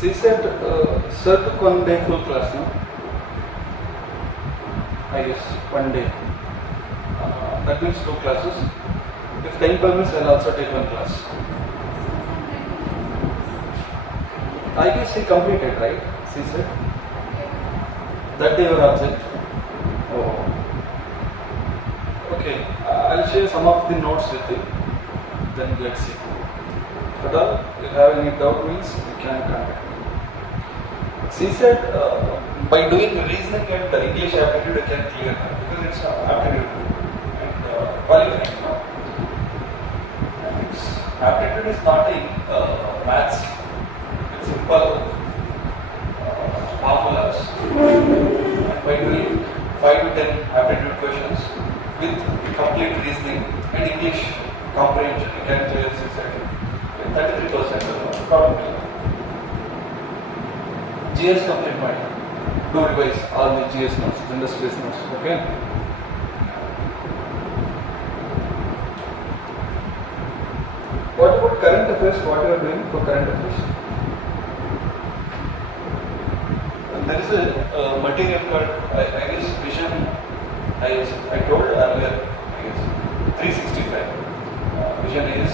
She said, sir took 1 day full class, no? I guess 1 day. That means 2 classes. If time permits, I'll also take 1 class. I guess she completed, right? She said. That day you were absent. Oh. Okay, I'll share some of the notes with you. Then let's see. But if you have any doubt means you can contact me. She said by doing reasoning and English aptitude you can clear because it's aptitude and qualifying. No? And aptitude is not in maths. It's simple formulas. And by doing 5 to 10 aptitude questions with complete reasoning and English comprehension, you can clear 33% probably. GS complete mind. Do revise all the GS notes, gender space notes. Okay. What about current affairs? What you are doing for current affairs? And there is a material called, I guess, vision. I told earlier, I guess, 365. Vision is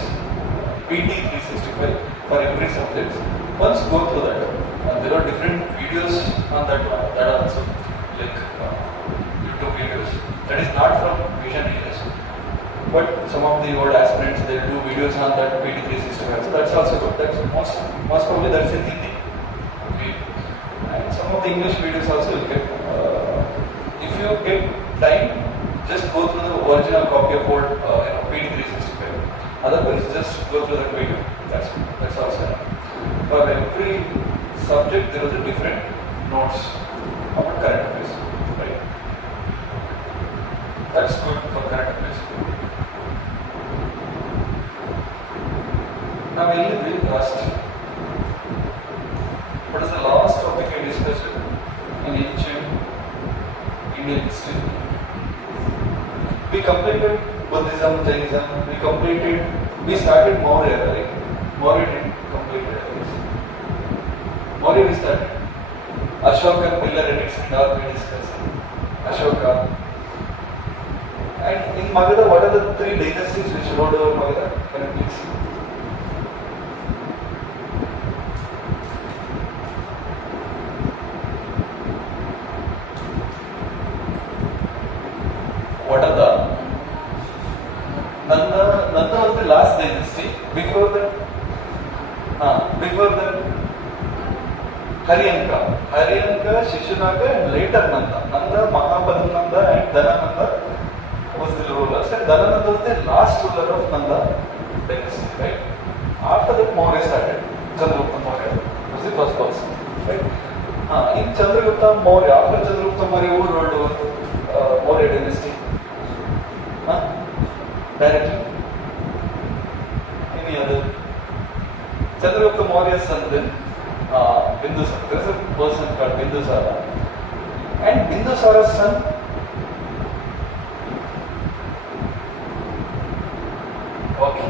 PT 365 for every subject. Once go through that, there are different videos on that one. That are also like YouTube videos. That is not from Vision AS, but some of the old aspirants they do videos on that PT 365. So that's also good. That's most probably that's in Hindi. Okay, and some of the English videos also you get. If you get time, just go through the original copy of old PT 365. Otherwise, just go through that video. That's also enough. For every subject, there is a different notes about current affairs. Right? That's good for current affairs. Now, very last. What is the last topic I discussed in ancient Indian history? We completed Buddhism, Jainism. We started Maurya, right? Maurya didn't complete it. Maurya we started. Ashoka, pillar edicts and all we discussed. Ashoka. And in Magadha, what are the 3 dynasties which ruled over Magadha? Can you please? What are the? Nanda was the last dynasty. Before that, Haryanka, Shishunaka, and later Nanda. Nanda, Mahapadmananda, and Dhanananda was the rulers. And Dhanananda was the last ruler of Nanda dynasty, right? After that, Maurya started. Chandragupta Maurya was the first person, right? In Chandragupta Maurya, after Chandragupta Maurya, who ruled over Maurya dynasty? Directly? Any other? Chandragupta Maurya's son then, Bindusara. There is a person called Bindusara. And Bindusara's son, okay.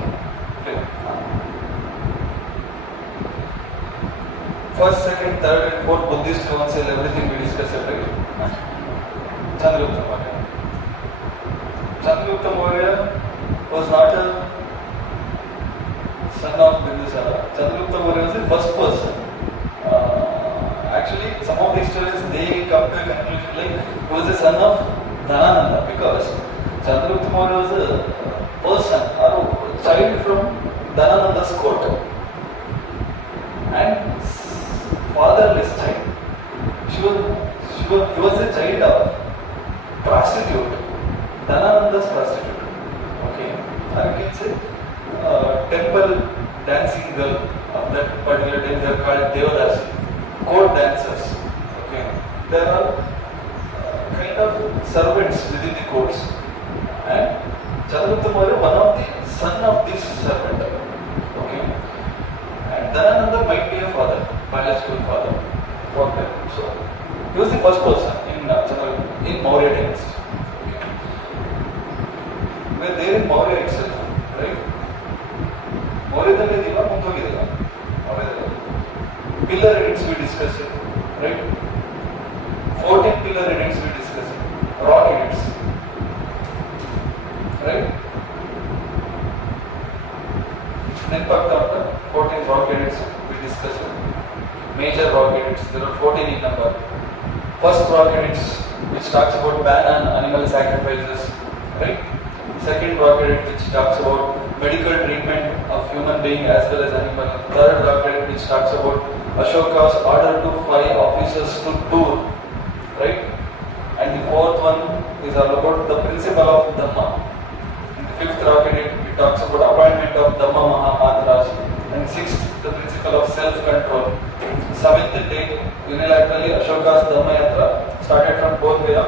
First, second, third, and fourth Buddhist council, everything we discussed, right? Chandragupta Maurya. Chandragupta Maurya was not a son of Bindusara. Chandragupta Maurya was the first person. Actually, some of the historians they come to a conclusion like he was the son of Dhanananda because Chandragupta Maurya was a person or a child from Dhanananda's court and fatherless child. He was a child of prostitute. Dhanananda's prostitute. Okay, I can say temple dancing girl of that particular time. They are called Devadasi, court dancers. Okay, there are kind of servants within the courts, and Chandragupta Maurya one of the son of this servant. Okay, and Dhanananda might be a father, biological father for them. So he was the first person in Maurya dynasty. We're there in Maurya itself, right? Maurya Maurya Pillar edicts we discussed, right? 14 pillar edicts we discussed. Rock edicts, right? Nilpakta, 14 rock edicts we discussed. Major rock edicts, there are 14 in number. First rock edicts, which talks about ban on animal sacrifices, right? Second rock edict, which talks about medical treatment of human being as well as animal. Third rock edict, which talks about Ashoka's order to 5 officers to tour, right? And the fourth one is all about the principle of Dhamma. In the fifth rock edict, it talks about appointment of Dhamma Mahamantras. And sixth, the principle of self-control. Seventh day, unilaterally Ashoka's Dhamma Yatra started from Bodh Gaya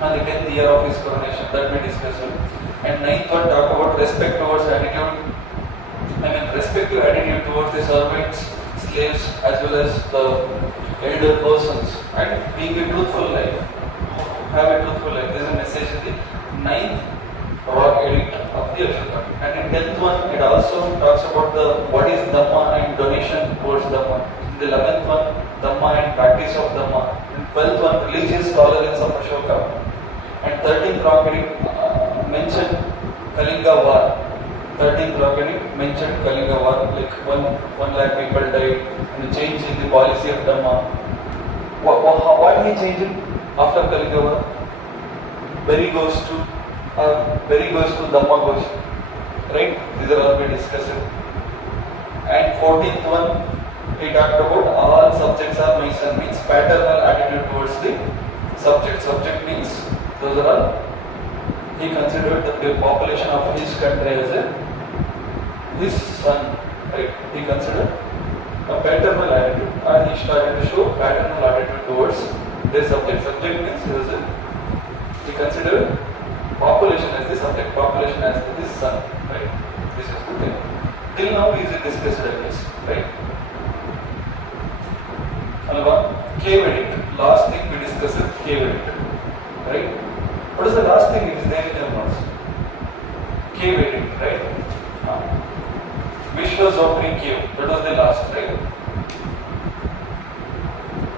on the 10th year of his coronation, that we discussed. And ninth one talk about respect towards respective attitude towards the servants, slaves, as well as the elder persons, and being a truthful life. Have a truthful life. This is a message in the ninth rock edict of the Ashoka. And in 10th one, it also talks about what is Dhamma and donation towards Dhamma. In the 11th one, Dhamma and practice of Dhamma. In 12th one, religious tolerance of Ashoka. And 13th rock edict mentioned Kalinga War. 13th rock edict mentioned Kalinga War, like 1 lakh people died, and change in the policy of Dhamma. What he changed after Kalinga War? Beri goes to Dhamma goes, right? These are all we discussed. And 14th one, he talked about all subjects are my son, means paternal attitude towards the subject. Subject means those are all. He considered the population of his country as his son, right? He considered a paternal attitude, and he started to show paternal attitude towards their subject. Subject means he considered population as the subject, population as his son, right? This is the thing. Till now, we discussed this, right? Alva, cave edict. Last thing we discussed is cave edict, right? What is the last thing? It is there in your notes. Cave edict, right? Vishwas opening cave. That was the last, right?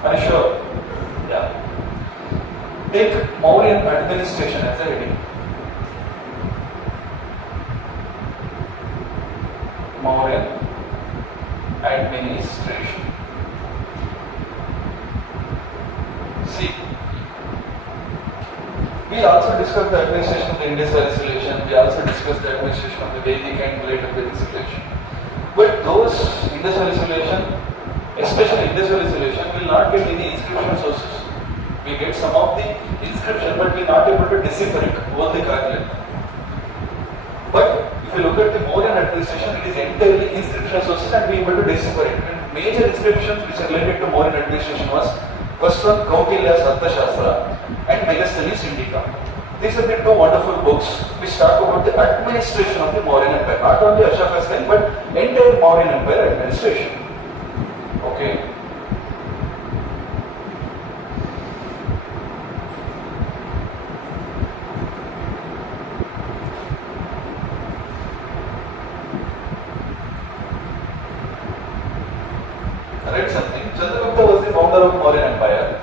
Are you sure? Yeah. Take Mauryan administration as a heading. Mauryan administration. See, we also discussed the administration of the Indus Valley civilization. We also discussed the administration of the Vedic and later Vedic civilization. But those Indus Valley civilization, especially Indus Valley civilization, will not get any inscription sources. We get some of the inscription, but we are not able to decipher it, only calculate. But if you look at the Mauryan administration, it is entirely inscription sources and we are able to decipher it. And major inscriptions which are related to Mauryan administration was first one, Kaukilya's Arthashastra and Megasthenes Indica. These are the two wonderful books which talk about the administration of the Mauryan Empire. Not only Ashoka's time, but entire Mauryan Empire administration. Okay. I read something. Chandragupta was the founder of Mauryan Empire.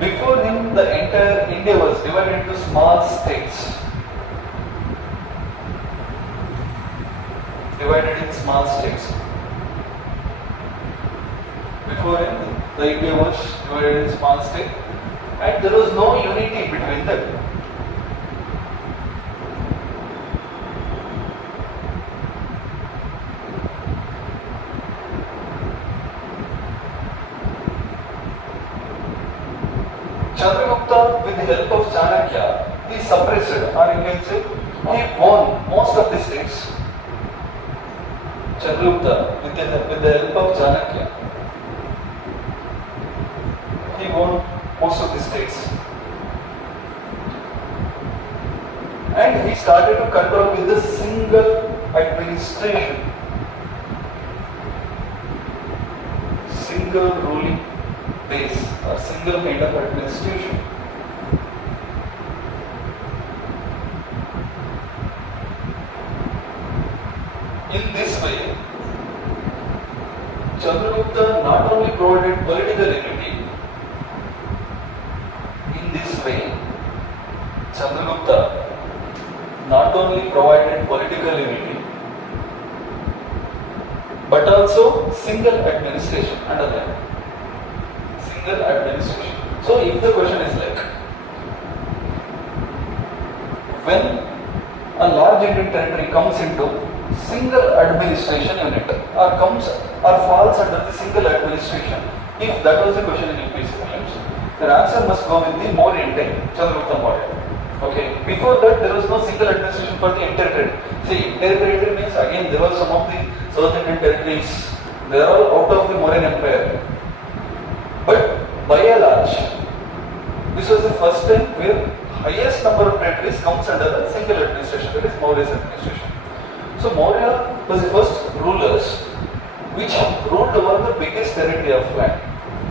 Before him, the entire India was divided into small states. Divided in small states. Before him, the India was divided in small states, and there was no unity between them. Chandragupta, with the help of Chanakya, he suppressed, or you can say, he won most of the states. Chandragupta, with the help of Chanakya, he won most of the states. And he started to control with a single administration, single ruling base or single kind of administration. In this way, Chandragupta not only provided political unity, in this way, Chandragupta not only provided political unity, but also single administration. Underline. Single administration. So if the question is like, when a large Indian territory comes into single administration unit or falls under the single administration, if that was the question in UPSC prelims, the answer must go with the Mauryan time, Chandragupta Maurya. Okay. Before that, there was no single administration for the entire territory. See, entire territory means again there were some of the South Indian territories. They are all out of the Mauryan Empire. But by and large, this was the first time where highest number of territories comes under a single administration, that is Maurya's administration. So Maurya was the first rulers which ruled over the biggest territory of land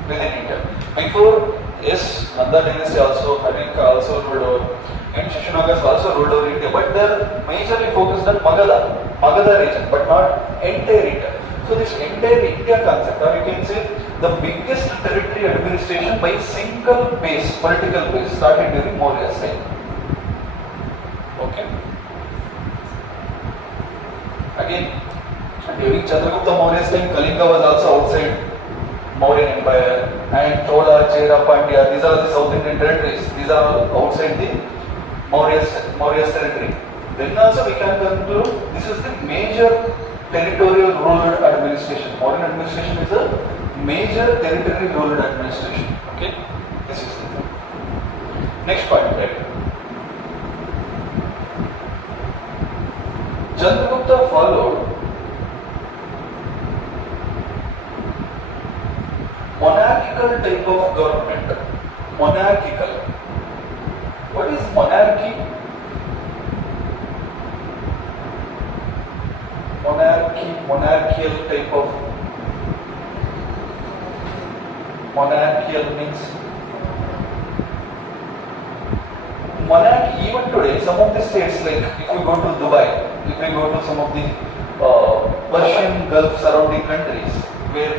within India. Before, yes, Nanda dynasty also, Harinka also ruled over, and Shishanagas also ruled over India, but they are majorly focused on Magadha region, but not entire India. So this entire India concept, or you can say the biggest territory administration by single base, political base, started during Maurya's time. Okay. Again, during Chandragupta Maurya's time, Kalinga was also outside Mauryan Empire, and Chola, Chera, Pandya, these are the South Indian territories. These are all outside the Maurya's territory. Then also we can conclude this is the major territorial ruled administration. Mauryan administration is a major territory ruled administration. Okay, this is the next point. Right? Chandragupta followed monarchical type of government. Monarchical. What is monarchy? Monarchical type of. Monarchical means monarchy. Even today, some of the states, like if we go to Dubai, if we go to some of the Persian Gulf surrounding countries, where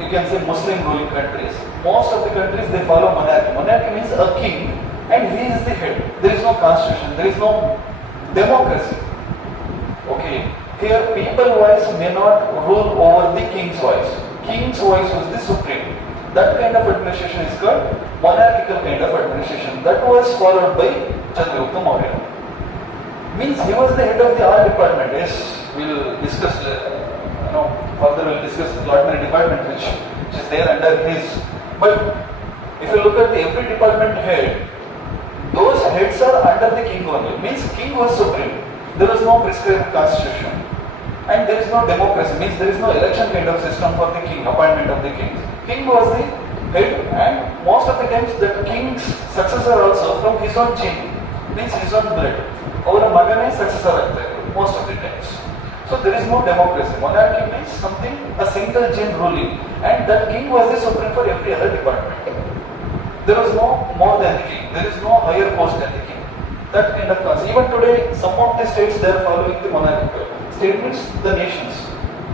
you can say Muslim ruling countries, most of the countries they follow monarchy. Monarchy means a king and he is the head. There is no constitution, there is no democracy. Okay. Here people voice may not rule over the king's voice. King's voice was the supreme. That kind of administration is called monarchical kind of administration. That was followed by Chandragupta Maurya. Means he was the head of the art department. Yes, we'll discuss. Further we'll discuss the lot many departments which is there under his. But if you look at every department head, those heads are under the king only. Means king was supreme. There was no prescribed constitution. And there is no democracy, means there is no election kind of system for the king, appointment of the king. King was the head, and most of the times the king's successor also from his own gene, means his own blood. Over a magane successor most of the times. So there is no democracy. Monarchy means something, a single gene ruling, and that king was the supreme for every other department. There was no more than the king. There is no higher post than the king. That kind of concept. Even today, some of the states they are following the monarchical. State means the nations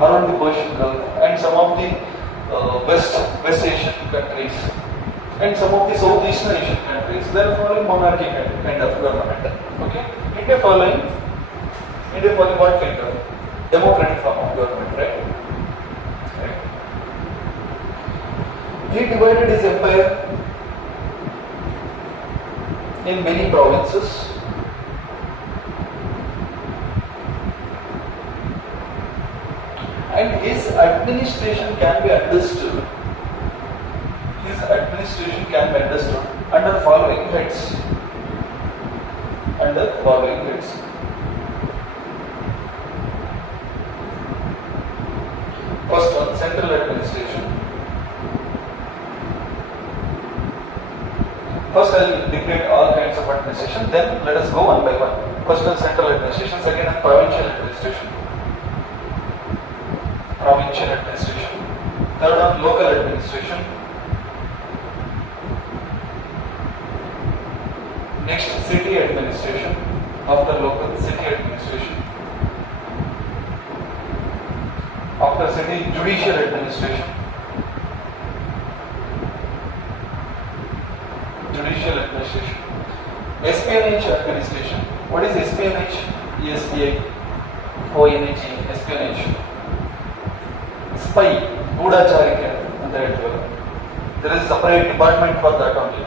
around the Persian Gulf and some of the West Asian countries and some of the Southeastern Asian countries. They are following monarchy kind of government. Okay, India following what kind of democratic form of government, right? He divided his empire in many provinces. And his administration can be understood. Under following heads. First one, central administration. First I will dictate all kinds of administration, then let us go one by one. First one, central administration, second one, provincial administration. Third one, local administration. Next, city administration. After local, city administration. judicial administration. Judicial administration. Espionage administration. What is espionage? ESPI, ONG, espionage. Spy, ಗೂಢಚಾರಿಕೆ ಅಂತ ಹೇಳ್ತೀವಲ್ಲ. There is a separate department for that only.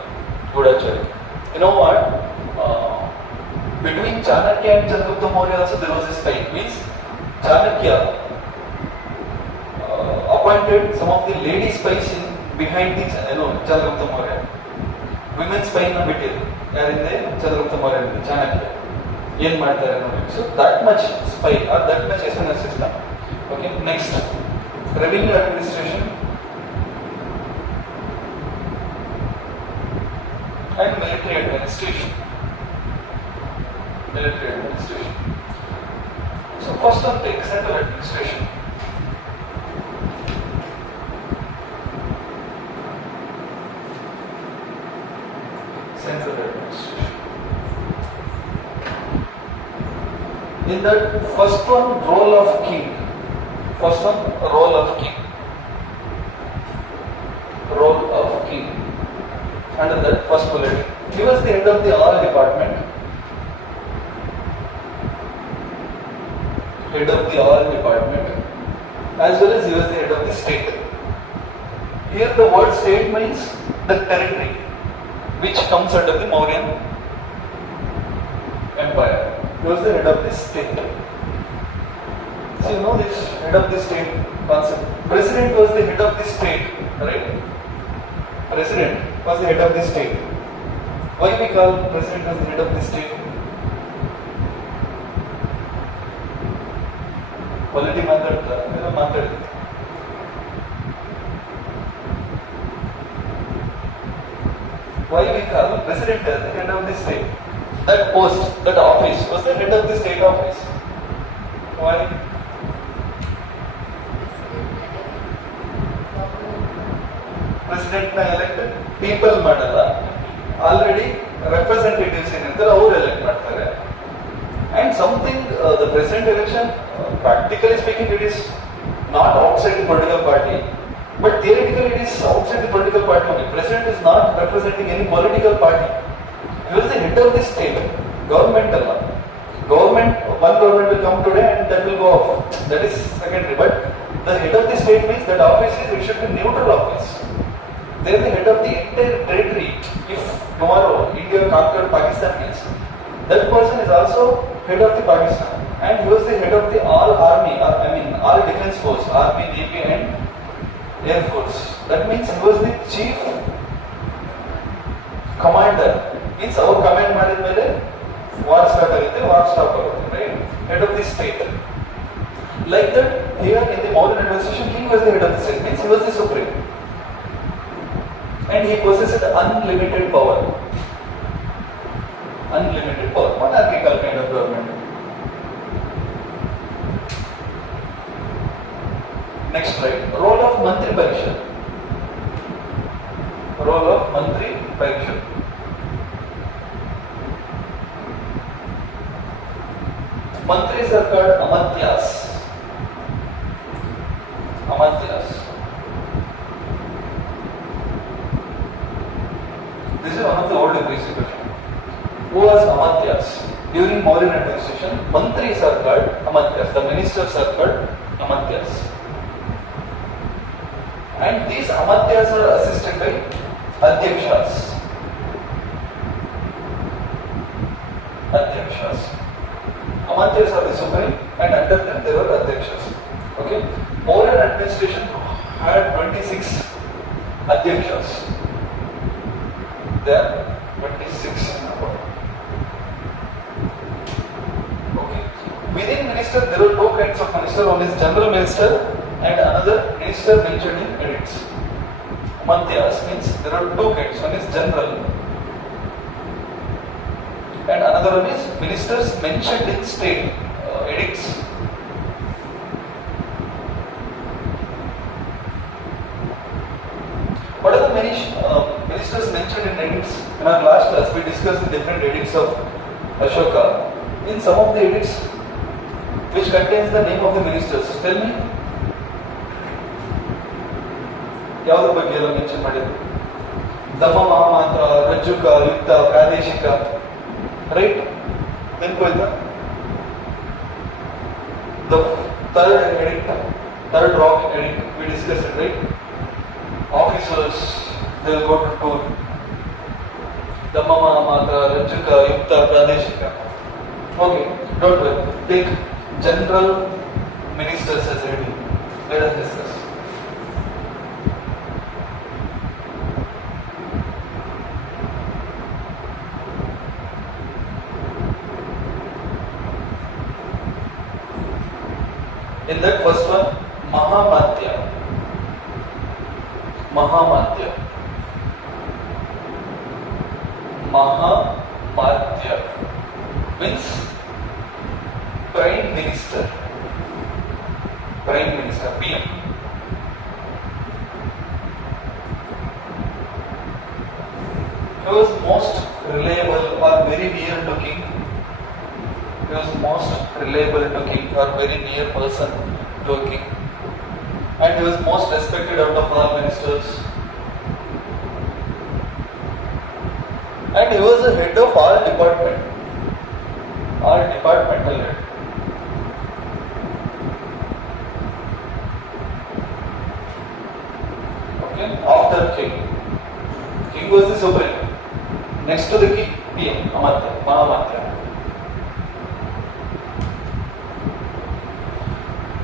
ಗೂಢಚಾರಿಕೆ. You know what? Between Chanakya and Chandragupta Maurya also there was a spy. Means Chanakya appointed some of the lady spies in behind the Chandragupta Maurya. Women spy na bitte yarinದೆ Chandragupta Maurya in Chanakya. ಏನ್ ಮಾಡ್ತಾರೆ ನೋಡಿ. So that much spy or that much SNS system. Okay, next revenue administration and military administration. Military administration. So first one take central administration. Central administration. In that first one, role of king. First one, role of king. Role of king. Under that first bullet, he was the head of the all department. Head of the all department, as well as he was the head of the state. Here the word state means the territory which comes under the Mauryan Empire. He was the head of the state. So you know this head of the state concept. President was the head of the state, right? President was the head of the state. Why we call president as the head of the state? Polity ಮಾತಾಡ್ತಾರೆ. Why we call president as the head of the state? That post, that office was the head of the state office. Why? President na elected people ಮಾಡಲ್ಲ, already representatives ಏನಿರ್ತಾರೆ ಅವರು elect ಮಾಡ್ತಾರೆ. And something the president election, practically speaking, it is not outside the political party, but theoretically it is outside the political party only. President is not representing any political party. He was the head of the state, government alla. Government, one government will come today and that will go off. That is secondary. But the head of the state means that office is, it should be neutral office. They are the head of the entire territory. If tomorrow India conquered Pakistan means, that person is also head of the Pakistan. And he was the head of the all army, all defense force, army, navy and air force. That means he was the chief commander. Means our command ಮಾಡಿದ್ಮೇಲೆ war start ಆಗುತ್ತೆ, war stop ಆಗುತ್ತೆ, right? Head of the state. Like that, here in the Mauryan administration, king was the head of the state. Means he was the supreme. And he possessed unlimited power. Unlimited power. Monarchical kind of government. Next slide. Role of Mantri Parishad. Role of Mantri Parishad. Mantris are called Amantyas. Amantyas. This is one of the old principles. Who was Amantyas? During Mauryan administration, Mantris are called Amantyas. The ministers are called Amantyas. And these Amantyas are assisted by Adhyakshas. Adhyakshas. Amantyas are the supreme, and under them there were Adhyakshas. Okay? Mauryan administration had 26 Adhyakshas. There are 26 in number. Okay. Within minister there are two kinds of minister. One is general minister and another minister mentioned in edicts. Amantyas means there are two kinds. One is general and another one is ministers mentioned in state edicts. What are the ministers mentioned in edicts? In our last class we discussed the different edicts of Ashoka. In some of the edicts which contains the name of the ministers, tell me. ಯಾವುದ್ರ ಬಗ್ಗೆ ಎಲ್ಲ mention ಮಾಡಿದ್ರು? ದಮ್ಮ ಮಹಾಮಾತ್ರ, ರಜ್ಜುಕ, ಯುಕ್ತ, ಪ್ರಾದೇಶಿಕ, right? ನೆನ್ಪೋಯ್ತಾ? The third edict, third rock edict, we discussed it, right? Officers, they'll go to tour. Dhamma Mahamatra, Rajyuka, Yukta, Pradeshika. Okay, don't worry. Take general ministers as ready. Let us discuss. In that first one, Mahamatya. Mahamatya. Mahamatya means Prime Minister. Prime Minister, PM. He was most reliable or very near to king. He was most reliable to king or very near person to a king. And he was most respected out of all ministers. And he was the head of all department. All departmental head. Okay, after king. King was the supreme. Next to the king, PM, Amatya, Mahamatya.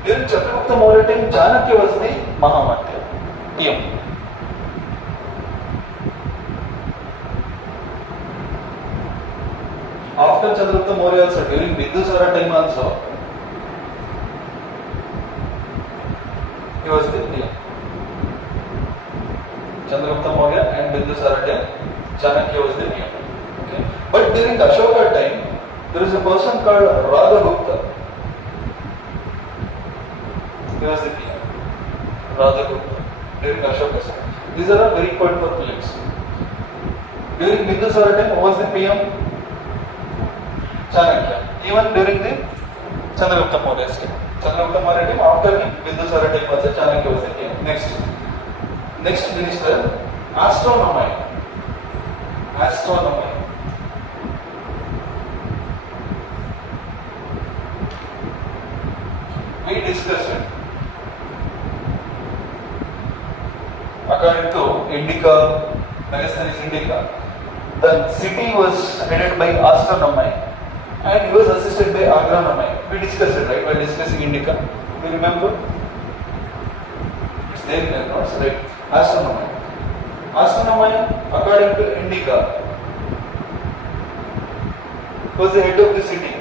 During Chandragupta Maurya time, Chanakya was the Mahamatya, PM. After Chandragupta Maurya also, during Bindusara time also, he was the PM. Chandragupta Maurya and Bindusara time, Chanakya was the PM. Okay. But during Ashoka time, there is a person called Radhagupta. He was the PM. Radhagupta during Ashoka's time. These are all very important names. During Bindusara time, who was the PM? Chanakya. Even during the Chandragupta Maurya's time. Chandragupta Maurya time, after him, Bindusara time also Chanakya was the PM. Next minister, astronomy. Astronomy. We discussed it. According to Indica, Megasthenes Indica, the city was headed by astronomy and he was assisted by agronomy. We discussed it, right, while discussing Indica. Do you remember? It's there in the notes, right? Astronomy. Astronomy, according to Indica, was the head of the city.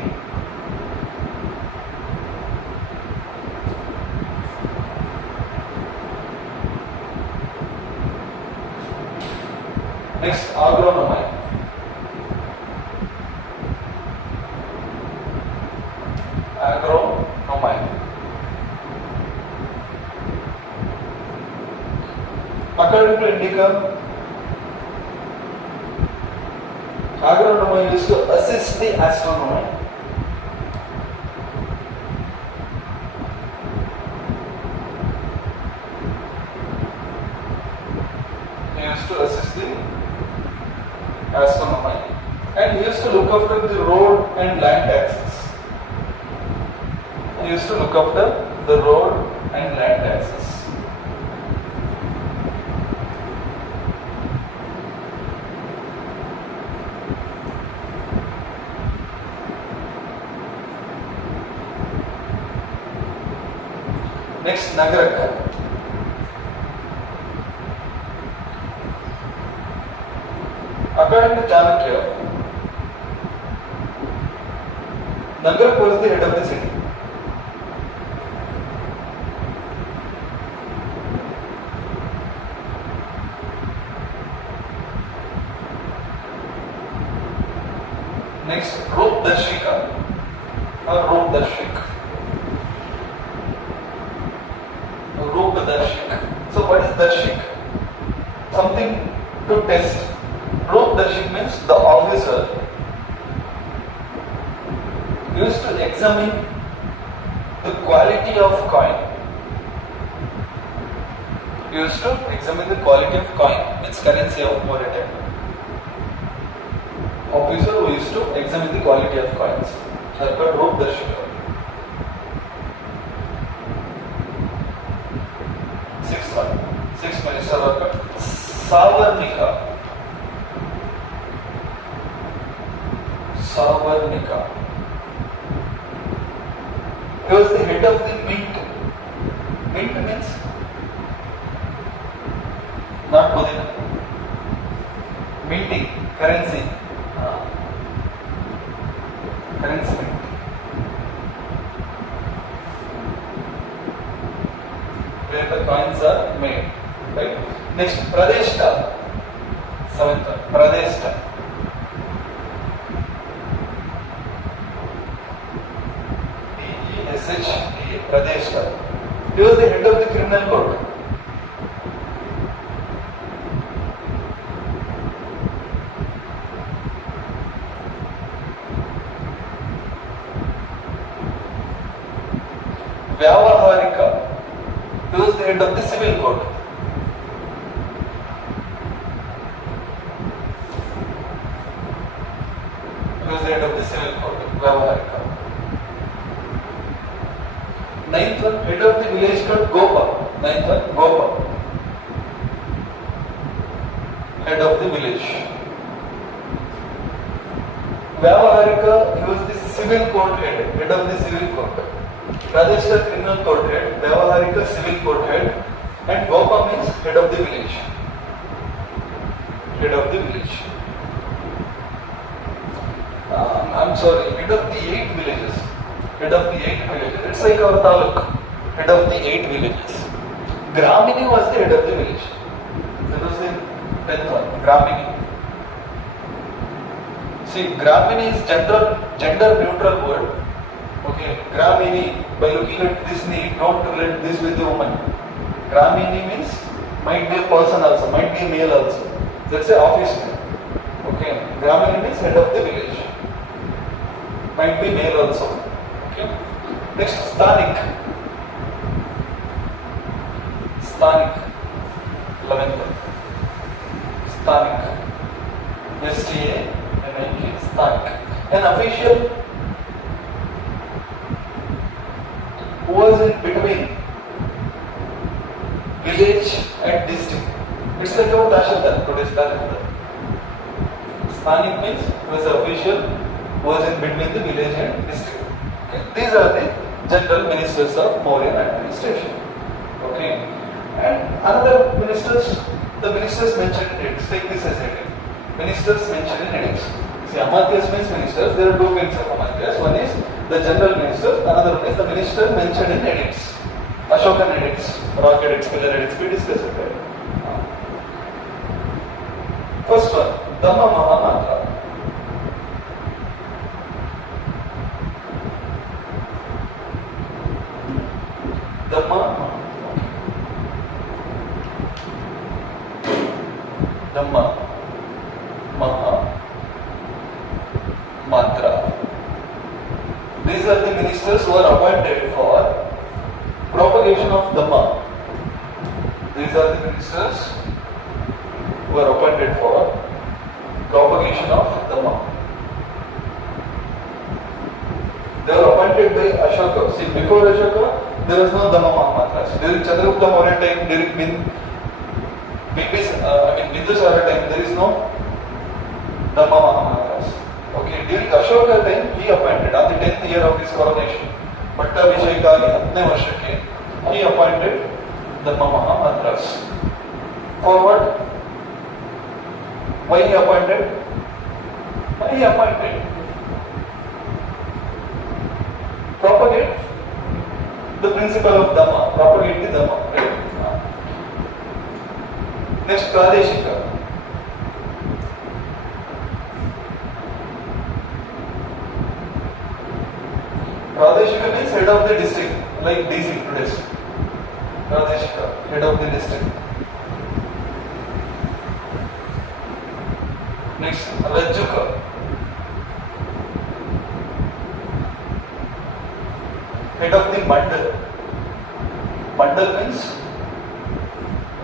Next, agronomy. Agronomy. According to Indica, agronomy used to assist the astronomy. He used to assist the astronomy and he used to look after the road and land taxes. He used to look after the road and land taxes. Next, Nagaraka. According to Chanakya, Nagarak was the head of the city. Next, Roopdarshika or Roopdarshik. Roopdarshik. So what is Darshik? Something to test. Roopdarshik means the officer used to examine the quality of coin. used to examine the quality of coin, its currency of Mauritania. Officer who used to examine the quality of coins. Sarkar Roop Darshika. Sixth one. Sixth minister Sarkar. Savarnika. Savarnika. He was the head of the mint. Mint means not Pudina. Minting, currency. Currency mint. Where the coins are made. Right? Next, Pradeshta. Seventh one. Pradeshta. P-E-S-H-T-A. Pradeshta. He was the head of the criminal court. Vyavaharika. He was the head of the civil court. He was the head of the civil court. Vyavaharika. Ninth one, head of the village called Gopa. Ninth one, Gopa. Head of the village. Vyavaharika, he was the civil court head. Head of the civil court. Pradeshta criminal court head, Vyavaharika civil court head, and Gopa means head of the village. Head of the village. I'm sorry, head of the 8 villages. Head of the 8 villages. It's like our taluk. Head of the 8 villages. Gramini was the head of the village. That was the 10th one. Gramini. See, Gramini is gender neutral word. Okay, Gramini, by looking at this need, don't relate this with the woman. Gramini means might be a person also, might be a male also. That's an office name. Okay, Gramini means head of the village. Might be male also. Okay. Next, Sthanik. Sthanik. 11th one. Sthanik. S-T-A-N-I-K. Sthanik. An official who was in between village and district. It's like our Dashadan, today's Dashadan. Sthanik means he was an official who was in between the village and district. Okay. These are the general ministers of Mauryan administration. Okay. And another ministers, the ministers mentioned in it. Take this as heading. Ministers mentioned in it. See, Amatyas means ministers. There are two kinds of Amatyas. One is the general ministers, another one is the minister mentioned in edicts. Ashokan edicts, rock edicts, pillar edicts, we discussed it. First one, Dhamma Mahamantra. Dhamma Maha Mantra. These are the ministers who are appointed for propagation of Dhamma. These are the ministers who are appointed for propagation of Dhamma. They were appointed by Ashoka. See, before Ashoka, there was no Dhamma Mahamantras. During Chandragupta Maurya time, during Bindusara time, there is no Dhamma Mahamantras. Okay, during Ashoka time, he appointed on the 10th year of his coronation. Pattabhisheka 10th varshake, he appointed Dhamma Mahamantras. For what? Why he appointed? Why he appointed? Propagate the principle of Dhamma, propagate the Dhamma. Right? Next, Pradeshika. Pradeshika means head of the district, like DC today's. Pradeshika, head of the district. Next, Rajjuka. Head of the mandal. Mandal means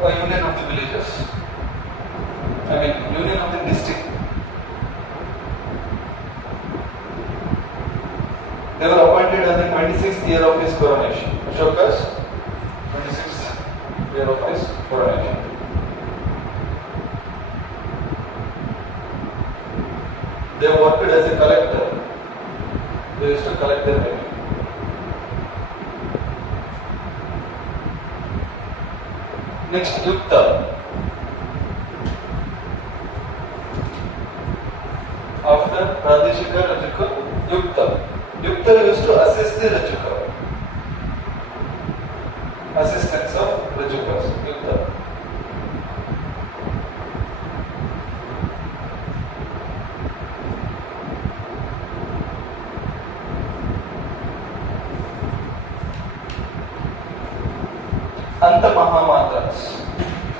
union of the villages. Union of the district. They were appointed on the 26th year of his coronation. Ashoka's 26th year of his coronation. They worked as a collector. They used to collect their revenue. Next, Yukta. After Pradeshika Rajuka, Yukta. Yukta used to assist the Rajuka. Assistants of Rajukas. Yukta. Anta Mahamatras.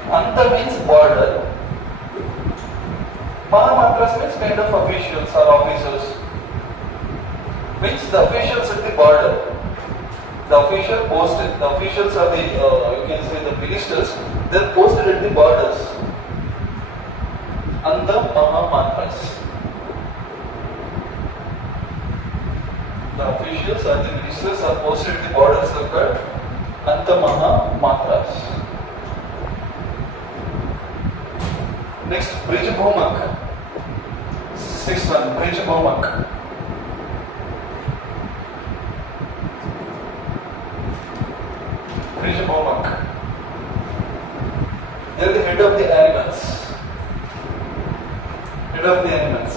Anta means border. Mahamatras means kind of officials or officers. Means the officials at the border. The official posted. The officials are the, you can say the ministers, they are posted at the borders. Anta Mahamatras. The officials or the ministers are posted at the borders of God. Anta Mahamatras. Next, Brij Bhumak. Sixth one, Brij Bhumak. Brij Bhumak. They are the head of the animals. Head of the animals.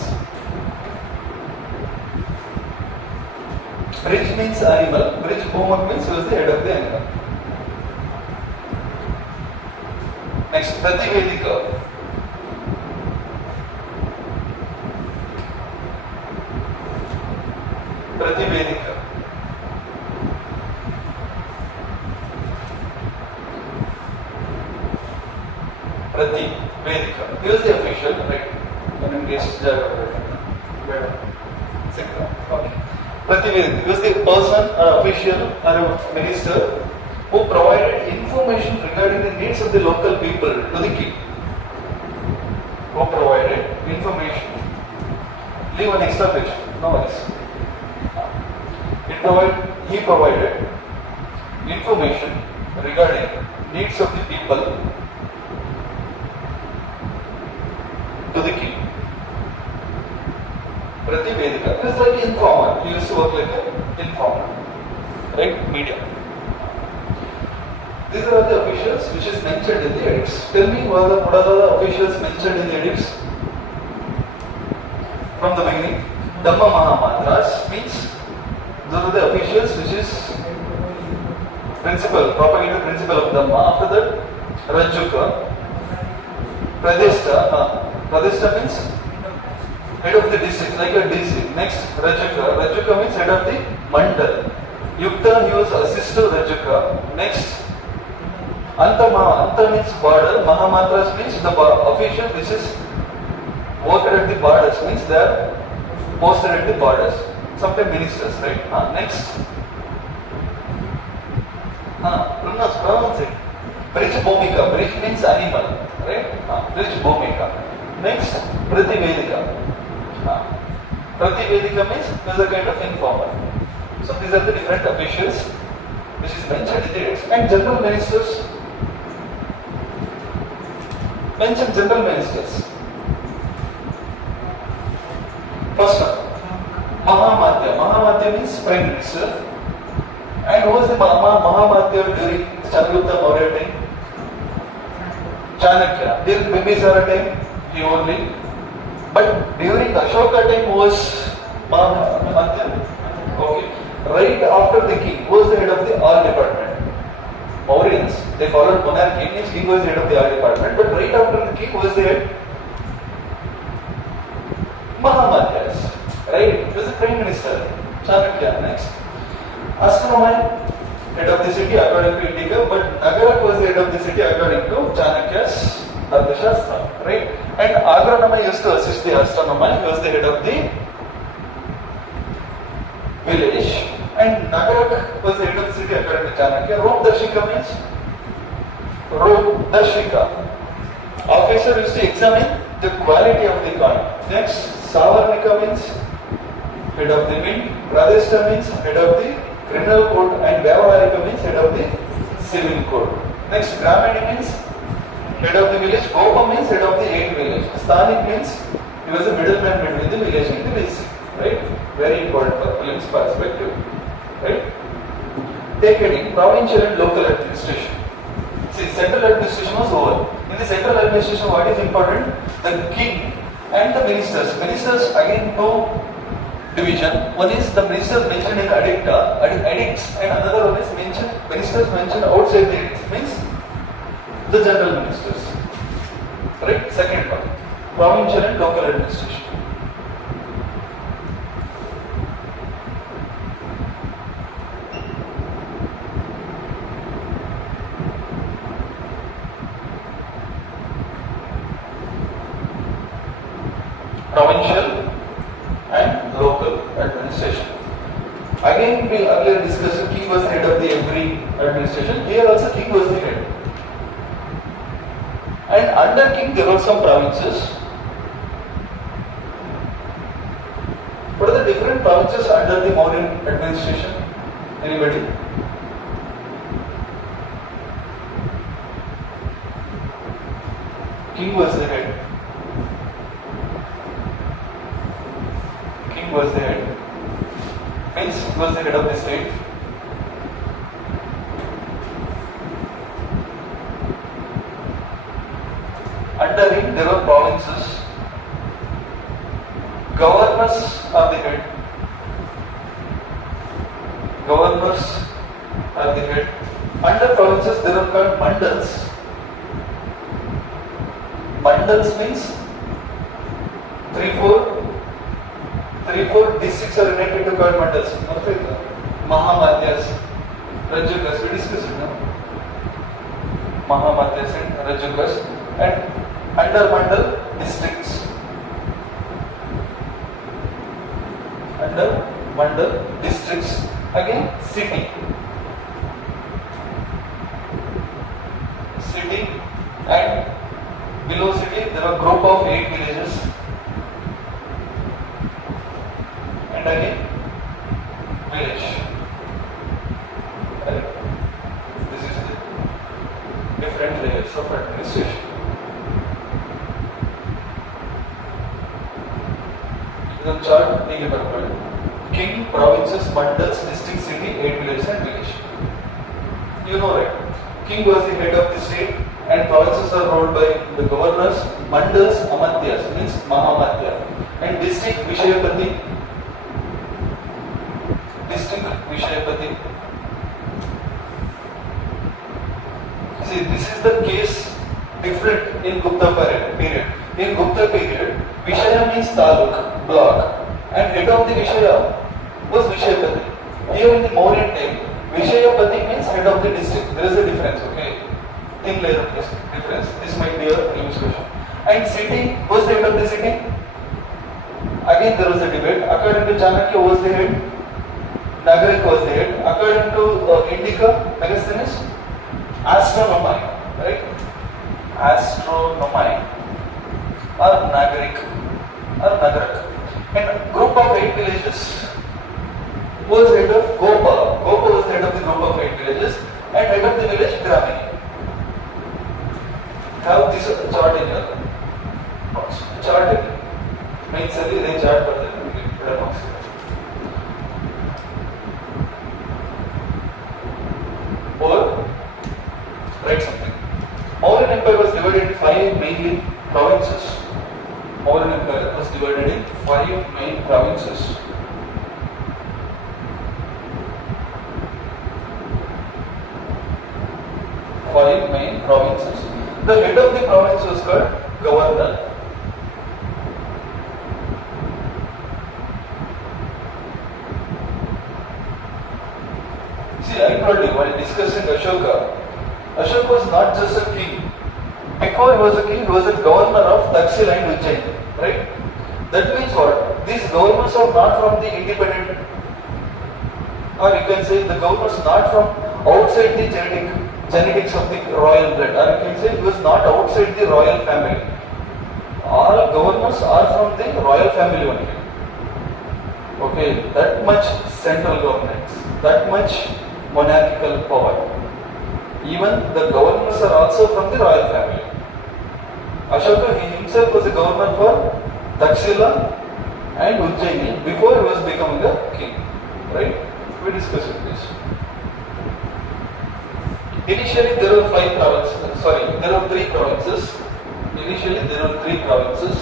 Brij means animal. Brij Bhumak means who is the head of the animal. Next, Prativedika. Prativedika. Prativedika. He was the official, right? And in case okay. Prativedika. He was the person or official or a minister who provided information regarding the needs of the local people to the king. Who provided information. Leave an extra page. No worries. He provided information regarding needs of the people to the king. Prativedika. It is like informer. He used to work like an informer. Right? Media. These are the officials which is mentioned in the edicts. Tell me what are the officials mentioned in the edicts? From the beginning, Dhamma Mahamatras means those are the officials which is principal, propagated principle of Dhamma. After that, Rajuka, Pradeshta. Pradeshta means head of the district, like a DC. Next, Rajuka. Rajuka means head of the mandal. Yukta, he was assistant Rajuka. Next, Anta means border. Mahamatras means the official which is worked at the borders, means they are posted at the borders. Sometimes ministers, right? Next. Pronounce it. Brij Bhumika. Brij means animal, right? Brij Bhumika. Next, Prativedika. Prativedika means is a kind of informer. So these are the different officials which is mentioned in the edicts. And general ministers. Mention general ministers. First one, Mahamadhya. Mahamadhya means prime minister. And who was the Mahamadhya during Chandragupta Maurya time? Chanakya. During Bimbisara time, he only. But during Ashoka time, who was Mahamadhya? Okay. Right after the king, who was the head of the all department? Mauryans, they followed monarchy, means king was the head of the all department. But right after the king, who was the head? Mahamadhyas. Right? He was the prime minister. Chanakya. Next. Astronomer, head of the city according to Indika, but Nagarak was the head of the city according to Chanakya's Arthashastra. Right? And agronomer used to assist the astronomer, he was the head of the village. And Nagarak was the head of the city according to Chanakya. Roopdarshika means Dashika. Officer used to examine the quality of the coin. Next, Savarnika means head of the mint, Pradeshta means head of the criminal code, and Vyavaharika means head of the civil code. Next, Brahmani means head of the village, Gopa means head of the 8 village, Sthanik means he was a middleman between the village and the district, right? Very important for prelims perspective, right? Take heading, provincial and local administration. See, central administration was over. In the central administration, what is important? The king and the ministers. Ministers, again, two division. One is the ministers mentioned in edicts, and another one is ministers mentioned outside the edicts, means the general ministers. Right? Second one, provincial and local administration. Provincial and local administration. Again, we earlier discussed king was the head of the every administration. Here also king was the head. And under king there were some provinces. What are the different provinces under the Mauryan administration? Anybody? King was the head. Was the head, means he was the head of the state. Under him there were provinces. Governors are the head. Governors are the head. Under provinces there are called mandals. Mandals means 3-4 districts are related to called mandals. Mahamatyas, Rajukas, we discussed it now. Mahamatyas and Rajukas, and under mandal districts. Under mandal districts. Again, city. City, and below city there are group of 8 villages. And again, village. Right? This is the different layers of administration. The chart being purple. King, provinces, mandals, district, city, 8 villages and village. You know, right? King was the head of the state, and provinces are ruled by the governors. Mandals, Amatyas means Mahamatya, and district Vishayapati. District Vishayapati. See, this is the case different in Gupta period. In Gupta period, Vishaya means taluk, block, and head of the Vishaya was Vishayapati. Here in the Mauryan time, Vishayapati means head of the district. There is a difference, okay? Thin layer of difference. This might be a prelims question. And city, who was the head of the city? Again, there was a debate. According to Chanakya, who was the head? Nagarik was the head. According to Indica, Megasthenes, astronomy, right? Astronomy or Nagarik or Nagarak. And a group of 8 villages was head of Gopa. Gopa was the head of the group of 8 villages, and head of the village Gramini. Have this chart in your box. Chart in main study, they chart for the box. Or write something. Mauryan Empire was divided in 5 mainly provinces. Mauryan Empire was divided in 5 main provinces. Five main provinces. The head of the province was called governor. See, I told you while discussing Ashoka, Ashoka was not just a king. Before he was a king, he was a governor of Takshila and Ujjain. Right? That means what? These governors are not from the independent, or you can say the governors not from outside the genetic genetics of the royal blood, or you can say he was not outside the royal family. All governors are from the royal family only. Okay, that much central governance, that much monarchical power. Even the governors are also from the royal family. Ashoka, he himself was a governor for Takshila and Ujjaini before he was becoming a king. Right? We discussed this. Initially there were 5 provinces, there were 3 provinces. Initially there were 3 provinces.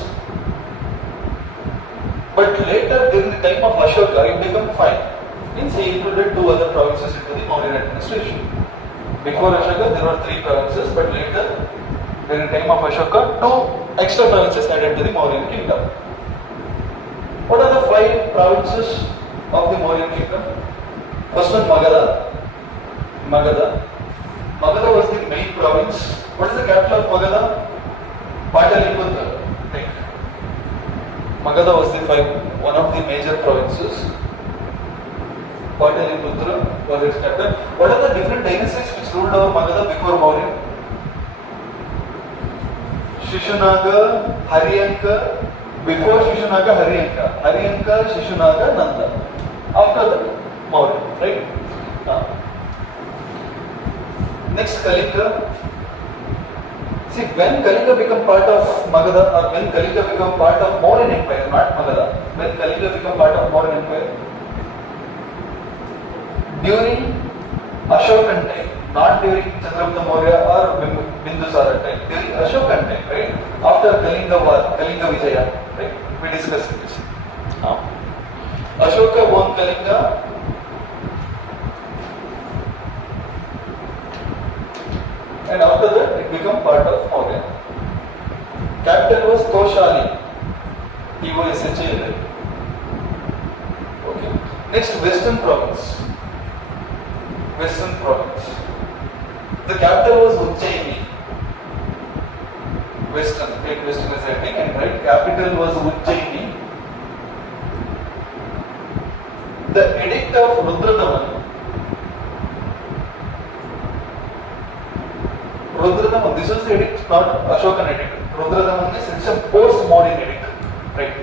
But later during the time of Ashoka it became 5. Means he included 2 other provinces into the Mauryan administration. Before Ashoka there were 3 provinces, but later during the time of Ashoka 2 extra provinces added to the Mauryan kingdom. What are the 5 provinces of the Mauryan kingdom? First one, Magadha. Magadha was the main province. What is the capital of Magadha? Pataliputra. Right. Magadha was one of the major provinces. Pataliputra was its capital. What are the different dynasties which ruled over Magadha before Mauryan? Shishunaga, Haryanka. Before Shishunaga, Haryanka, Shishunaga, Nanda. After that, Mauryan. Right? Next, Kalinga. See, when Kalinga became part of Magadha, or when Kalinga became part of Mauryan Empire, not Magadha, when Kalinga became part of Mauryan Empire, during Ashokan time, not during Chandragupta Maurya or Bindusara time, during Ashokan time, right? After Kalinga War, Kalinga Vijaya, right? We discussed this. Ashoka won Kalinga. And after that, it became part of Maurya. Capital was Koshali. Koshali. Okay. Next, Western Province. The capital was Ujjaini. Take Western as heading, and right, capital was Ujjaini. The edict of Rudradaman, this was the edict, not Ashokan edict. Rudradaman is, it's a post-Mauryan edict, right?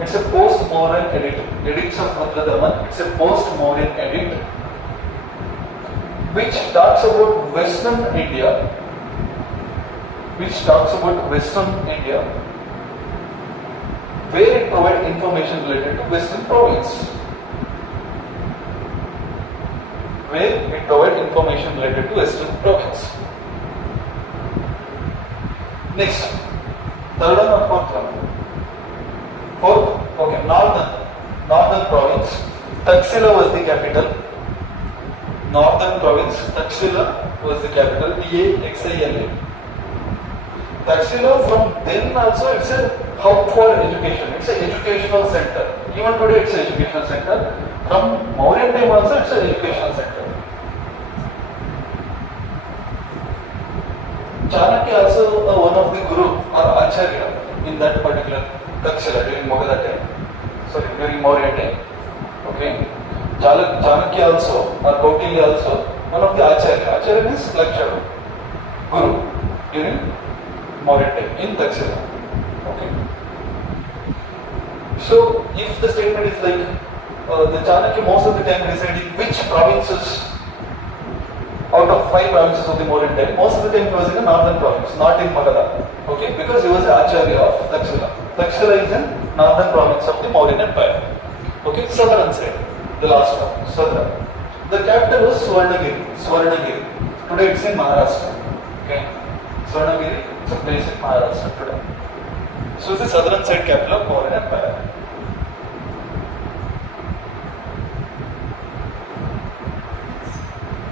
It's a post-Mauryan edict. Edicts of Rudradaman, it's a post-Mauryan edict which talks about Western India, where it provides information related to Western province. Next, third one or fourth one? Fourth, okay, northern province. Taxila was the capital. Northern province, Taxila was the capital. Taxila. Taxila, from then also it's a hub for education. It's an educational center. Even today it's an educational center. From Mauryan time also it's an educational center. Chanakya also one of the guru or Acharya in that particular Taxila during Magadha time. During Maurya time. Okay. Chanakya also or Kautilya also one of the Acharya. Acharya means lecturer, guru during Maurya time in Taxila. Okay. So if the statement is like the Chanakya most of the time residing which provinces out of 5 provinces of the Mauryan time, most of the time he was in the northern province, not in Magadha. Okay, because he was the Acharya of Taxila. Taxila is in northern province of the Mauryan Empire. Okay, southern side, the last one, southern. The capital was Swarnagiri. Today it's in Maharashtra. Okay, Swarnagiri is a place in Maharashtra today. So it's the southern side capital of Mauryan Empire.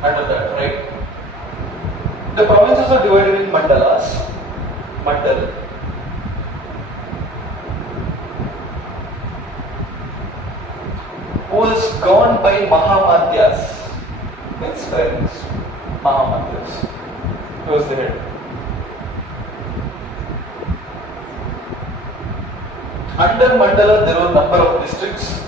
Under that, right? The provinces are divided in mandalas. Mandal. Who is governed by Mahamadhyas. Means friends. Mahamadhyas. Who is the head? Under mandala there are a number of districts.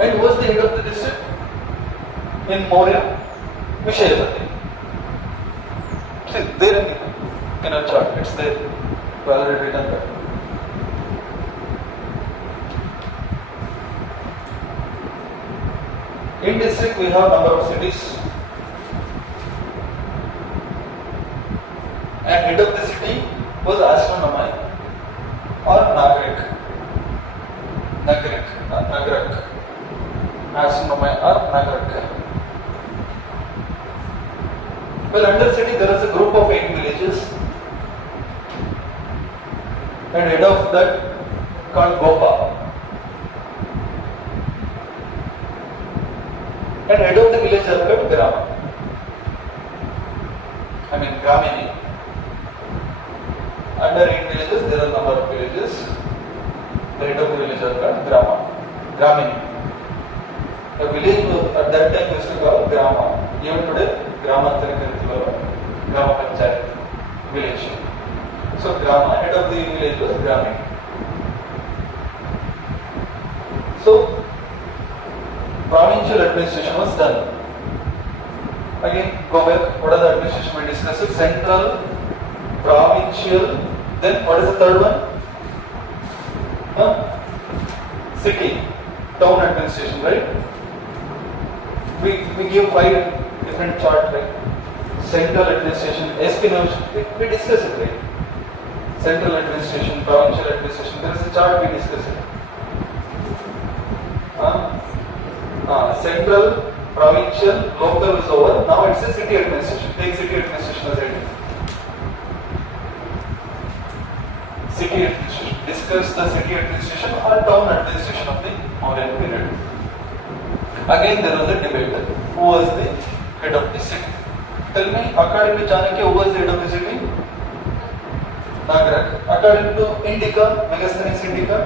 And who was the head of the district? In Maurya, Vishayapati. See, there in our chart, it's there. We already written that. In district, we have number of cities. And head of the city was Astronomai or Nagarik. Nagarak. Astronomai or Nagarak. Well, under city there is a group of 8 villages. And head of that called Gopa. And head of the village are called Grama. Gramini. Under 8 villages, there are number of villages. The head of the village are called Grama. Gramini. A village at that time used to be called Grama. Even today, Grama Panchayat village. So Grama, head of the village was Gramini. So provincial administration was done. Again, go back. What are the administration we discussed? Central, provincial. Then what is the third one? City, town administration, right? We give 5 different charts, right? Central administration, espionage. We discussed it, right? Central administration, provincial administration. There is a chart we discussed it. Central, provincial, local is over. Now it's a city administration. Take city administration as it is. City administration. Discuss the city administration or town administration of the Mauryan period. Again, there was a debate. Who was the head of the city? Tell me, according to Chanakya, who was the head of the city? Nagarak. According to Indica, Megasthenes Indica.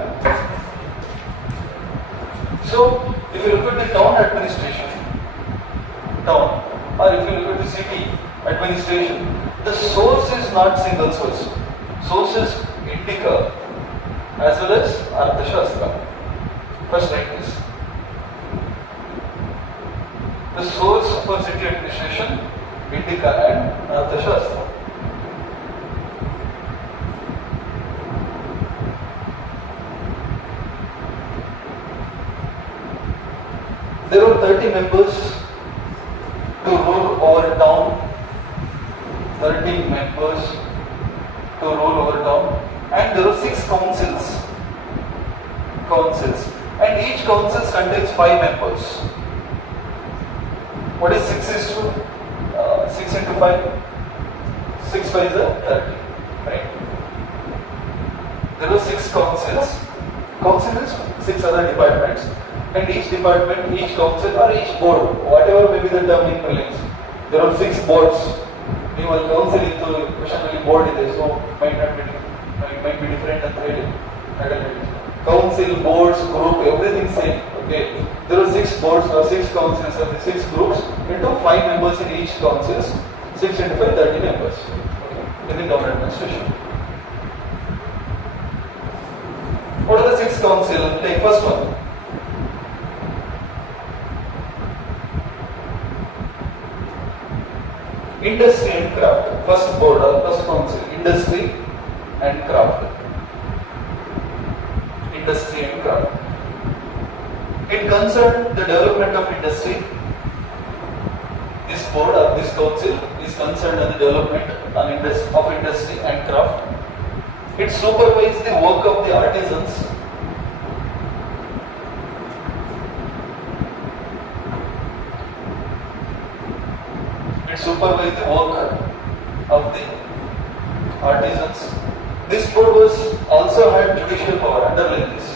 So, if you look at the town administration, or if you look at the city administration, the source is not single source. Source is Indica as well as Arthashastra. First write this. The source for city administration, Indica and Arthashastra. There were 30 members to rule over town. 30 members to rule over town. And there were 6 councils. And each council contains 5 members. What is 6 is to 6 into 5? 6 5 is 30. Right? There were 6 councils. Council is 6 other departments. And each department, each council or each board, whatever may be the term in Philippines, there are 6 boards. You will council into question board is so might be different and really. Council, boards, group, everything same. Okay. There are 6 boards or 6 councils or 6 groups into 5 members in each council. 6 into 5, 30 members. Okay. In the town administration. What are the 6 councils? Take first one. Industry and craft. First board or first council. Industry and craft. Industry and craft. It concerns the development of industry. This board or this council is concerned on the development of industry and craft. It supervises the work of the artisans. It supervises the work of the artisans. This board was also had judicial power. Underline this.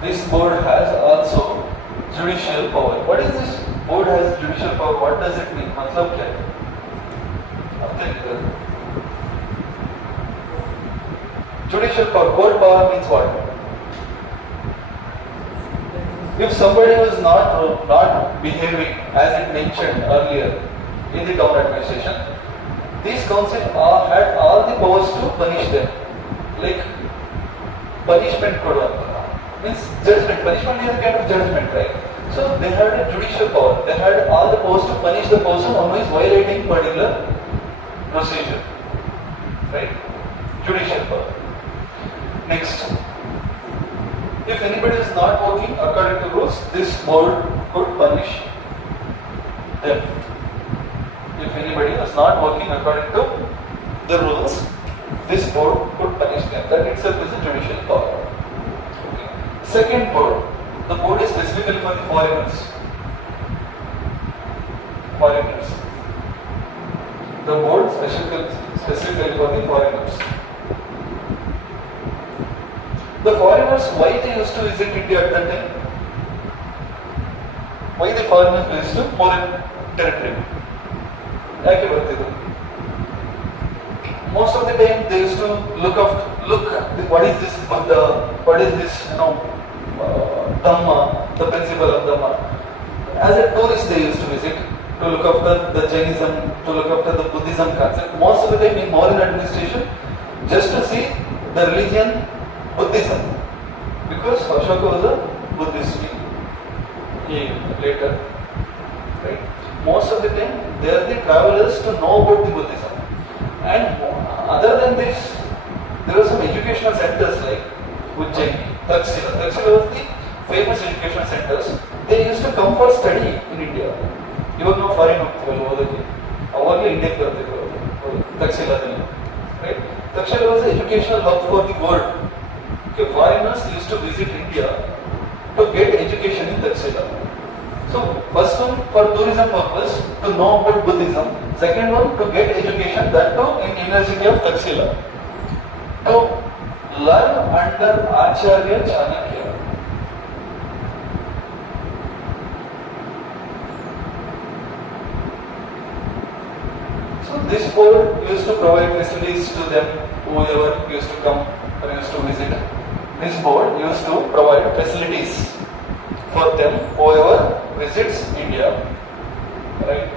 This board has also judicial power. What is this? Board has judicial power. What does it mean? मतलब क्या है? Judicial power. Court power means what? If somebody was not behaving as it mentioned earlier in the town administration, these council had all the powers to punish them. Like punishment ಕೊಡುವಂತ Means judgment. Punishment is a kind of judgment, right? So they had a judicial power. They had all the powers to punish the person who is violating particular procedure, right? Judicial power. Next, if anybody is not working according to rules, this board could punish them. If anybody is not working according to the rules, this board could punish them. That itself is a judicial power. Okay. Second board, the board is specifically for the foreigners. Foreigners. The board specifically for the foreigners. The foreigners, why they used to visit India at that time? Why the foreigners used to foreign territory? ಯಾಕೆ ಬರ್ತಿದ್ರು? Most of the time they used to look what is this Buddha, what is this Dhamma, the principle of Dhamma. As a tourist they used to visit to look after the Jainism, to look after the Buddhism concept. Most of the time in modern administration, just to see the religion Buddhism, because Ashoka was a Buddhist king. He later, right? Most of the time they are the travelers to know about the Buddhism. And other than this, there were some educational centers like Ujjain, Taxila. Taxila was the famous educational centers. They used to come for study in India. Iವಾಗ ನಾವು foreign ಹೋಗ್ತೀವಲ್ಲ ಓದಕ್ಕೆ, ಅವಾಗಲೇ ಇಂಡಿಯಾಕ್ಕೆ ಬರ್ತಿದ್ರು Taxila, right? Taxila was an educational hub for the world. Okay, foreigners used to visit India to get education in Taxila. So, first one for tourism purpose, to know about Buddhism. Second one, to get education, that too in University of Taxila. To learn under Acharya Chanakya. So, this board used to provide facilities to them, whoever used to come or used to visit. This board used to provide facilities for them, whoever visits India, right?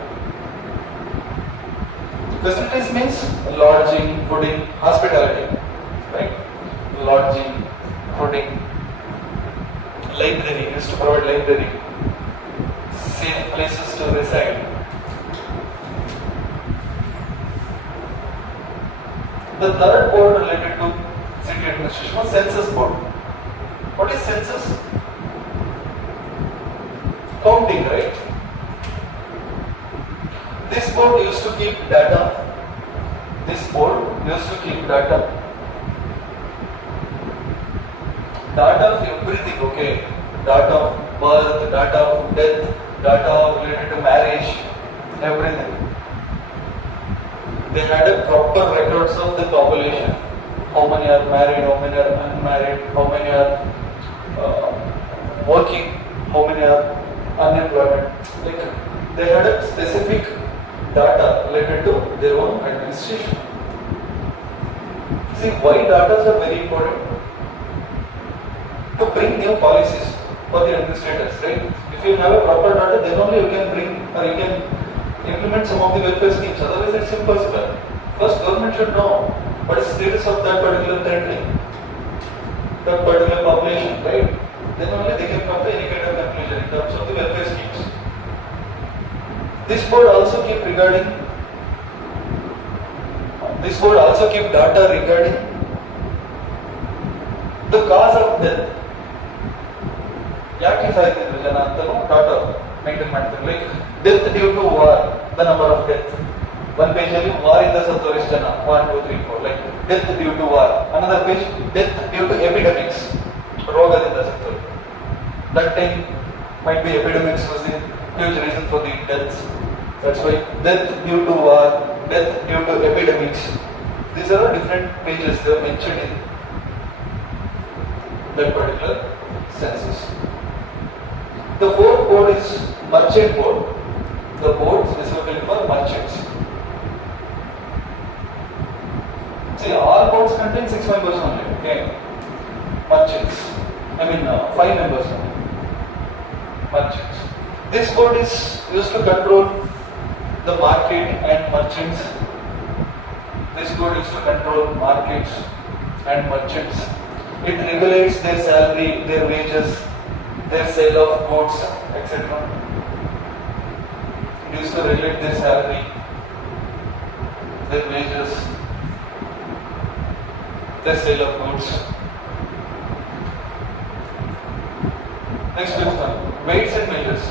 Facilities means lodging, fooding, hospitality, right? Lodging, fooding, library, used to provide library, safe places to reside. The third board related to city administration was census board. What is census? Counting, right? This board used to keep data. This board used to keep data. Data of everything, okay? Data of birth, data of death, data related to marriage, everything. They had a proper records of the population. How many are married, how many are unmarried, how many are working, how many are unemployment. Like they had a specific data related to their own administration. See why data are very important? To bring new policies for the administrators, right? If you have a proper data, then only you can bring or you can implement some of the welfare schemes. Otherwise, it's impossible. First, government should know what is the status of that particular territory, that particular population, right? Then only they can come to any kind of conclusion in terms of the welfare schemes. This board also keep data regarding the cause of death. ಯಾಕೆ ಸಾಯ್ತಿದ್ರು ಜನ ಅಂತಲೂ data maintain ಮಾಡ್ತಾರೆ. Like death due to war, the number of death. One page ಅಲ್ಲಿ war ಇಂದ ಸತ್ತೋರು ಎಷ್ಟು ಜನ, 1, 2, 3, 4. Like death due to war. Another page, death due to epidemics, ರೋಗದಿಂದ ಸತ್ತೋರು. That time might be epidemics was the huge reason for the deaths. That's why death due to war, death due to epidemics. These are different pages they are mentioned in that particular census. The fourth board is merchant board. The board specifically for merchants. See, all boards contain 6 members only. Okay, merchants. 5 members only. Merchants. This board is used to control the market and merchants. This board used to control markets and merchants. It regulates their salary, their wages, their sale of goods, etc. It used to regulate their salary, their wages, their sale of goods. Next, fifth one, weights and measures.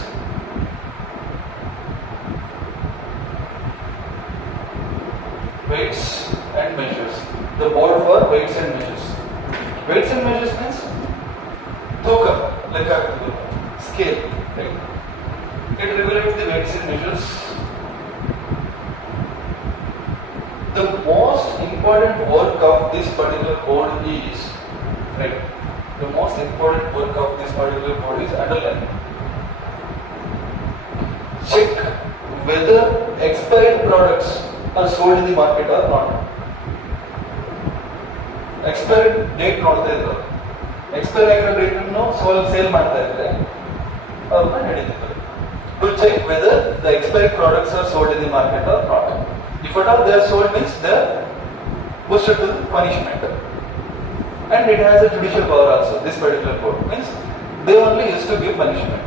Weights and measures. The board for weights and measures. Weights and measures means token, like a scale, right? It regulates the weights and measures. The most important work of this particular board is, right? The most important work of this particular board is underline. Check whether expired products are sold in the market or not. Expired date ನೋಡ್ತಾ ಇದ್ರು, expire ಆಗಿರೋ date ಅನ್ನು sale ಮಾಡ್ತಾ ಇದ್ರೆ ಅವ್ರನ್ನ ನಡೀತಿದ್ರು. To check whether the expired products are sold in the market or not. If at all they are sold, means they are boosted to punishment. And it has a judicial power also. This particular court means they only used to give punishment.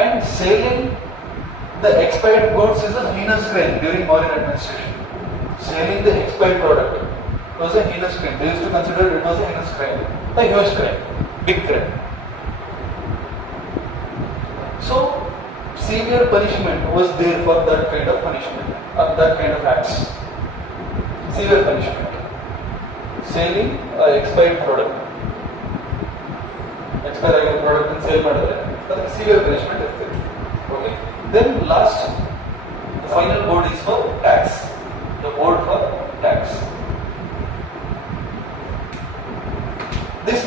And selling the expired goods is a heinous crime during Mauryan administration. Selling the expired product was a heinous crime. They used to consider it was a heinous crime, a huge crime, big crime. So severe punishment was there for that kind of punishment, or that kind of acts. Severe punishment. Selling an expired product. Expired product and sale ಮಾಡಿದ್ರೆ ಅದಕ್ಕೆ severe punishment ಇರ್ತದೆ. Okay. Then last, the final board is for tax. The board for tax. This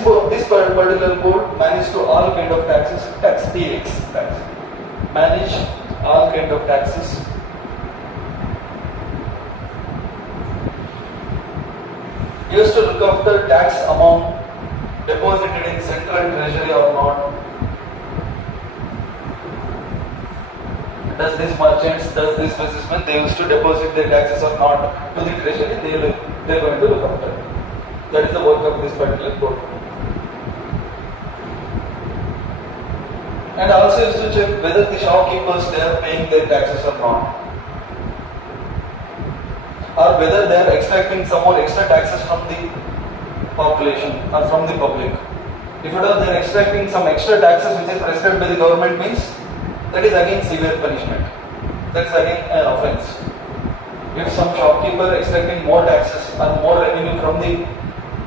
particular board managed to all kind of taxes, tax, TX, tax. Manage all kind of taxes. Used to look after tax amount deposited in central treasury or not. Does this merchants, does this businessman, they used to deposit their taxes or not to the treasury, they are going to look after. That is the work of this particular board. And also used to check whether the shopkeepers, they are paying their taxes or not. Or whether they are extracting some more extra taxes from the population or from the public. If at all they are extracting some extra taxes which is prescribed by the government, means that is again severe punishment. That is again an offence. If some shopkeeper extracting more taxes or more revenue from the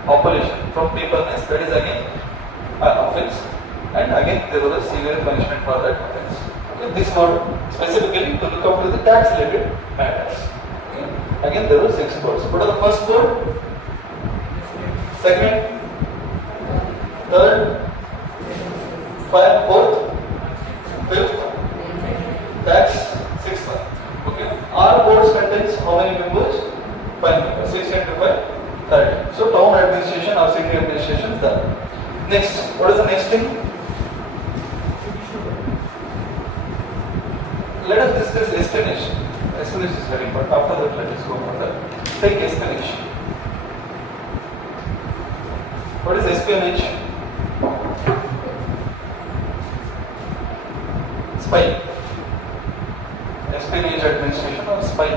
population, from people, means that is again an offence. And again there was a severe punishment for that offence. Okay. This board specifically to look after the tax related matters. Okay. Again there were 6 boards. What are the first board? Second, third, fourth, fifth, tax, sixth one. Okay. Our boards contains how many members? 5 members. 6 into 5, 30. So town administration or city administration is done. Next, what is the next thing? Let us discuss espionage. Espionage is very important. After that, let us go further. Take espionage. What is espionage? Spy. Espionage administration or spy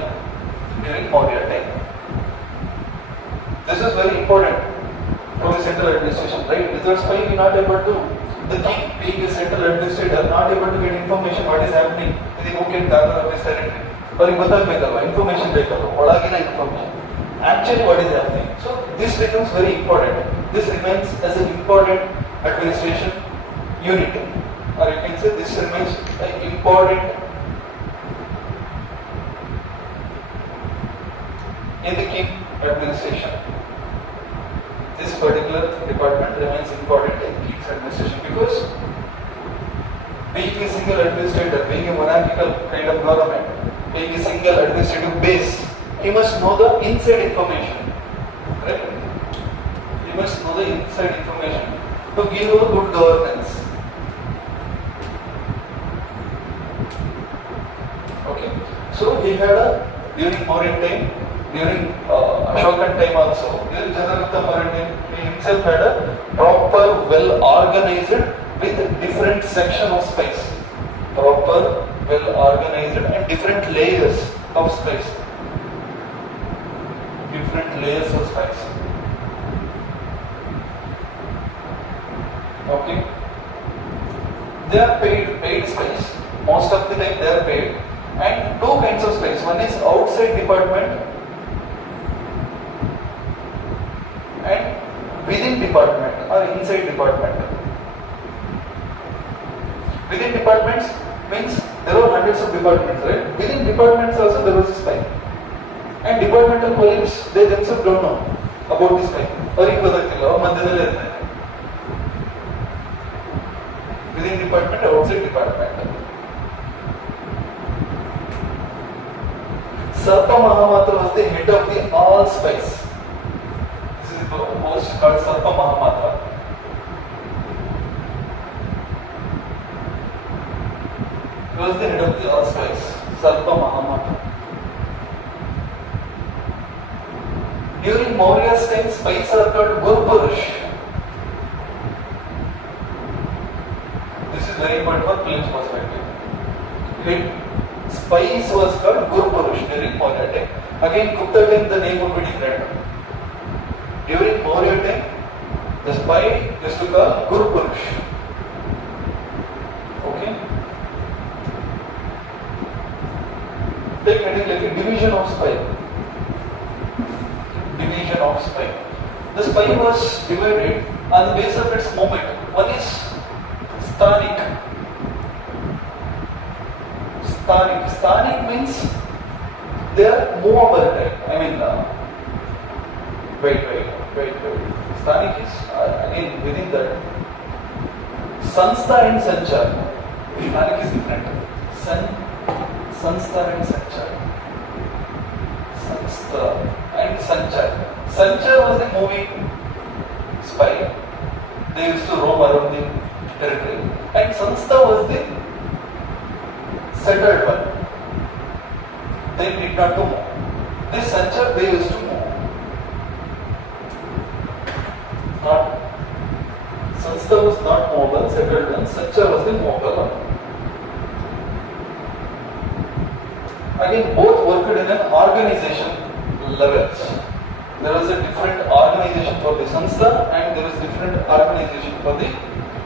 during Maurya time. This is very important for the central administration, right? Without spy, we are not able to. The king, being a central administrator, not able to get information what is happening in the Mukhen corner of his territory. But information information. Actually, what is happening? So this becomes very important. This remains as an important administration unit, or you can say this remains an important in the king administration. This particular department remains important in king's administration because being a single administrator, being a monarchical kind of government, being a single administrative base, he must know the inside information. Right? He must know the inside information to give a good governance. Okay. So he had during Mauryan time, during Ashokan time also, during Chandragupta Mauryan time, he himself had a proper, well organized with different section of space. Proper, well organized and different layers of space. Different layers of space. Okay. They are paid space. Most of the time they are paid. And two kinds of space. One is outside department and within department or inside department. Within departments means there are hundreds of departments, right? Within departments also there was a spy. And departmental colleagues, they themselves don't know about this spy. Within department, outside department. Sarpa Mahamatra was the head of the all spies. This is a post called Sarpa Mahamatra. He was the head of the all spies, Sarpa Mahamatra. During Maurya's time, spies are called Gurpurush. This is very important for film's perspective. Spies was called Gurpurush during Maurya time. Again, Gupta time the name would be different. During Maurya time, the spy is to call Gurpurush. Okay? Take heading like a division of spy. Division of spy. The spy was divided on the basis of its moment. One is Sthanik. Sthanik means they are movable type. I mean, wait. Sthanik is again within that. Sanstha and Sanchar. Sthanik is different. Sanstha and Sanchar. Sanstha and Sanchar. Sanchar was the moving spy. They used to roam around the territory. And Sanstha was the settled one. They did not move. This Sanchar they used to move. Sanstha was not movable, settled one. Sanchar was the movable one. Again, both worked in an organization levels. There was a different organization for the Sanstha and there was different organization for the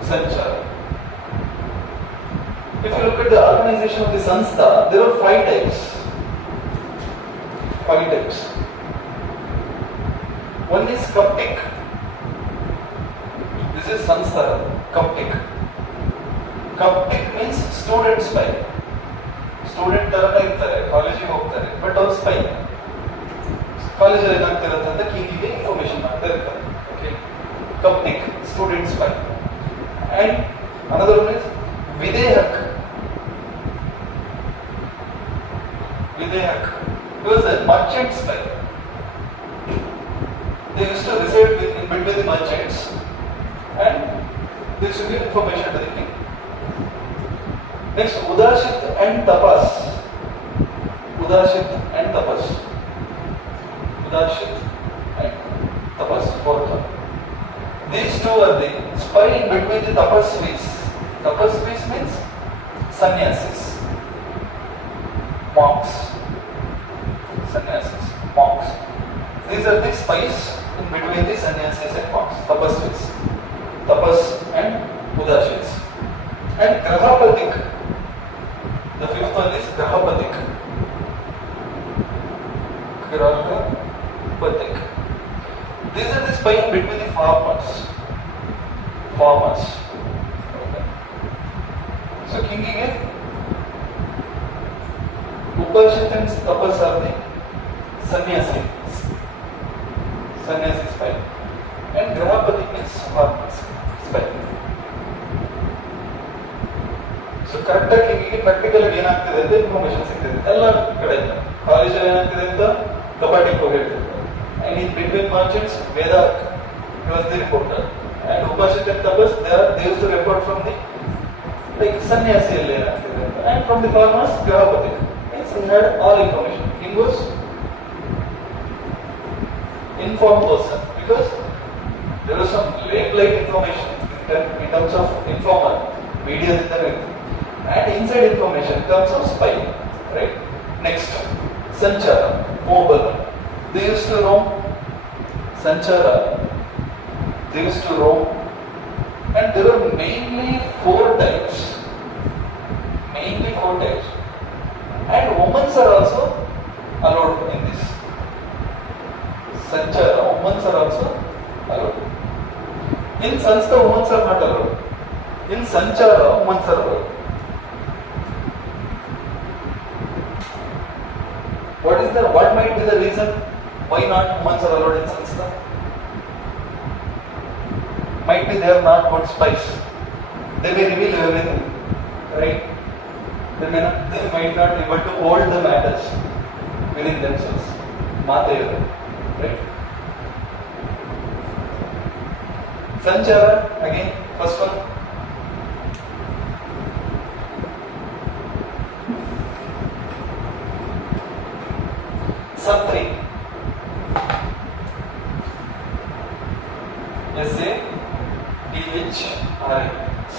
Sanchar. If you look at the organization of the Sanstha, there are 5 types. 5 types. One is Kaptik. This is Sanstha, Kaptik. Kaptik means student spy. Student college ಹೋಗ್ತಾರೆ but ಅವರು spy. College ಅಲ್ಲಿ ಏನಾಗ್ತಿರುತ್ತೆ ಅಂತ ಕಿಂಗಿಗೆ information ಮಾಡ್ತಾ ಇರ್ತಾರೆ. Okay. Kaptik, student spy. And another one is Videhak. He was a merchant spy. They used to reside in between the merchants and they used to give information to the king. Next, Udashit and Tapas. Udashit and Tapas. Udashit and Tapas, fourth one. These two are the spy in between the Tapasvis. Tapasvis means sannyasis, monks. Sannyasis, monks. These are the spies in between the sannyasis and monks. Tapasvis, Tapas and Udashits. And Grahapatik. The fifth one is Grahapatik. Grahapatik. These are the spies in between the farmers. Okay. So Kingi Upashit and Tapas are the sannyasi spy. And Grahapati means farmers spy. So correct ಆಗಿ practical ಆಗಿ ಏನಾಗ್ತಿದೆ ಅಂತ information ಸಿಗ್ತದೆ ಎಲ್ಲ ಕಡೆಯಿಂದ. ಕಾಲೇಜಲ್ಲಿ ಏನಾಗ್ತಿದೆ ಅಂತ ಕಬಾಡಿಗೆ ಹೋಗಿರ್ತಾರೆ. And in between merchants, Vedak, he was the reporter. And Upashit and Tapas, they used to report from the sannyasi ಅಲ್ಲಿ ಏನಾಗ್ತಿದೆ ಅಂತ. And from the farmers, Grahapati. He had all information. He was informed person because there was some lake-like information in terms of informer, media and inside information in terms of spy, right? Next, Sanchara, mobile. They used to roam. Sanchara, they used to roam, and there were mainly four types. Mainly four types, and women are also allowed in this. Sanchara, women are also allowed. In Sanstha, women are not allowed. In Sanchara, women are allowed. What might be the reason why not women are allowed in Sanstha? Might be they are not good spies. They may reveal everything, right? They might not be able to hold the matters within themselves. Matayara, right? Sanchara, again, first one. Satri. S-A-T-H-R-I.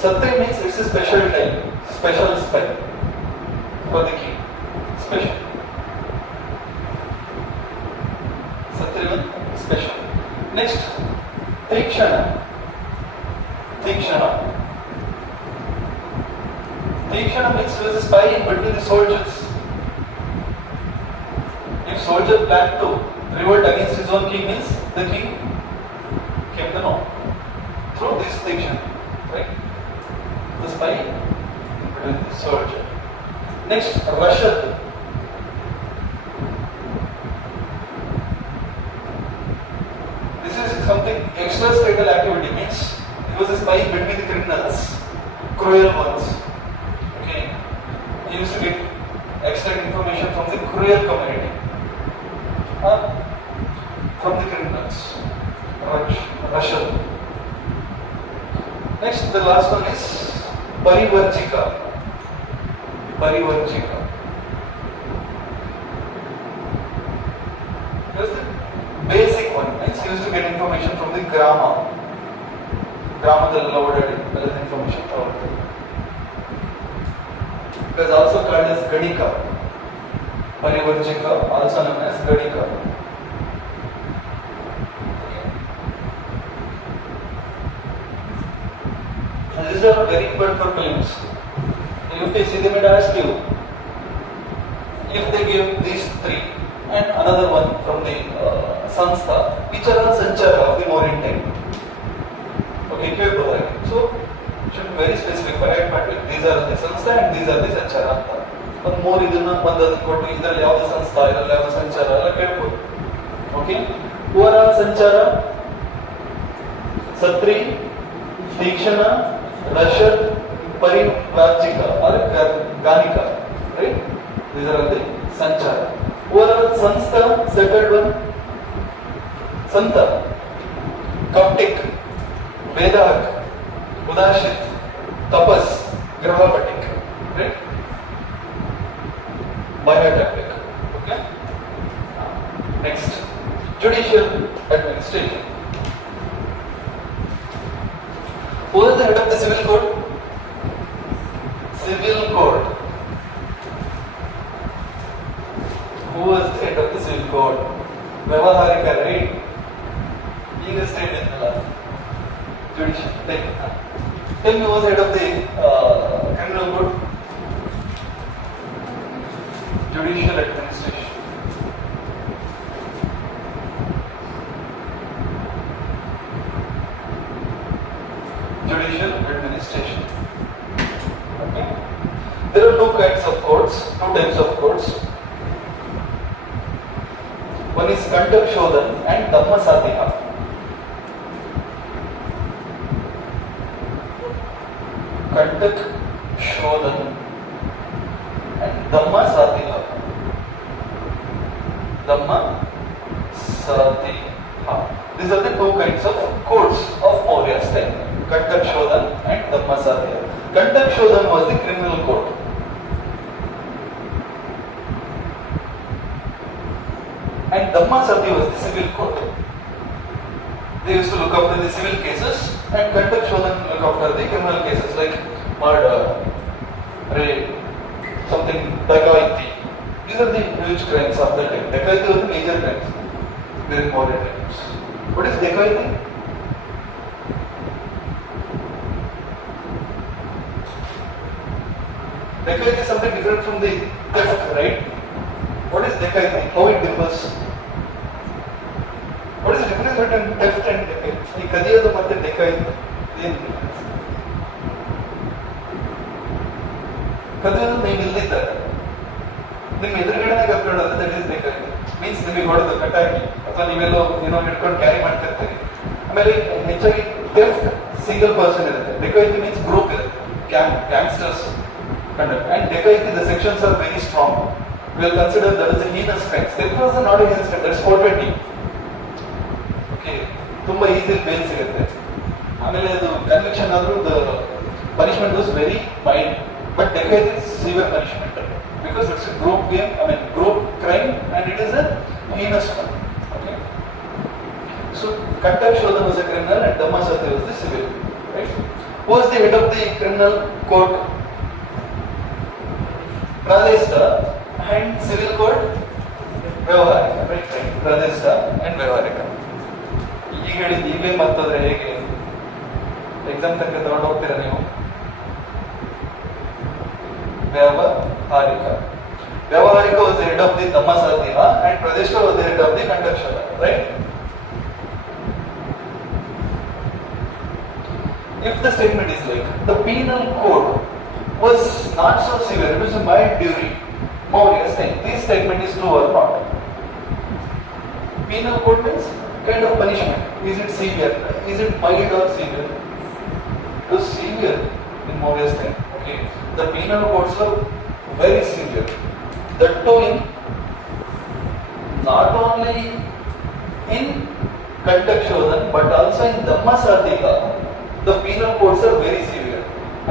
Satri means it's a special type, special spell for the king. Special. Satri one, special. Next, Tikshana. Tikshana. Tikshana means he was a spy between the soldiers. If soldier planned to revolt against his own king, means the king came to know through this Tikshana, right? The spy between the soldier. Next, Rashad. This is something extra-statal activity, means he was a spy between the criminals, cruel ones. Okay, he used to get extract information from the cruel community, from the criminals. Rashad. Next, the last one is Parivarjika. Parivarjika. That's the basic one. Means he used to get information from the Grama. Grama, the loaded information. It is also called as Gadika. Parivarjika, also known as Gadika. And these are very important for claims. If they see them and ask you, if they give these three and another one from the Sanstha, which are all Sanchara of the Mauryan time. Okay, so should be very specific, correct? But these are the Sanstha and these are the Sanchara. But more idana bandadu kotu idರಲ್ಲಿ ಯಾವುದು Sanstha, idರಲ್ಲಿ ಯಾವುದು Sanchara ಎಲ್ಲ ಕೇಳಬಹುದು. Okay, who are all Sanchara? Satri, Tikshana, Rashad, Parivarjika or Ganika, right? These are all the Sanchara. Who are all Sanstha? Second one, Santa, Kaptik, Vedak, Udashit, Tapas, Grahapatik, right? Biotactic. Okay. Next, judicial administration. Who is the head of the civil code? Civil code. Who was the head of the civil code? Vyavaharika, right? He is state in the judicial. Tell me who was head of the criminal code? Judicial administration. Judicial administration. Okay. There are two types of courts. One is Kantak Shodhan and Dhamma Satiha. Kantak Shodhan and Dhamma Satiha. Dhamma Satiha. These are the two kinds of courts of Maurya's time. Kantak Shodhan and Dhamma Satiha. Kantak Shodhan was the criminal court. And Dhamma Satiha was the civil court. They used to look look after the civil cases and Kantak Shodhan look after the criminal cases like murder, rape, something, dacoity. These are the huge crimes of the time. Dacoity was the major crimes during modern times. What is dacoity? Dacoity is something different from the theft, right? What is dacoity? How it differs? What is the difference between theft and dacoity? ಈ ಕದಿಯೋದು ಮತ್ತೆ dacoity ಏನು? ಕದಿಯೋದು ನೀವು ಇಲ್ಲಿದ್ದಾರೆ ನಿಮ್ಮ ಎದುರುಗಡೆನೇ ಕರ್ಕೊಂಡೋದು that is dacoity. Means ನಿಮಗೆ ಹೊಡೆದು ಕಟ್ಟಾಕಿ ಅಥವಾ ನೀವೆಲ್ಲೋ ಏನೋ ಹಿಡ್ಕೊಂಡು ಕ್ಯಾರಿ ಮಾಡ್ತಿರ್ತೀರಿ. ಆಮೇಲೆ ಹೆಚ್ಚಾಗಿ ಥೆಫ್ಟ್ ಸಿಂಗಲ್ ಪರ್ಸನ್ ಇರುತ್ತೆ. dacoity ಮೀನ್ಸ್ ಗ್ರೂಪ್ ಇರುತ್ತೆ, gangsters conduct. And dacoity, the sections are very strong. We will consider that as a heinous crime. Theft was not a heinous crime, that's 420. Okay, ತುಂಬಾ easy bale ಸಿಗುತ್ತೆ. ಆಮೇಲೆ ಅದು conviction ಆದ್ರೂ the punishment was very mild. But dacoity is severe punishment because it's a group game, group crime, and it is a heinous one. Okay. So Kantak Shodhan was a criminal and Dhamma Satya was the civil. Right? Who was the head of the criminal court? Pradeshta and civil court Vyavaharika, right? Pradeshta and Vyavaharika. ಈಗ ಹೇಳಿದ್ದು ಈಗಲೇ ಮತ್ತೋದ್ರೆ ಹೇಗೆ exam ತನಕ ತಗೊಂಡು ಹೋಗ್ತೀರಾ ನೀವು? Vyavaharika. Vyavaharika was the head of the Dhammasadhyana and Pradeshta was the head of the Kantak Shodhan, right? If the statement is like the penal code was not so severe, it was a mild during Maurya's time, this statement is true or not? Penal code means kind of punishment. Is it severe? Is it mild or severe? It was severe in Maurya's time. Okay, the penal codes were very severe. That too in not only in Kantak Shodhan but also in Dhammasadhyana, the penal codes are very severe.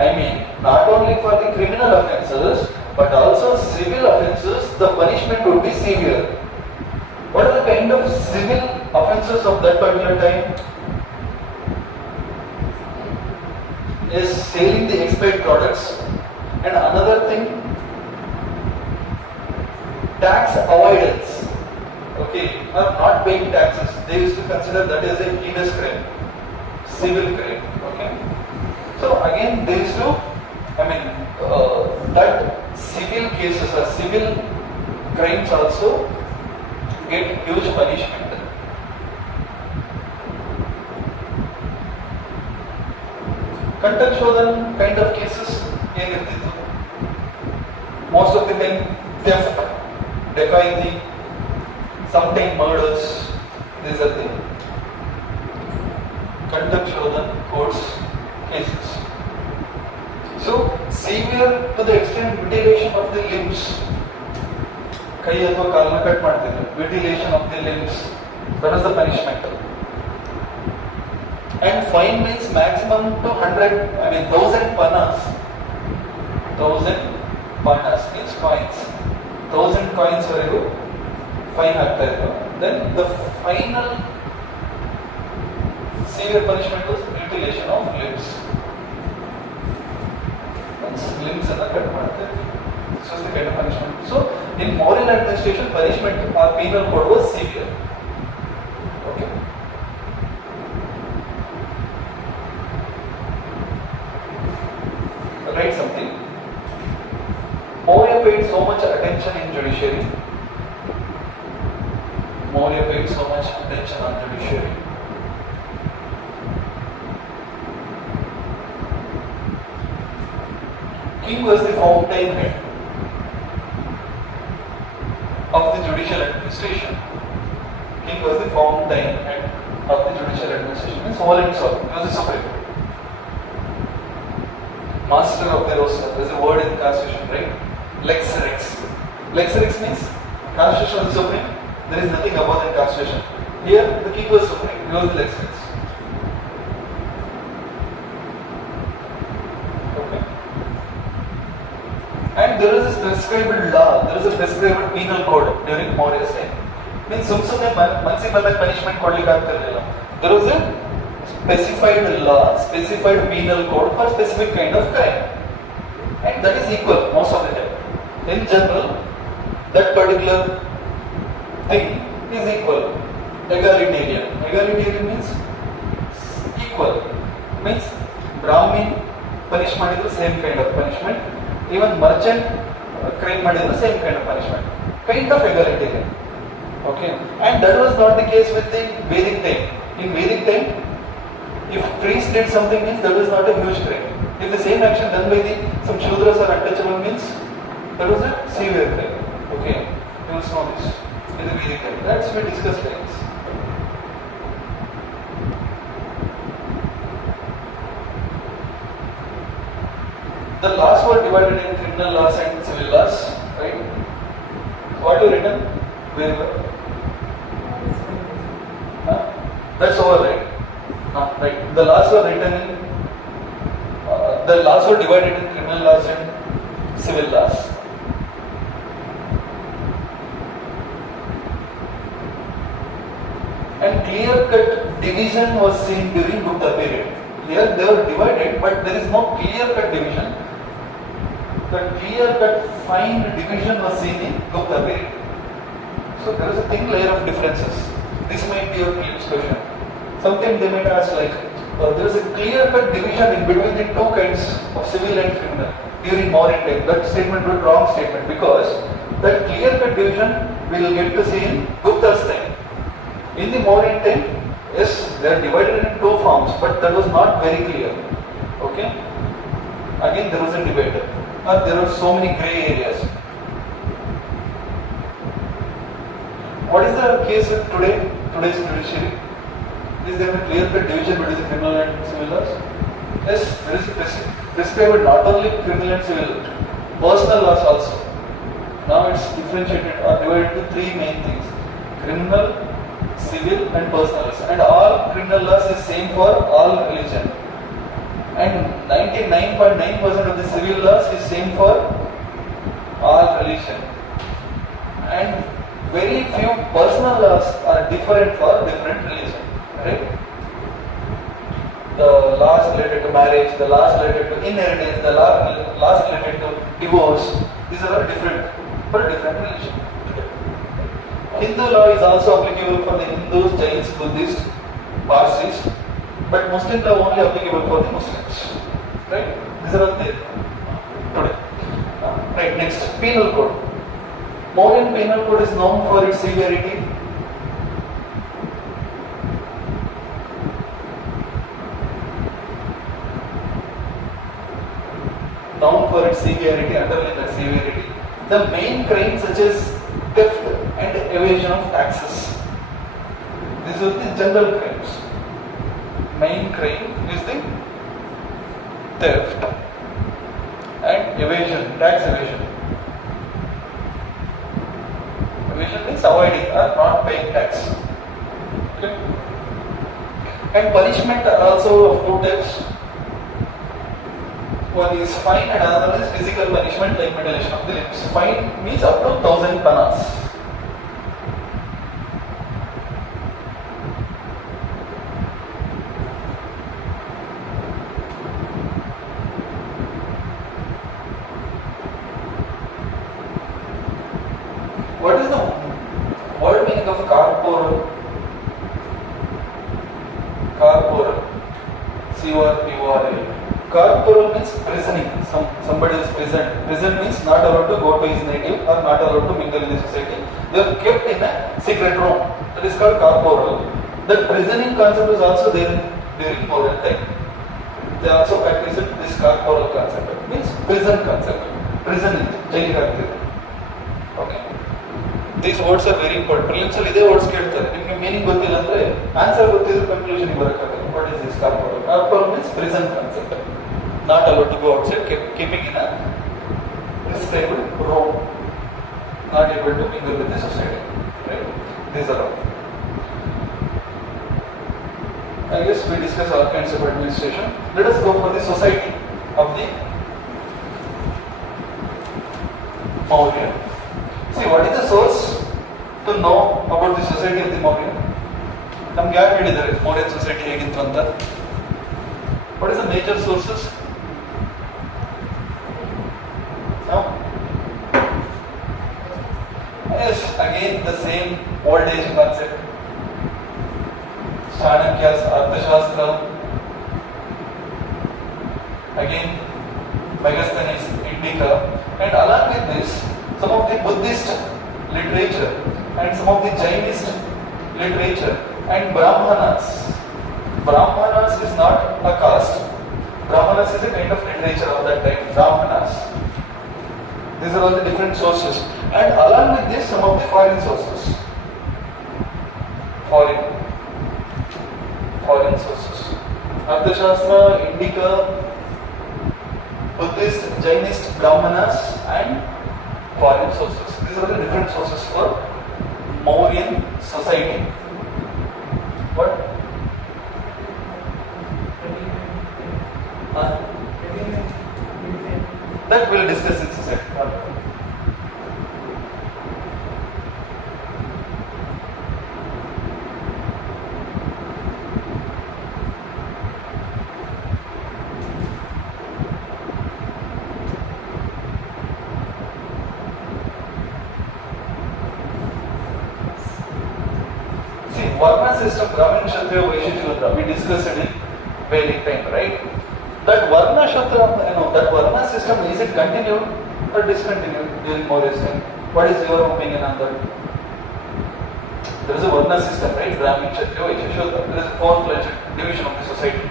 I mean, not only for the criminal offences, but also civil offences, the punishment would be severe. What are the kind of civil offences of that particular time? Is selling the expired products, and another thing, tax avoidance. Okay, or not paying taxes. They used to consider that as a heinous crime, civil crime. Okay. So again, they used to, that civil cases or civil crimes also get huge punishment. Kantak Shodhan kind of cases ಏನಿರ್ತಿತ್ತು? Most of the time theft, dacoity, sometimes murders. These are the Kantak Shodhan courts cases. So severe to the extent mutilation of the limbs. ಕೈ ಅಥವಾ ಕಾಲನ್ನ cut ಮಾಡ್ತಿದ್ರು. Mutilation of the limbs. That was the punishment. And fine means maximum to 1000 panas. 1000 panas means coins. 1000 coins ವರೆಗೂ fine ಆಗ್ತಾ ಇತ್ತು. Then the final severe punishment was mutilation of limbs. Limbs ಅನ್ನ cut ಮಾಡ್ತಾ ಇದ್ರು. This was the kind of punishment. So in Mauryan administration, punishment or penal code was severe. Okay. Write something. Maurya paid so much attention in judiciary. Maurya paid so much attention on judiciary. King was the fountainhead of the judicial administration. King was the fountainhead of the judicial administration. Means all and all. He was the supreme. Master of the roster. There's a word in the constitution, right? Lex rex. Lex rex means constitution of the supreme. There is nothing above the constitution. Here the king was supreme. He was the lex rex. Okay. And there is a prescribed law. There is a prescribed penal code during Maurya's time. Means sumsumne mansi bandak punishment kodlik ಆಗ್ತಿರಲಿಲ್ಲ. There was a specified law, specified penal code for specific kind of crime, and that is equal most of the time. In general, that particular thing is equal. Egalitarian. Egalitarian means equal. Means Brahmin punish ಮಾಡಿದ್ರು same kind of punishment. Even merchant crime ಮಾಡಿದ್ರು same kind of punishment. Kind of egalitarian. Okay. And that was not the case with the Vedic time. In Vedic time, if priests did something means that was not a huge crime. If the same action done by some Shudras or untouchable means that was a severe crime. Okay. You must know this. In the Vedic time. That's we discussed like this. The laws were divided in criminal laws and civil laws, right? What you written? Where were? That's over, right? Right. The laws were written in. The laws were divided in criminal laws and civil laws. And clear-cut division was seen during Gupta period. Here they were divided, but there is no clear-cut division. The clear-cut fine division was seen in Gupta period. So there is a thin layer of differences. This might be your previous question. Sometimes they might ask like, there is a clear-cut division in between the two kinds of civil and criminal during Mauryan time. That statement was wrong statement because that clear-cut division we will get to see in Gupta's time. In the Mauryan time, yes, they are divided in two forms, but that was not very clear. Okay? Again, there was a debate. There are so many grey areas. What is the case with today's judiciary? Is there a clear-cut division between the criminal and civil laws? Yes, there is prescribed not only criminal and civil, personal laws also. Now it's differentiated or divided into three main things: criminal, civil and personal laws. And all criminal laws is same for all religion. And 99.9% of the civil laws is same for all religion. And very few personal laws are different for different religion. Right? The laws related to marriage, the laws related to inheritance, the laws related to divorce, these are all different for different religion. Hindu law is also applicable for the Hindus, Jains, Buddhists, Parsis, but Muslim law only applicable for the Muslims. Right? These are all there today. Right, next, penal code. Mauryan penal code is known for its severity. Underline that severity. The main crimes such as theft and evasion of taxes. These are the general crimes. Main crime is the theft and evasion, tax evasion. Evasion means avoiding or not paying tax. Okay. And punishment are also of two types. One is fine and another is physical punishment like mutilation of the limbs. Fine means up to 1,000 panas. What is the word meaning of corporal? Corporal. C-O-R-P-O-R-A. Corporal means prisoning. Somebody is prisoned. Prison means not allowed to go to his native or not allowed to mingle in the society. They are kept in a secret room. That is called corporal. The prisoning concept is also there during Mauryan time. They also practice this corporal concept. It means prison concept. Prisoning. Jail kartide. Okay. These words are very important. Prelims ಅಲ್ಲಿ ಇದೇ words ಕೇಳ್ತಾರೆ. ನಿಮಗೆ meaning ಗೊತ್ತಿಲ್ಲ ಅಂದ್ರೆ answer ಗೊತ್ತಿದ್ರೆ conclusion ಬರಕ್ಕಾಗಲ್ಲ. What is this corporal? Corporal means prison concept. Not allowed to go outside, keeping in a prescribed room. Not able to mingle with the society. Right? These are all. I guess we discuss all kinds of administration. Let us go for the society of the Mauryan. See, what is the source to know about the society of the Mauryan? ನಮ್ಗೆ ಯಾರು ಹೇಳಿದ್ದಾರೆ Mauryan society ಹೇಗಿತ್ತು ಅಂತ? What is the major sources? No? Yes, again the same old age concept. Chanakya's Arthashastra. Again, Megasthenes, Indica. And along with this, some of the Buddhist literature and some of the Jainist literature and Brahmanas. Brahmanas is not a caste. Brahmanas is a kind of literature of that time. Brahmanas. These are all the different sources. And along with this, some of the foreign sources. Foreign sources. Arthashastra, Indica, Buddhist, Jainist, Brahmanas and foreign sources. These are the different sources for Mauryan society. What? That we'll discuss in society. Varna system, Brahmin, Kshatriya, Vaishya, Shudra, we discussed it in Vedic time, right? That Varna that Varna system, is it continued or discontinued during Maurya's time? What is your opinion on that? There is a Varna system, right? Brahmin, Kshatriya, Vaishya, Shudra. There is a four-fledged division of the society.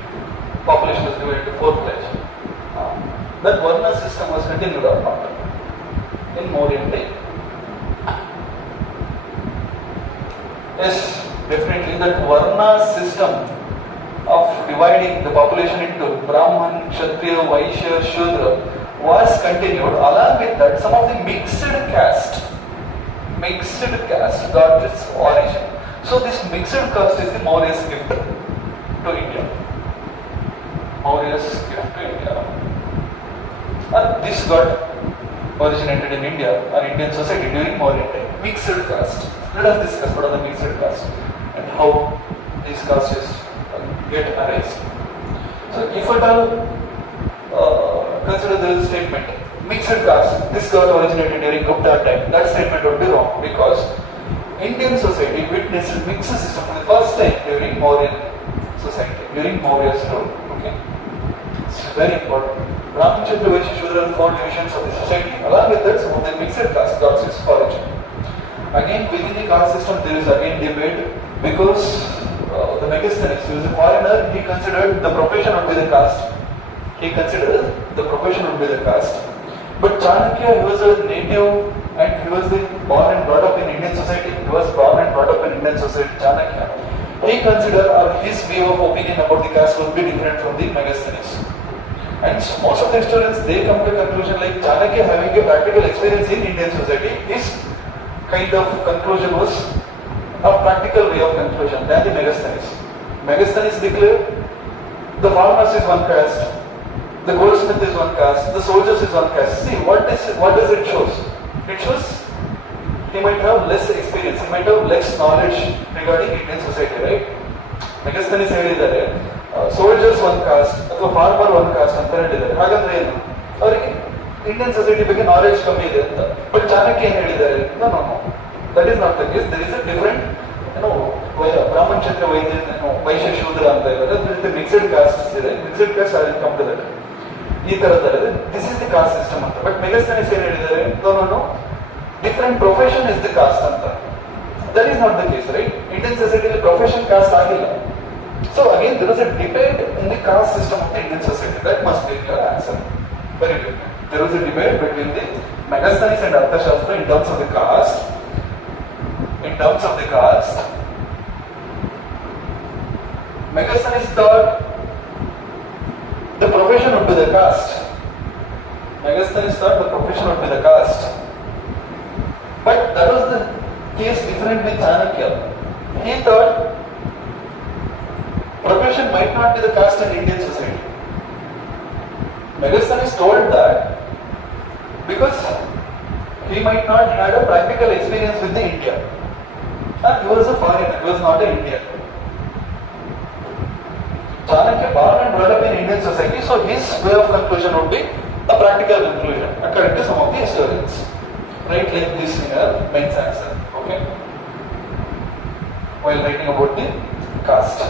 Population was divided into four-fledged. That Varna system was continued or not in Mauryan time? Yes. Definitely, that Varna system of dividing the population into Brahman, Kshatriya, Vaishya, Shudra was continued. Along with that, some of the mixed caste got its origin. So this mixed caste is the Maurya's gift to India. Maurya's gift to India. And this got originated in India or Indian society during Mauryan time. Mixed caste. Let us discuss what are the mixed caste and how these castes get arise. So if at all consider there is a statement, mixed caste, this got originated during Gupta time, that statement would be wrong because Indian society witnessed mixed system for the first time during Mauryan society, during Maurya's rule. Okay? It's very important. Brahmin, Kshatriya, Vaishya, Shudra are four divisions of the society. Along with that, some of the mixed caste got its origin. Again, within the caste system, there is again debate because the Megasthenes, who is a foreigner, he considered the profession would be the caste. But Chanakya, he was a native and he was born and brought up in Indian society. Chanakya. He considered, or his view of opinion about the caste would be different from the Megasthenes. And most of the historians, they come to a conclusion like Chanakya having a practical experience in Indian society is kind of conclusion was a practical way of conclusion than the Megasthenes. Megasthenes declared the farmers is one caste, the goldsmith is one caste, the soldiers is one caste. See, what does it show? It shows he might have less experience, he might have less knowledge regarding Indian society, right? Megasthenes ಹೇಳಿದ್ದಾರೆ soldiers one caste ಅಥವಾ farmer one caste ಅಂತ ಹೇಳಿದ್ದಾರೆ. ಹಾಗಂದ್ರೆ ಏನು? ಅವರಿಗೆ Indian society ಬಗ್ಗೆ knowledge ಕಮ್ಮಿ ಇದೆ ಅಂತ. But Chanakya ಏನು ಹೇಳಿದ್ದಾರೆ? No. That is not the case. There is a different, Brahman, Kshatriya, Vaishya, Shudra ಅಂತ ಇದ್ದಾರೆ. The mixed castes ಇದೆ. Mixed caste I will come to that. ಈ ತರದಲ್ಲಿ this is the caste system ಅಂತ. But Megasthenes ಏನು ಹೇಳಿದ್ದಾರೆ? No. Different profession is the caste ಅಂತ. That is not the case, right? Indian society profession caste ಆಗಿಲ್ಲ. So again, there is a debate in the caste system of the Indian society. That must be your answer. Very good. There was a debate between the Megasthenes and Arthashastra in terms of the caste. Megasthenes thought the profession would be the caste. But that was the case different with Chanakya. He thought profession might not be the caste in Indian society. Megasthenes told that because he might not have a practical experience with the India. And he was a foreigner, he was not an Indian. Chanakya born and brought up in Indian Indian society. So his way of conclusion would be a practical conclusion according to some of the historians. Write like this in your mains answer. Okay. While writing about the caste.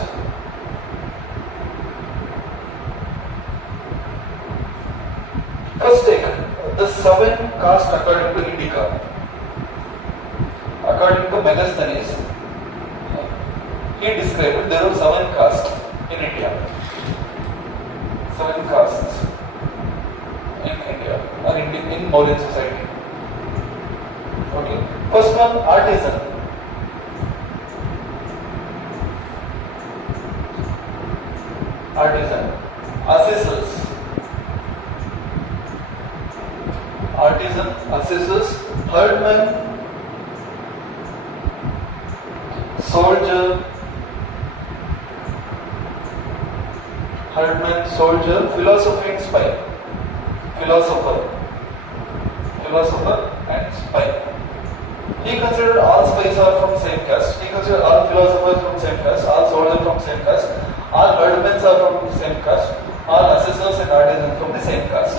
First take the 7 castes according to Indica. According to Megasthenes, he described there are 7 castes in India. 7 castes in India or in Mauryan society. Okay. First one, artisan. Artisan. Assessors. Artisan, assessors, herdman, soldier, philosopher and spy. Philosopher and spy. He considered all spies are from same caste. He considered all philosophers from same caste, all soldiers from same caste, all herdmen are from same caste, all assessors and artisans from the same caste.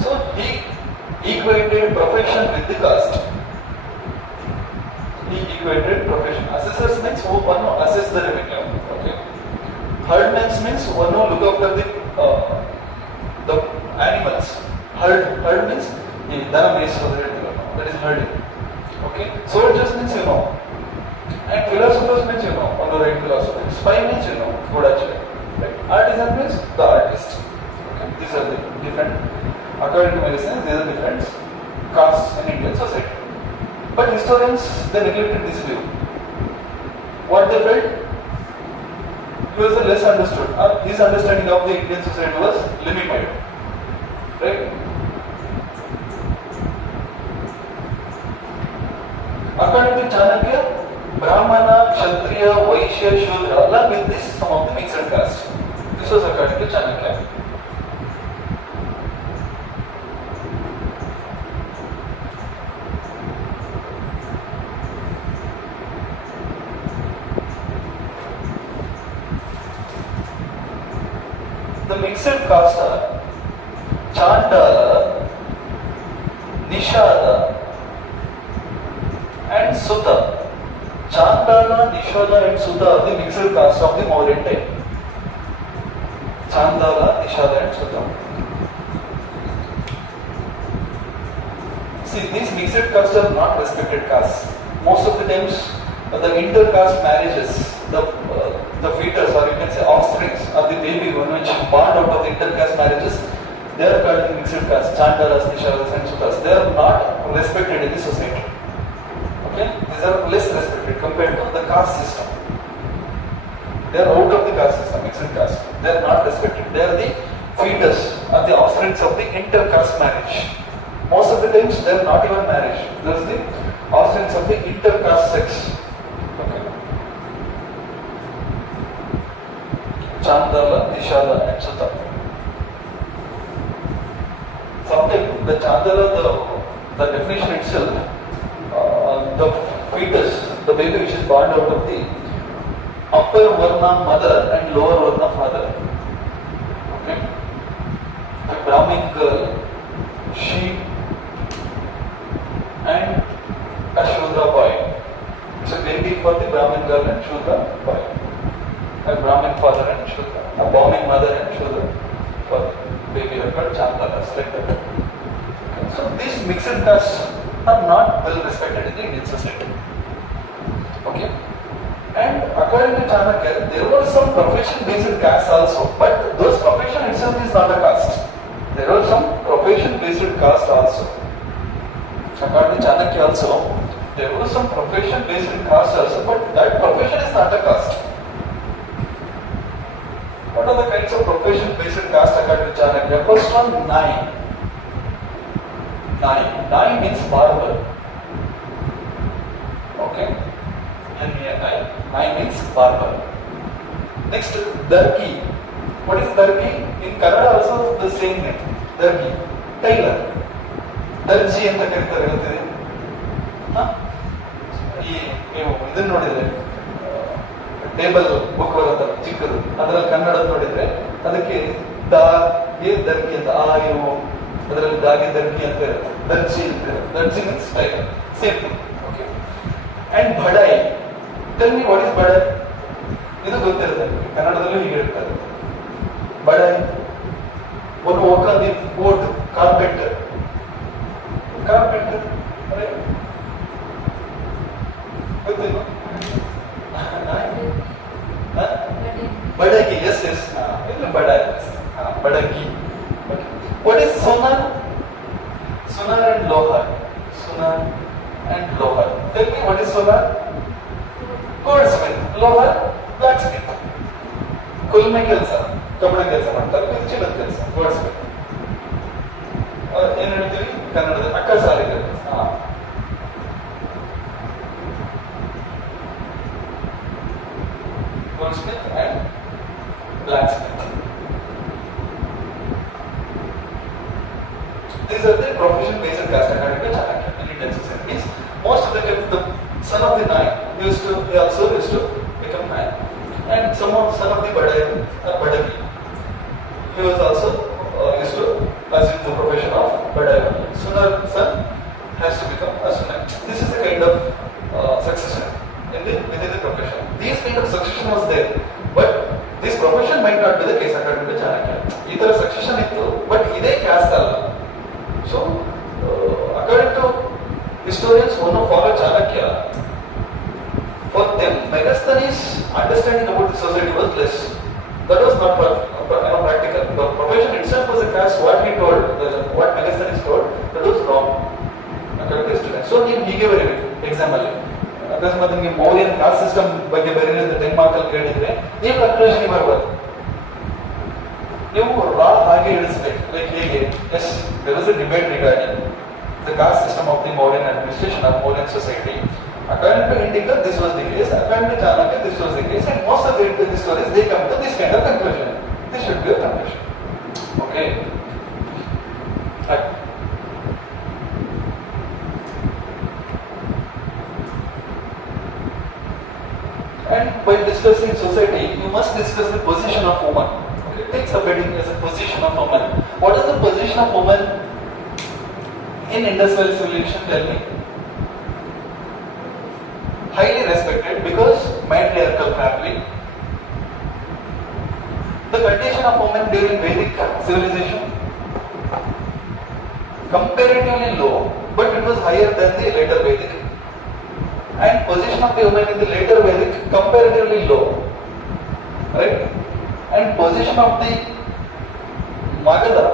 So he equated profession with the caste. He equated profession. Assessors means one who assess the revenue. Okay. Herdmen means one who look after the animals. Herd means that is herding. Okay. Soldiers means and philosophers means on the right philosophy. Spy means good actually. Right. Artisan means the artist. Okay. These are the different. According to Megasthenes, these are different castes in Indian society. But historians, they neglected this view. What they felt? He was less understood. His understanding of the Indian society was limited. Right? According to Chanakya, Brahmana, Kshatriya, Vaishya, Shudra, along with this, some of the mixed castes. This was according to Chanakya. The mixed castes are Chandala, Nishada, and Sutta. Chandala, Nishada, and Sutta are the mixed castes of the Mauryan time. Chandala, Nishada, and Sutta. See, these mixed castes are not respected castes. Most of the times, the inter-caste marriages, the fetus, or you can say offsprings, or the baby one which is born out of the inter-caste marriages, they are called mixed caste, Chandalas, Nishadas, and Sudras. They are not respected in the society. Okay, these are less respected compared to the caste system. They are out of the caste system, mixed caste. They are not respected. They are the fetus, or the offsprings of the inter-caste marriage. Most of the times, they are not even marriage. They are the offsprings of the inter-caste sex. Chandala, Nishada, and Sutta. Sometimes the Chandala, the definition itself, the fetus, the baby which is born out of the upper Varna mother and lower Varna father. Okay? A Brahmin girl, she and a Shudra boy. It's a baby for the Brahmin girl and Shudra boy. A Brahmin father and Shudra, a Brahmin mother and Shudra father. Baby are called Chandalas, like that. So these mixed castes are not well respected in the Indian society. Okay? And according to Chanakya, there were some profession-based castes also, but those profession itself is not a caste. There were some profession-based castes also. According to Chanakya also, there were some profession-based castes also, but that profession is not a caste. What are the kinds of profession-based caste according to Chanakya? First one, Nai. Nai means barber. Okay? Nai means barber. Next, Darki. What is Darki? In Kannada also the same name. Darki. Tailor. Darji ಅಂತ ಕರೀತಾರೆ ಗೊತ್ತಿದೆ? ನೀವು ಇದನ್ನು ನೋಡಿದ್ರೆ table book ಬರುತ್ತಲ್ಲ ಚಿಕ್ಕದು ಅದರಲ್ಲಿ ಕನ್ನಡ ನೋಡಿದ್ರೆ ಅದಕ್ಕೆ ದಾಗೆ ದರ್ಗಿ ಅಂತ ಆ ಇವು ಅದರಲ್ಲಿ ದಾಗೆ ದರ್ಗಿ ಅಂತ ಇರುತ್ತೆ, ದರ್ಜಿ ಅಂತ ಇರುತ್ತೆ. ದರ್ಜಿ means type, same thing. Okay. And ಬಡಾಯಿ, ಟೆಲ್ ಮಿ ವಾಟ್ ಇಸ್ ಬಡಾಯಿ? ಇದು ಗೊತ್ತಿರುತ್ತೆ ಕನ್ನಡದಲ್ಲೂ ಹೀಗೆ ಇರ್ತಾರೆ. ಬಡಾಯಿ ಒಂದು work on the board, carpenter. Carpenter ಗೊತ್ತಿಲ್ಲ? ಬಡಗಿ, ಎಸ್ ಎಸ್, ಇಲ್ಲ ಬಡಾಯಿ, ಬಡಗಿ. What is sonar? Sonar and lohar. Sonar and lohar. Tell me what is sonar? Goldsmith. Lohar? Blacksmith. ಕುಲ್ಮೆ ಕೆಲಸ, ಕಬ್ಬಣ ಕೆಲಸ ಮಾಡ್ತಾರೆ, ಚಿನ್ನದ ಕೆಲಸ, ಗೋಲ್ಡ್ಸ್ಮಿತ್. ಏನ್ ಹೇಳ್ತೀವಿ ಕನ್ನಡದಲ್ಲಿ? ಅಕ್ಕಸಾಲಿಗರು. Goldsmith and blacksmith. These are the profession based caste academy Chanakya in Indian society. Means most of the son of the Naik he also used to become Naik, and son of the Badagi, he was also used to assume the profession of Badagi. Sooner son has to become a Sunak. This is the kind of succession within the profession. These kind of succession was there, but this profession might not be the case according to Chanakya. Either succession ittu, but ide caste alla. So, according to historians who now follow Chanakya, for them, Megasthenes' understanding about the society was less. That was not practical. The profession itself was a caste. What he told, what Megasthenes told, that was wrong. According to historians. So, he gave an example. ಅಕಸ್ಮಾತ್ ನಿಮಗೆ Mauryan caste system ಬಗ್ಗೆ ಬೇರೆ ten ಮಾರ್ಕಲ್ಲಿ ಕೇಳಿದ್ರೆ ನೀವು conclusion ಬರ್ಬೋದು. ನೀವು raw ಹಾಗೆ ಇಳಿಸ್ಬೇಕು. ಲೈಕ್ ಹೇಗೆ? Yes, there was a debate regarding the caste system of the Mauryan administration of Mauryan society. According to Indica, this was the case. According to Chanakya, this was the case. And most of the historians, they come to this kind of conclusion. This should be a conclusion. Okay. And by discussing society, you must discuss the position of woman. Okay, take subheading as a position of woman. What is the position of woman in industrial civilization? Tell me. Highly respected because matriarchal family. The condition of woman during Vedic civilization, comparatively low, but it was higher than the later Vedic. And position of the woman in the later Vedic, comparatively low, right? And position of the Magadha,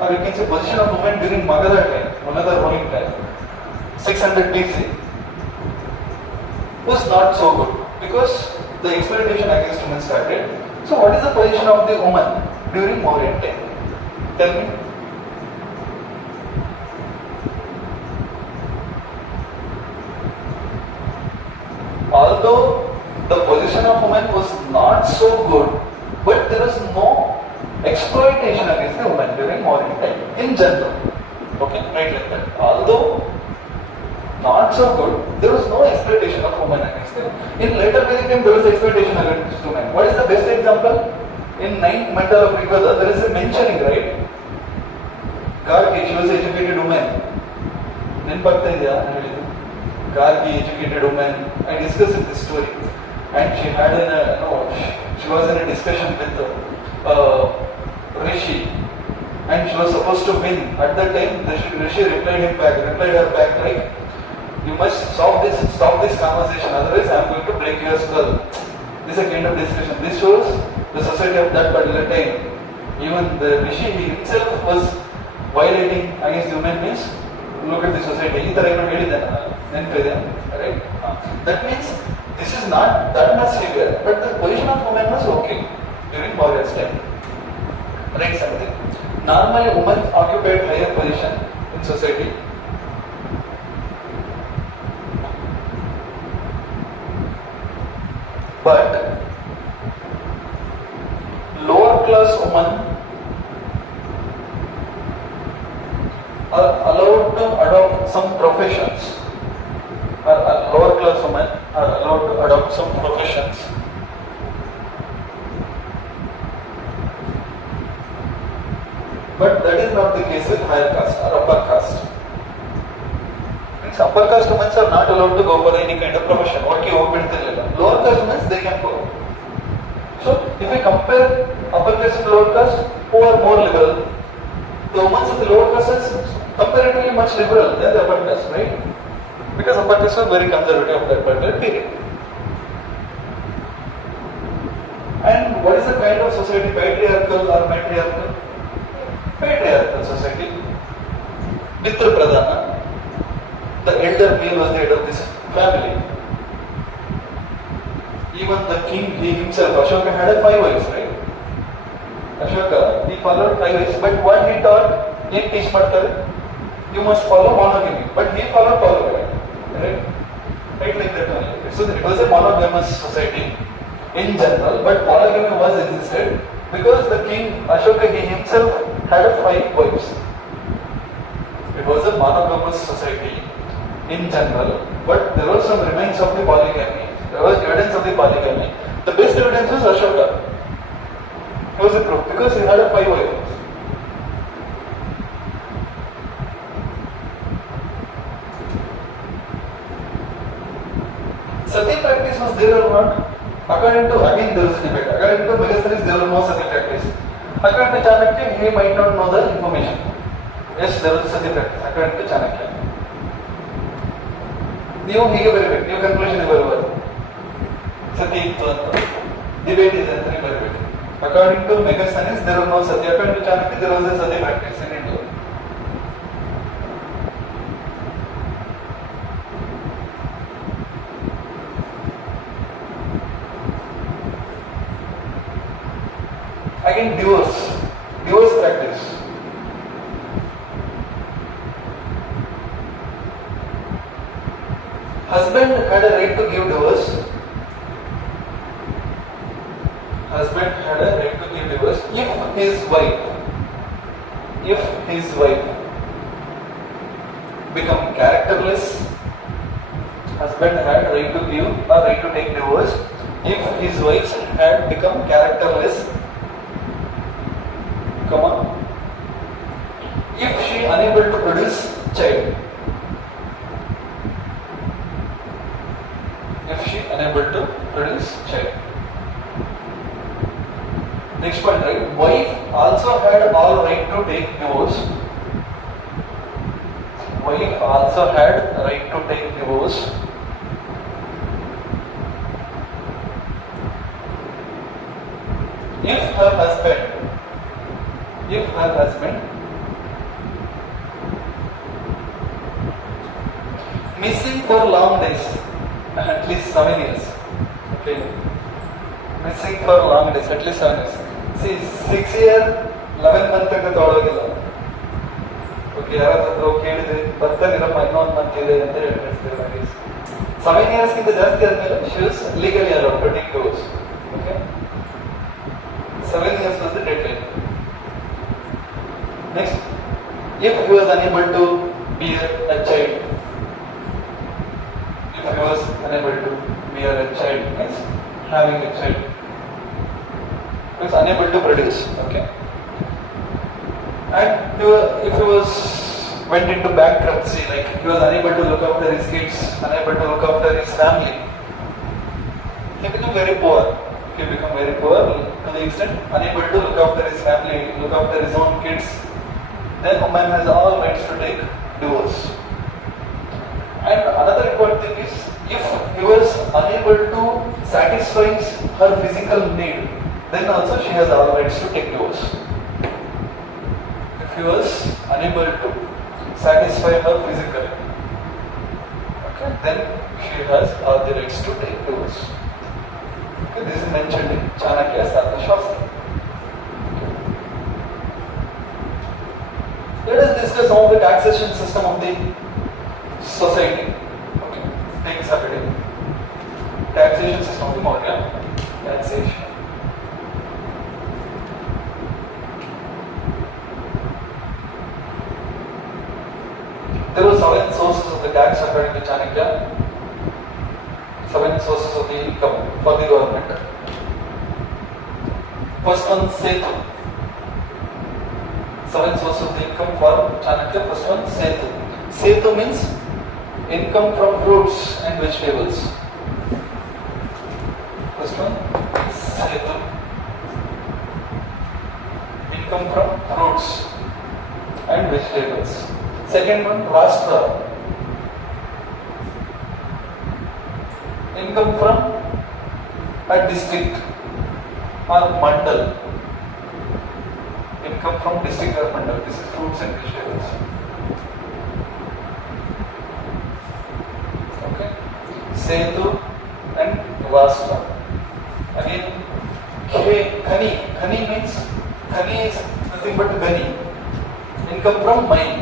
or you can say position of women during Magadha time, another ruling time, 600 BC, was not so good because the exploitation against women started. So what is the position of the woman during Mauryan time? Tell me. Although the position of women was not so good, but there was no exploitation against the women during Mauryan time in general. Okay, right like that. Although not so good, there was no exploitation of women against them. In later Vedic time, there was exploitation against women. What is the best example? In 9th Mandala of Rigveda, there is a mentioning, right? Gargi, she was an educated woman. Gargi, educated woman. I discussed this story, and she had she was in a discussion with Rishi, and she was supposed to win. At that time, the Rishi replied her back like, "You must stop this conversation, otherwise I am going to break your skull." This is a kind of discussion. This shows the society of that particular time. Even the Rishi himself was violating against women. Means, look at the society. Right? That means this is not that much severe, but the position of women was okay during Maurya's time. Right, something. Normally, women occupied higher position in society. But lower class women are allowed to adopt some professions. Lower class women are allowed to adopt some professions But that is not the case with higher caste or upper caste. Means upper caste women are not allowed to go for any kind of profession. What you open to lower caste women they can go. So if we compare upper caste and lower caste, who are more liberal? The women of the lower caste is comparatively much liberal than the upper caste, right? Because upper caste was very conservative of that particular period. And what is the kind of society? Patriarchal or matriarchal? Patriarchal society. Pitra Pradhana. The elder male was the head of this family. Even the king, he himself, Ashoka had 5 wives, right? Ashoka, he followed 5 wives, but what he taught, in teach ಮಾಡ್ತಾರೆ, you must follow monogamy. But he followed polygamy, right? Right like that only. So it was a monogamous society in general, but polygamy was existed because the king Ashoka, he himself had 5 wives. It was a monogamous society in general, but there was some remains of the polygamy. There was evidence of the polygamy. The best evidence was Ashoka. He was a proof because he had 5 wives. Sati practice was there or not? According to, again there is a debate. According to Megasthenes, there was no Sati practice. According to Chanakya, he might not know the information. Yes, there was Sati practice. According to Chanakya. ನೀವು ಹೀಗೆ ಬರಬೇಕು, ನೀವು conclusion ಬರಬಾರ್ದು. ಸತಿ ಇತ್ತು ಅಂತ debate ಇದೆ ಅಂತ ಬರಬೇಕು. According to Megasthenes, there was no Sati. According to Chanakya, there was a Sati practice in India. Again, divorce practice. Husband had a right to give divorce. Husband had a right to give divorce if his wife become characterless. Husband had right to give or right to take divorce if his wife had become characterless. Come on. If she unable to produce child. If she unable to produce child. Next point, right? Wife also had all right to take divorce. Wife also had right to take divorce if her husband missing for long days, at least 7 years. Okay. Missing for long days, at least 7 years. See, 6 years, 11 months ತನಕ ತೊಗೊಳೋಗಿಲ್ಲ. Okay, ಯಾರಾದ್ರೂ ಕೇಳಿದ್ರೆ ಬರ್ತಾನಿರಮ್ಮ ಇನ್ನೊಂದು month ಇದೆ ಅಂತ ಹೇಳ್ತಾರೆ. 7 years ಗಿಂತ ಜಾಸ್ತಿ ಆದ್ಮೇಲೆ she was legally allowed to take divorce. Okay. 7 years was the deadline. Next, if he was unable to bear a child, means having a child, means unable to produce, okay. And if he was went into bankruptcy, like he was unable to look after his kids, unable to look after his family, he became very poor. He became very poor to the extent unable to look after his family, look after his own kids. Then woman has all rights to take divorce. And another important thing is, if he was unable to satisfy her physical need, then also she has all rights to take divorce. If he was unable to satisfy her physically, okay, then she has all the rights to take divorce. Okay, this is mentioned in Chanakya's Arthashastra. Let us discuss some of the taxation system of the society. Okay. Take Saturday. Taxation system of the Maurya. Taxation. There were 7 sources of the tax according to Chanakya. 7 sources of the income for the government. First one, Setu. Seven sources of the income for Chanakya. First one, Setu. Setu means income from fruits and vegetables. First one, Setu. Income from fruits and vegetables. Second one, Rashtra. Income from a district or mandal. Income from district or mandal. This is fruits and vegetables. Okay. Setu and Rashtra. Again, Khani. Khani means, Khani is nothing but Gani. Income from mine.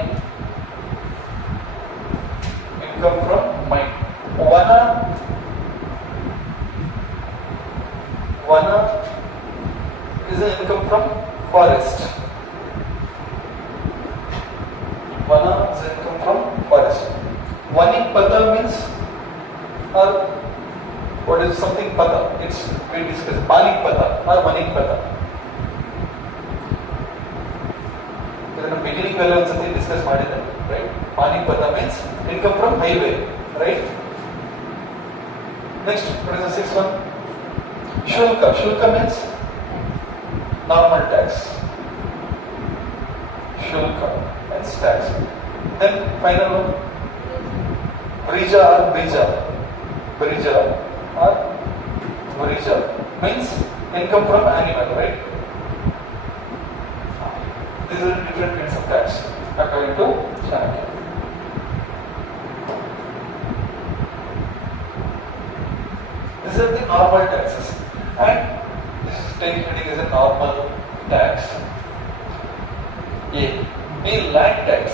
Income from mine. Vana. Vana is an income from forest. Vana is an income from forest. Vanipata means, or what is something pata? It's we discuss Panipata or Vanipata. In the beginning, we will discuss right? Panipata means income from highway, right? Next, what is the sixth one? Shulka. Shulka means normal tax. Shulka means tax. Then final one, Brija or Bija. Brija or Brija means income from animal, right? These are different kinds of tax according to Chanakya. These are the normal taxes. And this is taken as a normal tax. A. B. Land tax.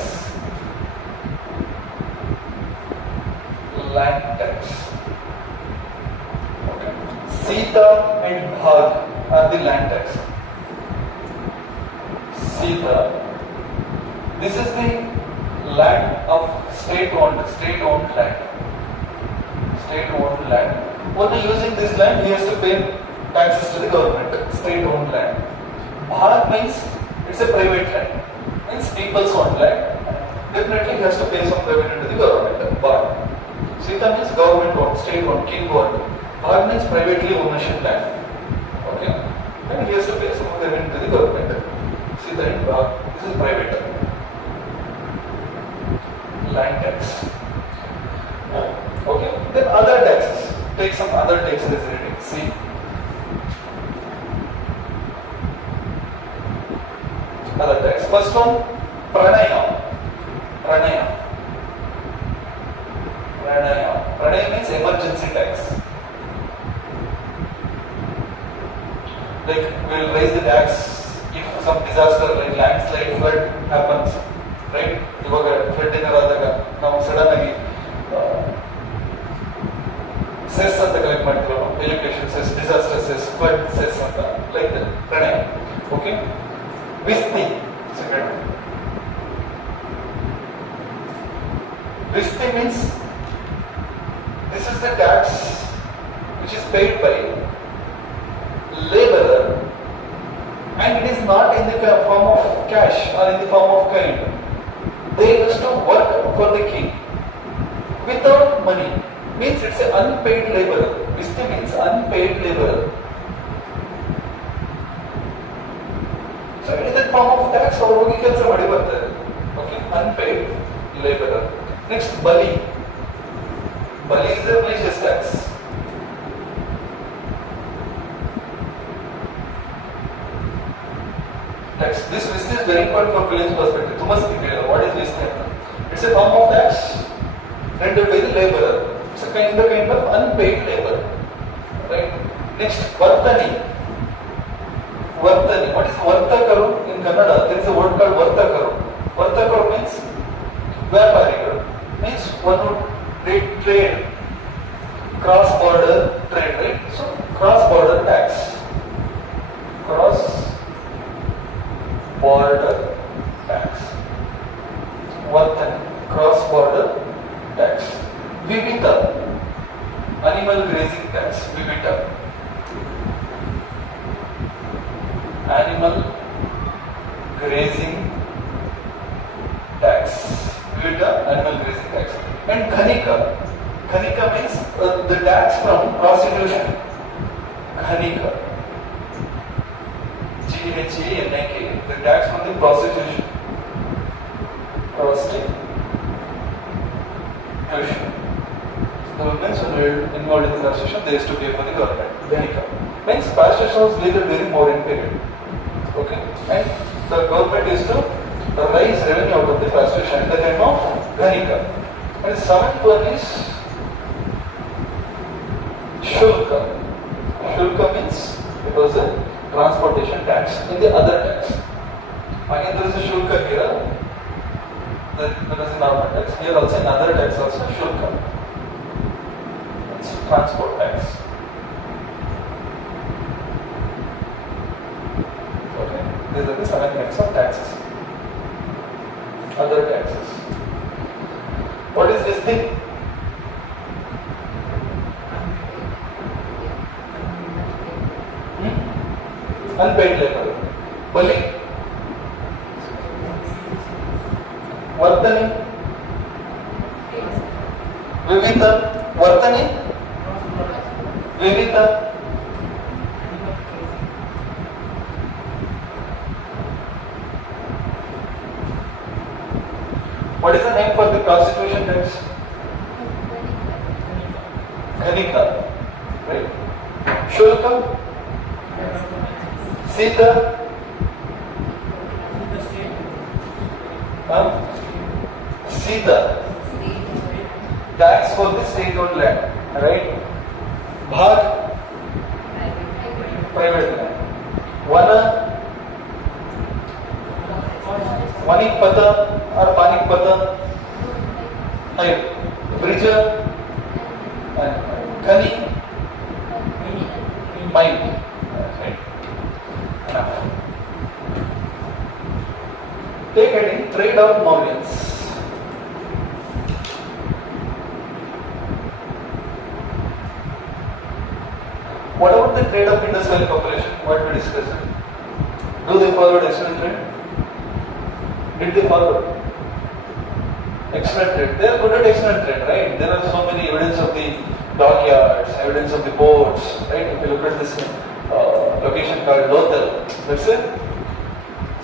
Land tax. Okay. Sita and Bhag are the land tax. Sita. This is the land of state-owned land. State-owned land. Only using this land, he has to pay taxes to the government. State-owned land. Bhag means it's a private land. Means people's owned land. Definitely he has to pay some revenue to the government. Bhag. Sita means government owned, state-owned, king-owned. Bhag means privately ownership land. Okay? And he has to pay some revenue to the government. Sita and Bhag. This is private land tax. Okay? Then other taxes. Take some other taxes as reading. See. Other tax. First one, Pranaya. Pranaya. Pranaya. Pranaya means emergency tax. Like we will raise the tax if some disaster like landslide, flood happens. Right? Ivaga flood ಏನಾದಾಗ ನಾವು sudden ಆಗಿ cess ಅಂತ collect ಮಾಡ್ತೀವಿ ನಾವು education cess, disaster cess, flood cess ಅಂತ like that ಪ್ರಣಯ. Okay. ವಿಸ್ತಿ second. Visti means this is the tax which is paid by laborer and it is not in the form of cash or in the form of kind. They used to work for the king without money. Means it's an unpaid laborer. Visti means unpaid laborer. So it is a form of tax or hogi ಕೆಲಸ ಮಾಡಿ ಬರ್ತಾರೆ. Okay, unpaid laborer. Next, Bali. Bali is a religious tax. Tax. This list is very important for Bali's perspective. You must be clear. What is this thing? It's a form of tax rendered by the laborer. It's a kind of unpaid labor. Right? Next, Vartani. Vartani. What is Vartakaru in Kannada? There is a word called Vartakaru. Vartakaru means Vyaparigaru. Means one who trade, cross-border trade, right? So, cross-border tax. Cross-border tax. Vartani. Cross-border tax. Vivita. Animal grazing tax. Vivita. Animal grazing And Ghanika. Ghanika means the tax from prostitution. Ghanika. Ghanak. The tax from the prostitution. Prostitution. The women who were involved in the prostitution, they used to pay for the government. Ghanika. Means prostitution was legal during modern period. Okay? And the government used to raise revenue out of the prostitution at the time of Ghanika. And the seventh one is Shulka. Shulka means it was a transportation tax in the other tax. Again there is a Shulka here. That is a normal tax. Here also another tax also Shulka. It's transport tax. Okay. These are the 7 types of taxes. Other taxes. What is this thing? Unpaid labor. Bali. Vartani. Vivita. Vartani. Vivita. What is the name for the prostitution tax? Ghanika. Right? Shulka. Sita. Sita. Tax for the state-owned land. Right? Bhag. Private land. Vana. Vanikpata or Panikpata. Brija. Khani. Mine. Take heading trade of Mauryans. What about the trade of Indus Valley population? What we discussed? Do they follow external trade? Did they follow external trade? They are good at external trade, right? There are so many evidence of the dockyards, evidence of the ports, right? If you look at this location called Lothal, that's a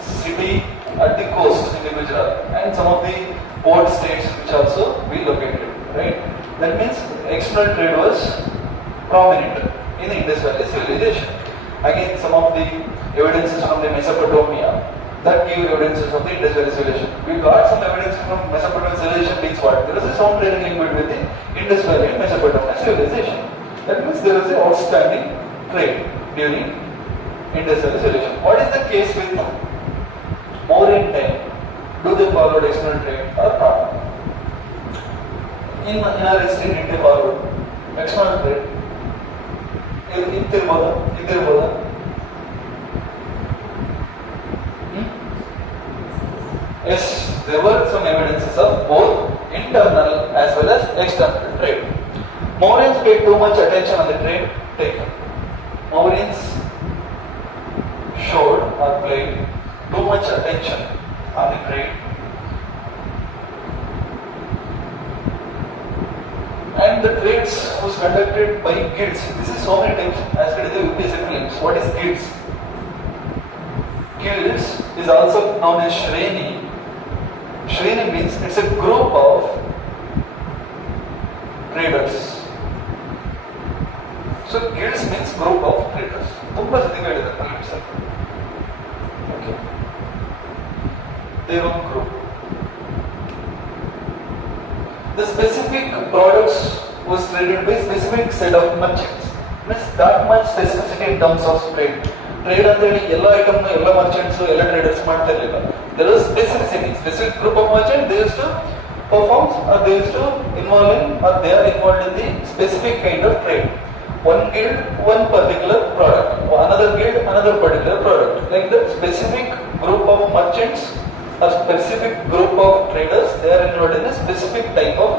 city at the coast in Gujarat, and some of the port states which also we located, right? That means external trade was prominent in the Indus Valley civilization. Again, some of the evidences from the Mesopotamia that give evidences of the Indus Valley civilization. We got some evidence from Mesopotamian civilization means what? There is a strong trading link between the Indus Valley and Mesopotamian civilization. That means there is an outstanding trade during Indus Valley civilization. What is the case with Mauryan time? Do they follow external trade or not? In our history, did they follow external trade? Yes, there were some evidences of both internal as well as external trade. Mauryans paid too much attention on the trade taken. Mauryans showed or paid too much attention on the trade. And the trades was conducted by guilds. This is so many times asked in the UPSC prelims. What is guilds? Guilds is also known as Shreni. Shreni means it's a group of traders. So guilds means group of traders. Okay. Their own group. The specific products was traded by specific set of merchants. Means that much specificity in terms of trade. Trade ಅಂದ್ರೆ ಎಲ್ಲ item ಎಲ್ಲ merchants ಎಲ್ಲ traders ಮಾಡ್ತಾ ಇರಲಿಲ್ಲ. There was specific group of merchants. They used to perform or they used to involve in or they are involved in the specific kind of trade. One guild, one particular product. Another guild, another particular product. Like the specific group of merchants. A specific group of traders, they are involved in a specific type of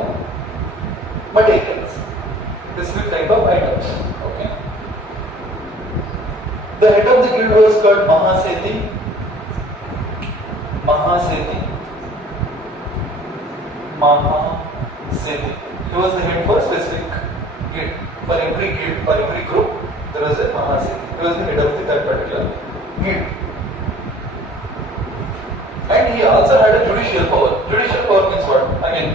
materials, specific type of items. Okay. The head of the guild was called Mahasethi. Mahasethi. Mahasethi. judicial power. Judicial power means what? I mean,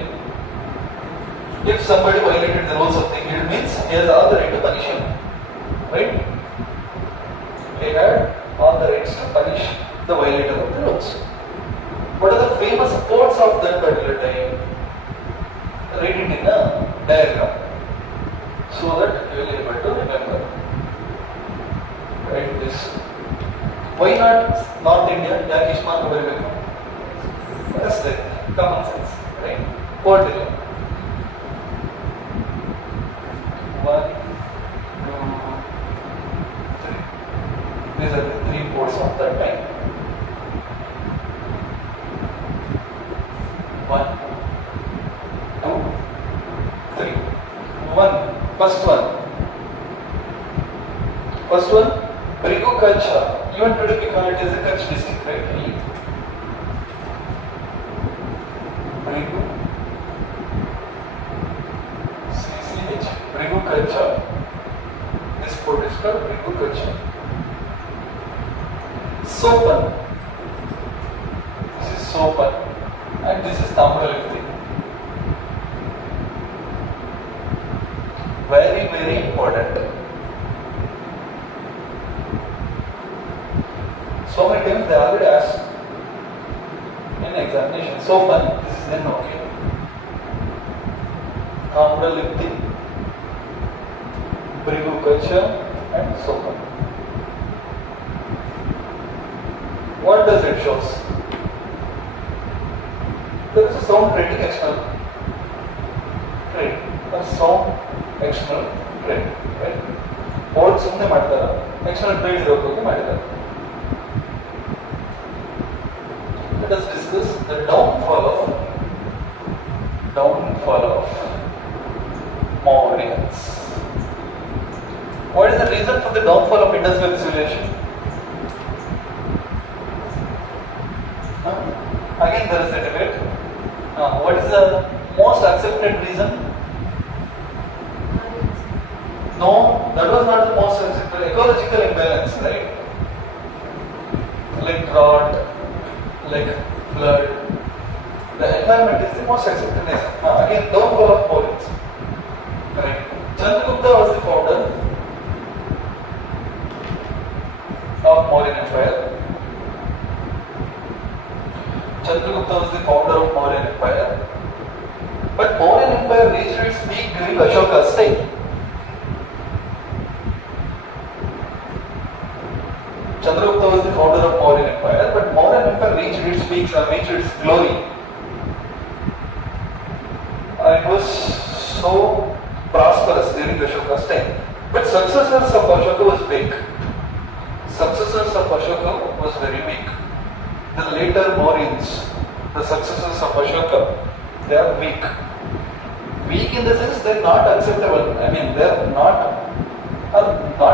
if somebody violated the rules of the guild, means he has all the right to punish him, right? He had all the rights to punish the violator of the rules. What are the famous quotes of that particular time? Read it in a diagram so that you will be able to remember. Right? This. Why not North India? Yaak Ishmaan available? That's the common sense, right? Quote it. 1, 2, 3. These are the 3 quotes of that time. 1, 2, 3. First one. Brigu Kutch. Even today we call it as a Kutch district, right? Brigu CCH. Brigu Kutch. This port is called Brigu Kutch. Sopan. This is Sopan. And this is Tamralipti. Very, very important. So many times they already asked in examination. Sopan, this is then okay. Tamralipti, Brigu Kutch, and Sopan. What does it show? There is a sound trading external trade. A sound external trade, right? Both sumne ಮಾಡ್ತಾರ external trade ಇರೋಕೆ ಮಾಡಿದ್ದಾರೆ. Let us discuss the downfall of Mauryans. What is the reason for the downfall of industrial civilization? Again, there is a debate. What is the most accepted reason? No, that was not the most accepted. Ecological imbalance, right? Like drought, like flood. The environment is the most accepted reason. Again, downfall of Mauryans. Right? Chandragupta was the founder of Mauryan Empire. Chandragupta was the founder of Mauryan Empire. But Mauryan Empire reached its peak during Ashoka's time. Chandragupta was the founder of Mauryan Empire, but Mauryan Empire reached its peaks and reached its glory. It was so prosperous during Ashoka's time. But successors of Ashoka was weak. Successors of Ashoka was very weak. The later Mauryans, the successors of Ashoka, they are weak. Weak in the sense they are not acceptable. I mean, they are not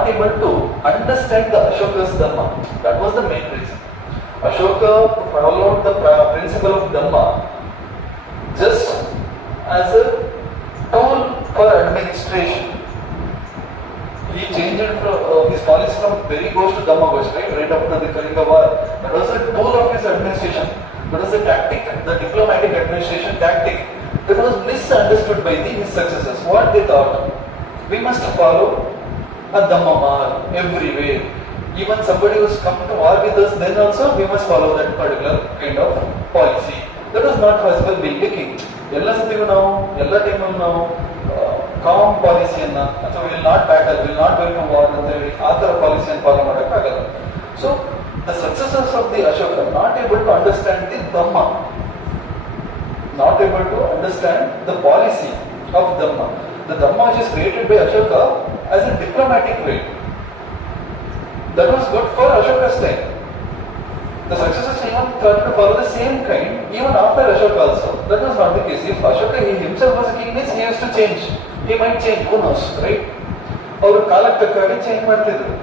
able to understand the Ashoka's Dhamma. That was the main reason. Ashoka followed the principle of Dhamma just as a tool for administration. He changed his policy from Beri Ghosh to Dhamma Ghosh, right after the Kalinga War. That was a tool of his administration. That was a tactic, the diplomatic administration tactic. That was misunderstood by his successors. What they thought? We must follow a Dhamma Mar every way. Even somebody who's come to war with us, then also we must follow that particular kind of policy. That was not possible being a king. Ella satigu now, ella time now, calm policy anna, so we will not battle, we will not go to war and ಆತರ policy and follow ಮಾಡಕ್ಕಾಗಲ್ಲ. So the successors of the Ashoka not able to understand the Dhamma, not able to understand the policy of Dhamma. The Dhamma which is created by Ashoka as a diplomatic way. That was good for Ashoka's time. The successors even tried to follow the same kind even after Ashoka also. That was not the case. If Ashoka himself was a king, means he used to change. He might change, who knows, right? ಅವರು ಕಾಲಕ್ಕೆ ತಕ್ಕಾಗಿ change ಮಾಡ್ತಿದ್ರು.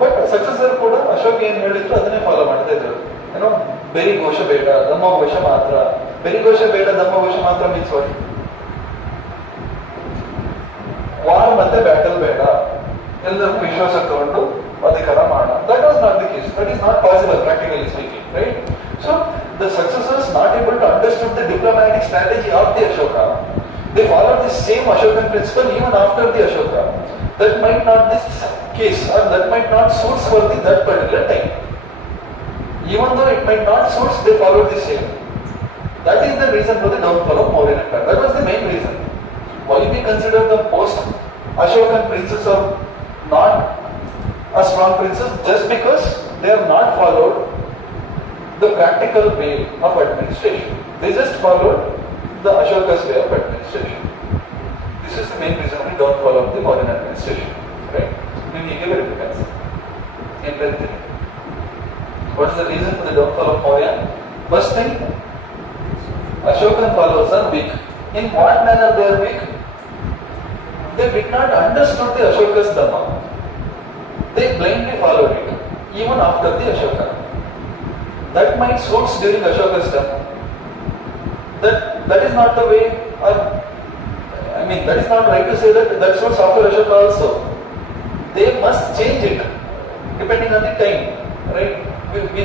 But successor ಕೂಡ ಅಶೋಕ್ ಏನು ಹೇಳಿದ್ರು ಅದನ್ನೇ follow ಮಾಡ್ತಾ ಇದ್ರು. ಏನೋ ಬೆರಿ ಘೋಷ ಬೇಡ, ಧಮ್ಮ ಘೋಷ ಮಾತ್ರ. ಬೆರಿ ಘೋಷ ಬೇಡ, ಧಮ್ಮ ಘೋಷ ಮಾತ್ರ ಮೀನ್ಸ್ ವಾಟ್? ವಾರ್ ಮತ್ತೆ ಬ್ಯಾಟಲ್ ಬೇಡ, ಎಲ್ಲರೂ ವಿಶ್ವಾಸ ತಗೊಂಡು ಅಧಿಕಾರ ಮಾಡೋಣ. That was not the case. That is not possible, practically speaking, right? So the successors not able to understood the diplomatic strategy of the Ashoka. They followed the same Ashokan principle even after the Ashoka. That might not this case or that might not suit for that particular time. Even though it might not suit, they followed the same. That is the reason for the downfall of Mauryan Empire. That was the main reason. Why we consider the post-Ashokan princes are not a strong princes just because they have not followed the practical way of administration. They just followed the Ashoka's way of administration. This is the main reason for the downfall of the Mauryan administration. Right? What is the reason for the downfall of Mauryan? First thing, Ashokan followers are weak. In what manner they are weak? They did not understood the Ashoka's Dhamma. They blindly followed it, even after the Ashoka. That might suit during Ashoka's Dhamma. That is not the way, that is not right to say that suits after Ashoka also. They must change it, depending on the time, right?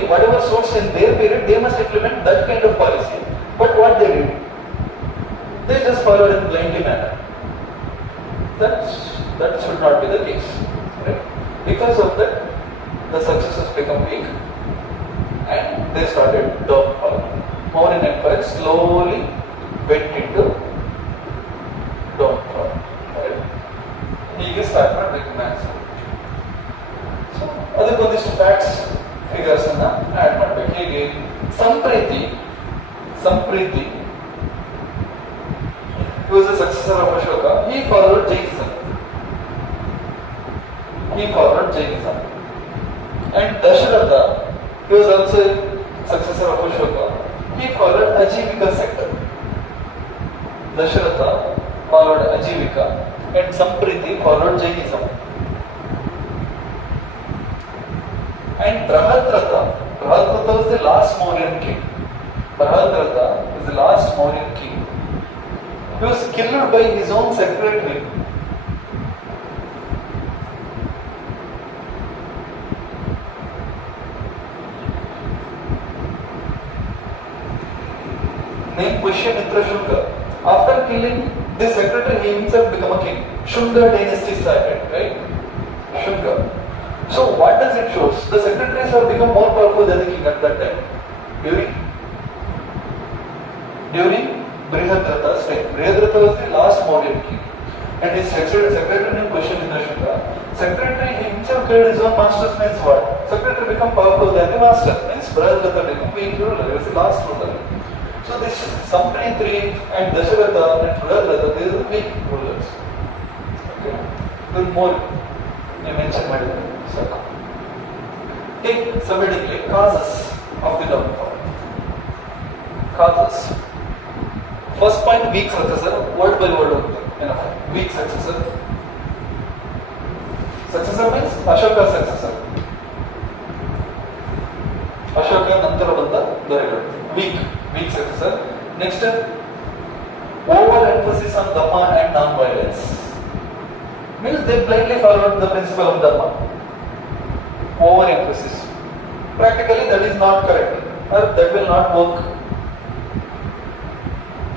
Whatever suits in their period, they must implement that kind of policy. But what they did, they just followed in blindly manner. That should not be the case, right? Because of that, the successors become weak, and they started downfall. Mauryan Empire slowly went into downfall. Right? Hege start ಮಾಡಬೇಕು maths. So ಅದಕ್ಕೊಂದಿಷ್ಟು facts figures ಅನ್ನ add ಮಾಡಬೇಕು. ಹೇಗೆ ಸಂಪ್ರೀತಿ he was the successor of Ashoka. He followed Jainism. And Dasharatha, he was also a successor of Ashoka. He followed Ajivika sector. Dasharatha followed Ajivika and Sampriti followed Jainism. And Brahadrata was the last Mauryan king. Brahadrata is the last Mauryan king. He was killed by his own secretary. Named Pushyamitra Shunga. After killing this secretary, he himself became a king. Shunga dynasty started, right? Shunga. So what does it show? The secretaries have become more powerful than the king at that time. During Brihadrata's time. Brihadrata was the last Mauryan king. And his secretary named Pushyamitra Shunga. Secretary himself killed his own master, means what? Secretary become powerful than the master. Means Brihadrata become weak ruler. He was the last ruler. So this Sampriti and Dasharatha and Brihadrata, they are the weak rulers. Okay. Then more I mentioned my circle. Take subheading causes of the downfall. Causes. First point, weak successor. Word by word. Enough. Weak successor. Successor means Ashoka successor. Ashoka Nantara Banda Dorigal. Weak successor. Next, over-emphasis on Dhamma and non-violence. Means they blindly followed the principle of Dhamma. Over-emphasis. Practically that is not correct, or that will not work.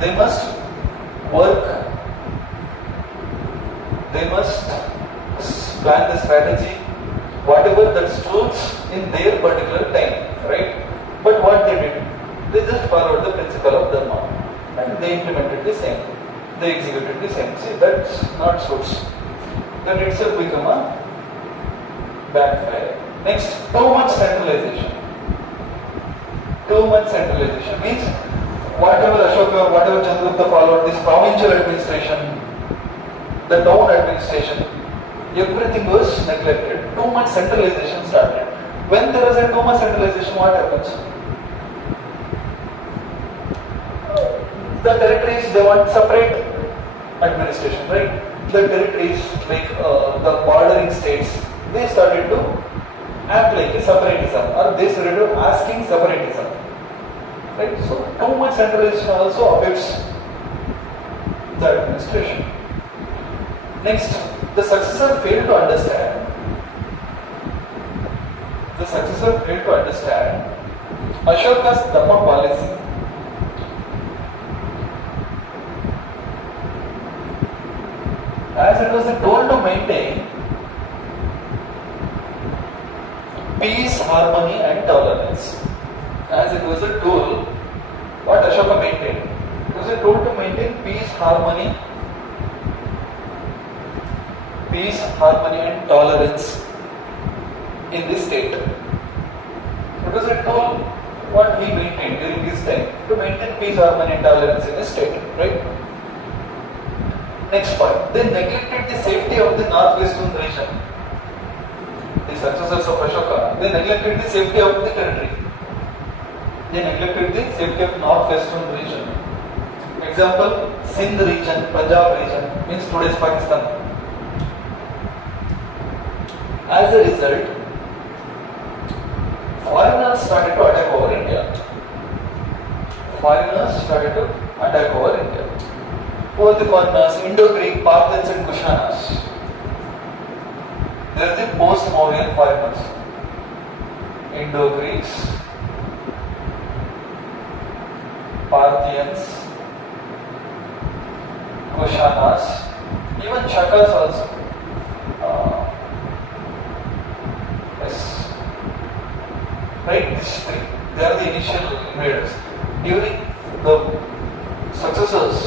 They must work. They must plan the strategy, whatever that suits in their particular time, right? But what they did, they just followed the principle of Dhamma and they implemented the same. They executed the same. See, that's not suits. Then itself become a backfire. Next, too much centralization. Too much centralization means whatever Ashoka, whatever Chandragupta followed, this provincial administration, the town administration, everything was neglected. Too much centralization started. When there is too much centralization, what happens? The territories, they want separate administration, right? The territories, like the bordering states, they started to act like a separatism, or they started to asking separatism. Right? So too much centralization also affects the administration. Next, the successor failed to understand Ashoka's Dhamma policy. As it was a goal to maintain peace, harmony and tolerance. As it was a tool, what Ashoka maintained? It was a tool to maintain peace, harmony and tolerance in this state. It was a tool what he maintained during his time to maintain peace, harmony and tolerance in the state, right? Next point, they neglected the safety of the northwestern region. The successors of Ashoka, they neglected the safety of the territory. They neglected the safety of northwestern region. Example, Sindh region, Punjab region, means today's Pakistan. As a result, foreigners started to attack over India. Who are the foreigners? Indo-Greek, Parthians and Kushanas. There are the post-Mauryan foreigners. Indo-Greeks, Parthians, Kushanas, even Chakas also. Yes. Right, these three. They are the initial invaders. During the successors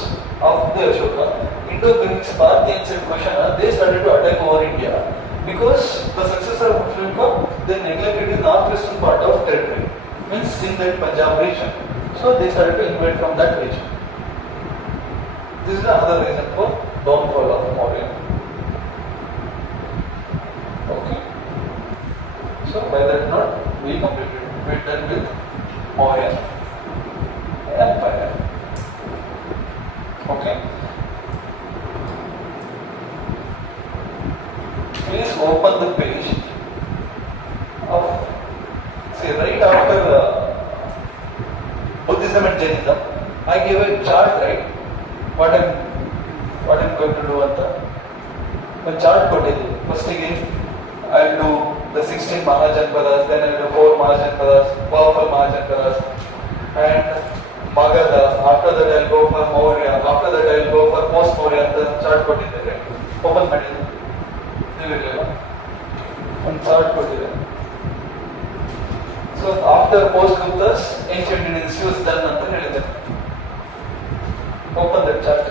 of the Ashoka, Indo-Greeks, Parthians and Kushana, they started to attack over India because the successor of Ashoka, they neglected the northwestern part of territory, means Sindh and Punjab region. So they started to invade from that region. This is another reason for downfall of Maurya. Okay. So by that note, we completed. We done with Maurya Empire. Okay. Please open the page of, say, right after Buddhism and Jainism. I gave a chart, right? What I'm going to do on the chart today. First again, I'll do the 16 Mahajanpadas, then I'll do 4 Mahajanpadas, powerful Mahajanpadas, and Magadha. After that, I'll go for Maurya. After that, I'll go for post-Maurya. The chart put in there. Open ಮಾಡಿ ಒಂದು chart ಕೊಟ್ಟಿದೆ. So after post-Guptas, ancient Indian history was done ಅಂತ ಹೇಳಿದೆ. Open that chart.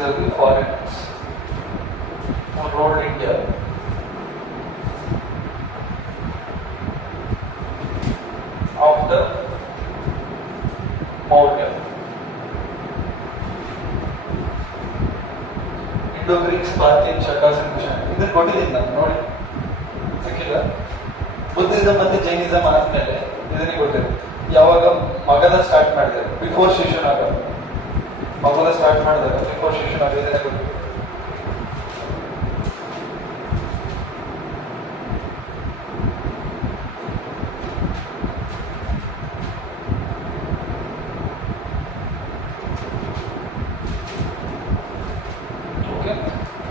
The foreigners who ruled India after Maurya. Indo-Greeks, Parthians, Chakas and Kushan. ಇದನ್ನು ಕೊಟ್ಟಿದ್ದೀನಿ ನಾನು ನೋಡಿ ಸಿಕ್ಕಿಲ್ಲ. ಬುದ್ಧಿಸಮ್ ಮತ್ತು ಜೈನಿಸಮ್ ಆದ್ಮೇಲೆ ಇದನ್ನೇ ಕೊಟ್ಟಿದೆ. ಯಾವಾಗ ಮಗಧ ಸ್ಟಾರ್ಟ್ ಮಾಡಿದ್ದಾರೆ, ಬಿಫೋರ್ ಶಿಶುನಾಗ ಮಗಧ ಸ್ಟಾರ್ಟ್ ಮಾಡಿದಾಗ ಬಿಫೋರ್ ಶಿಶುನಾಗ ಇದನ್ನೇ ಕೊಟ್ಟಿದೆ.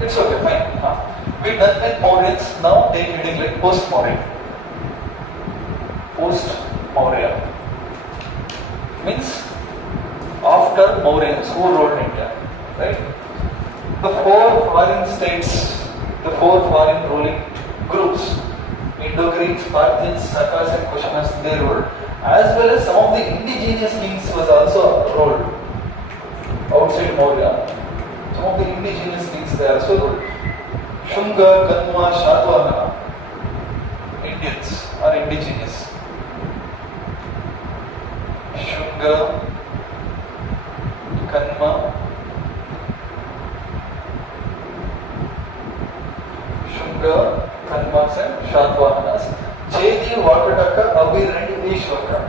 It's okay, fine. We done with Mauryans, now take reading like post-Mauryan. Post-Maurya means after Mauryans who ruled India, right? The four foreign states, the four foreign ruling groups, Indo-Greeks, Parthians, Sakas and Kushanas, they ruled, as well as some of the indigenous kings was also ruled outside Maurya. Some of the indigenous kings they also ruled. Shunga, Kanva, Shatavahana, Indians are indigenous. Shunga, Kanva, Shunga, Kanvas and Shatvahanas, Chedi, Vakataka, Abhir and Ishvaka.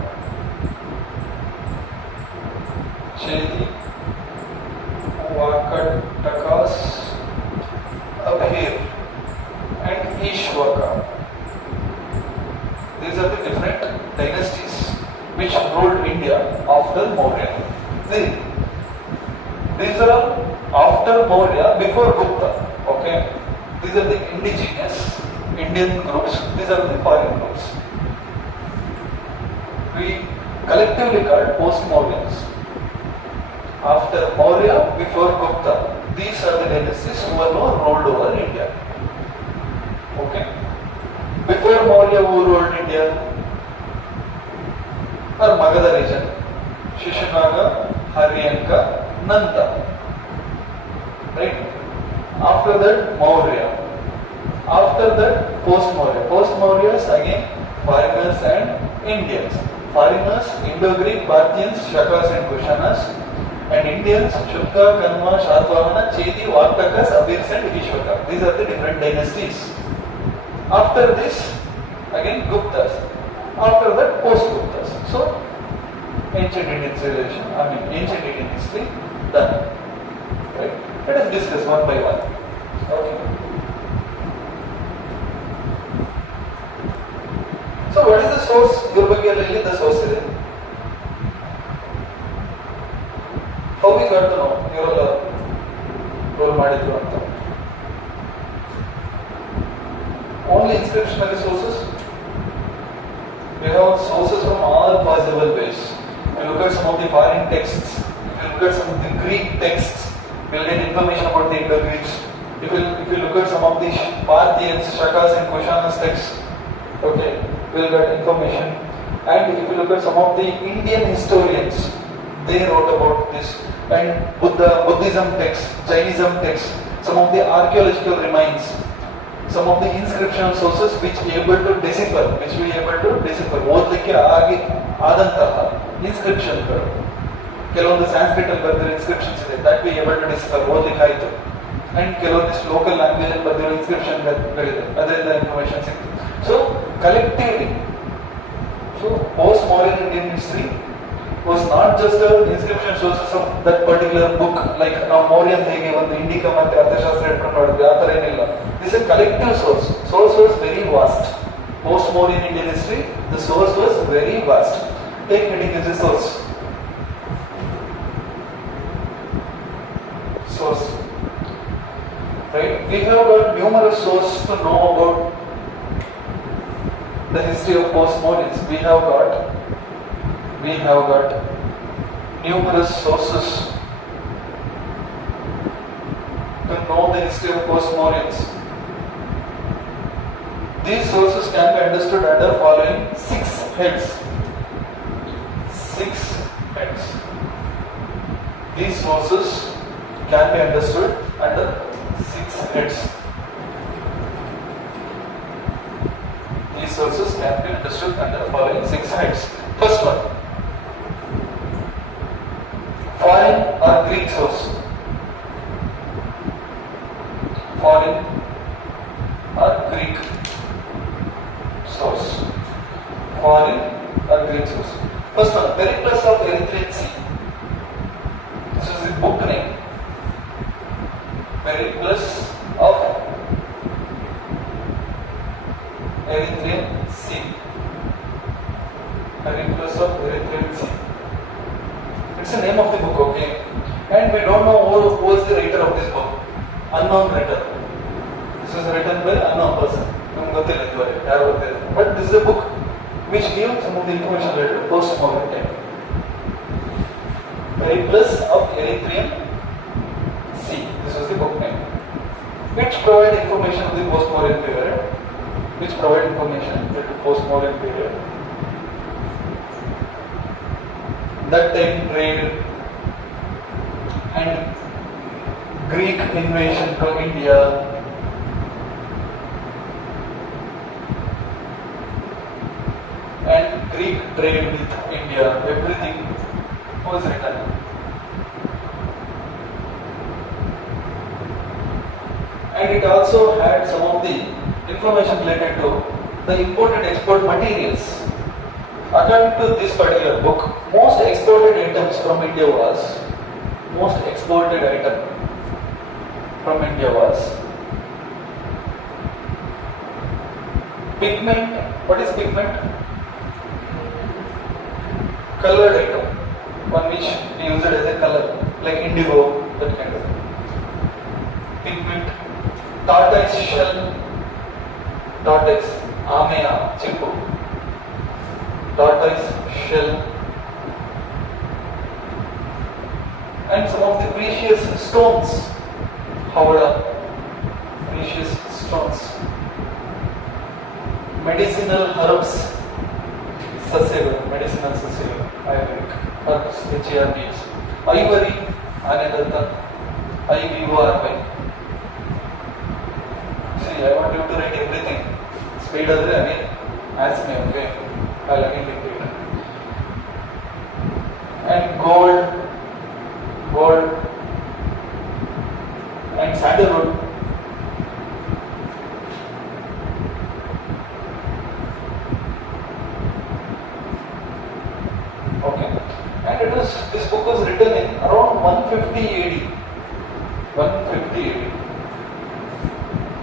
Chedi, Vakatakas, Abhir and Ishvaka. These are the different dynasties which ruled India after Maurya. These are all after Maurya, before Gupta. Okay, these are the indigenous Indian groups. These are the foreign groups. We collectively called post-Mauryans. After Maurya, before Gupta, these are the dynasties who are now ruled over India. Okay. Before Maurya, who ruled India? Our Magadha region, Shishanaga, Haryanka, Nanda. Right? After that, Maurya. After that, post-Maurya. Post-Maurya is again foreigners and Indians. Foreigners, Indo-Greek, Parthians, Shakas and Kushanas. And Indians, Shukka, Kanva, Shatvahana, Chedi, Vaktakas, Abhirs and Ishvaka. These are the different dynasties. After this, again Guptas. After that, post-Guptas. So, ancient Indian civilization, ancient Indian history done. Right? Let us discuss one by one. Okay. So, what is the source? Your ಬಗ್ಗೆ the source ಇದೆ. How we got to know? ಇವರೆಲ್ಲ roll ಮಾಡಿದ್ರು ಅಂತ. Only inscriptional sources. We have sources from all possible ways. If you look at some of the foreign texts, if you look at some of the Greek texts, we will get information about the Indo-Greeks. If you look at some of the Parthians, Shakas and Kushanas texts, okay, we will get information. And if you look at some of the Indian historians, they wrote about this. And Buddhism texts, Jainism texts, some of the archaeological remains, some of the inscriptional sources which we are able to decipher, ಓದಲಿಕ್ಕೆ ಆದಂತಹ ಇನ್ಸ್ಕ್ರಿಪ್ಷನ್ಗಳು, ಕೆಲವೊಂದು Sanskrit ಅಲ್ಲಿ ಬರೆದಿರೋ inscriptions ಇದೆ, that we able to discover, ಓದಲಿಕ್ಕೆ ಆಯಿತು. And ಕೆಲವೊಂದಿಷ್ಟು local language ಅಲ್ಲಿ ಬರೆದಿರೋ ಇನ್ಸ್ಕ್ರಿಪ್ಷನ್ಗಳಿದೆ, ಅದರಿಂದ ಇನ್ಫಾರ್ಮೇಶನ್ ಸಿಗ್ತದೆ. So collectively, so post Mauryan Indian history was not just the inscription sources of that particular book, like ನಾವು ಮೌರ್ಯನ್ ಹೇಗೆ ಒಂದು ಇಂಡಿಕಾ ಮತ್ತೆ ಅರ್ಥಶಾಸ್ತ್ರ ಇಟ್ಕೊಂಡು ನೋಡಿದ್ವಿ, ಆ ಥರ ಏನಿಲ್ಲ. This is a collective source. Source was very vast. Post Mauryan Indian history, the source was very vast. Take heading as a source. Source. Right? We have got numerous sources to know about the history of post Mauryans. We have got numerous sources to know the history of post Mauryans. These sources can be understood under following 6 heads. 6 heads. These sources can be understood under 6 heads. These sources can be understood under following 6 heads. First one, foreign or Greek source. Foreign or Greek source. Foreign or Greek source. First one, Pericles of Erythraean Sea. This is the book name. Pericles of Erythraean Sea. Pericles of Erythraean Sea. It's the name of the book, okay? And we don't know who was the writer of this book. Unknown writer. This was written by unknown person. But this is a book which gives some of the information related to post-Mauryan time. Pericles of Erythraean Sea. This was the book name. Which provide information of the post-Mauryan period. Which provide information related to post-Mauryan period. That time trade and Greek invasion to India, and Greek trade with India, everything was written. And it also had some of the information related to the imported export materials. According to this particular book, most exported items from India was pigment. What is pigment? Colored item, one which we use it as a color, like indigo, that kind of pigment. Tortoise shell, amea, chimpu, tortoise shell, and some of the precious stones, howdah, precious stones, medicinal herbs, medicinal sasyagal, Ayurvedic herbs, HARBs, ivory, Anadatta, IVORY. See, I want you to write everything. Speed again, ask me, okay? I'll again repeat. And gold, and sandalwood. Okay, and this book was written in around 150 AD. 150 AD.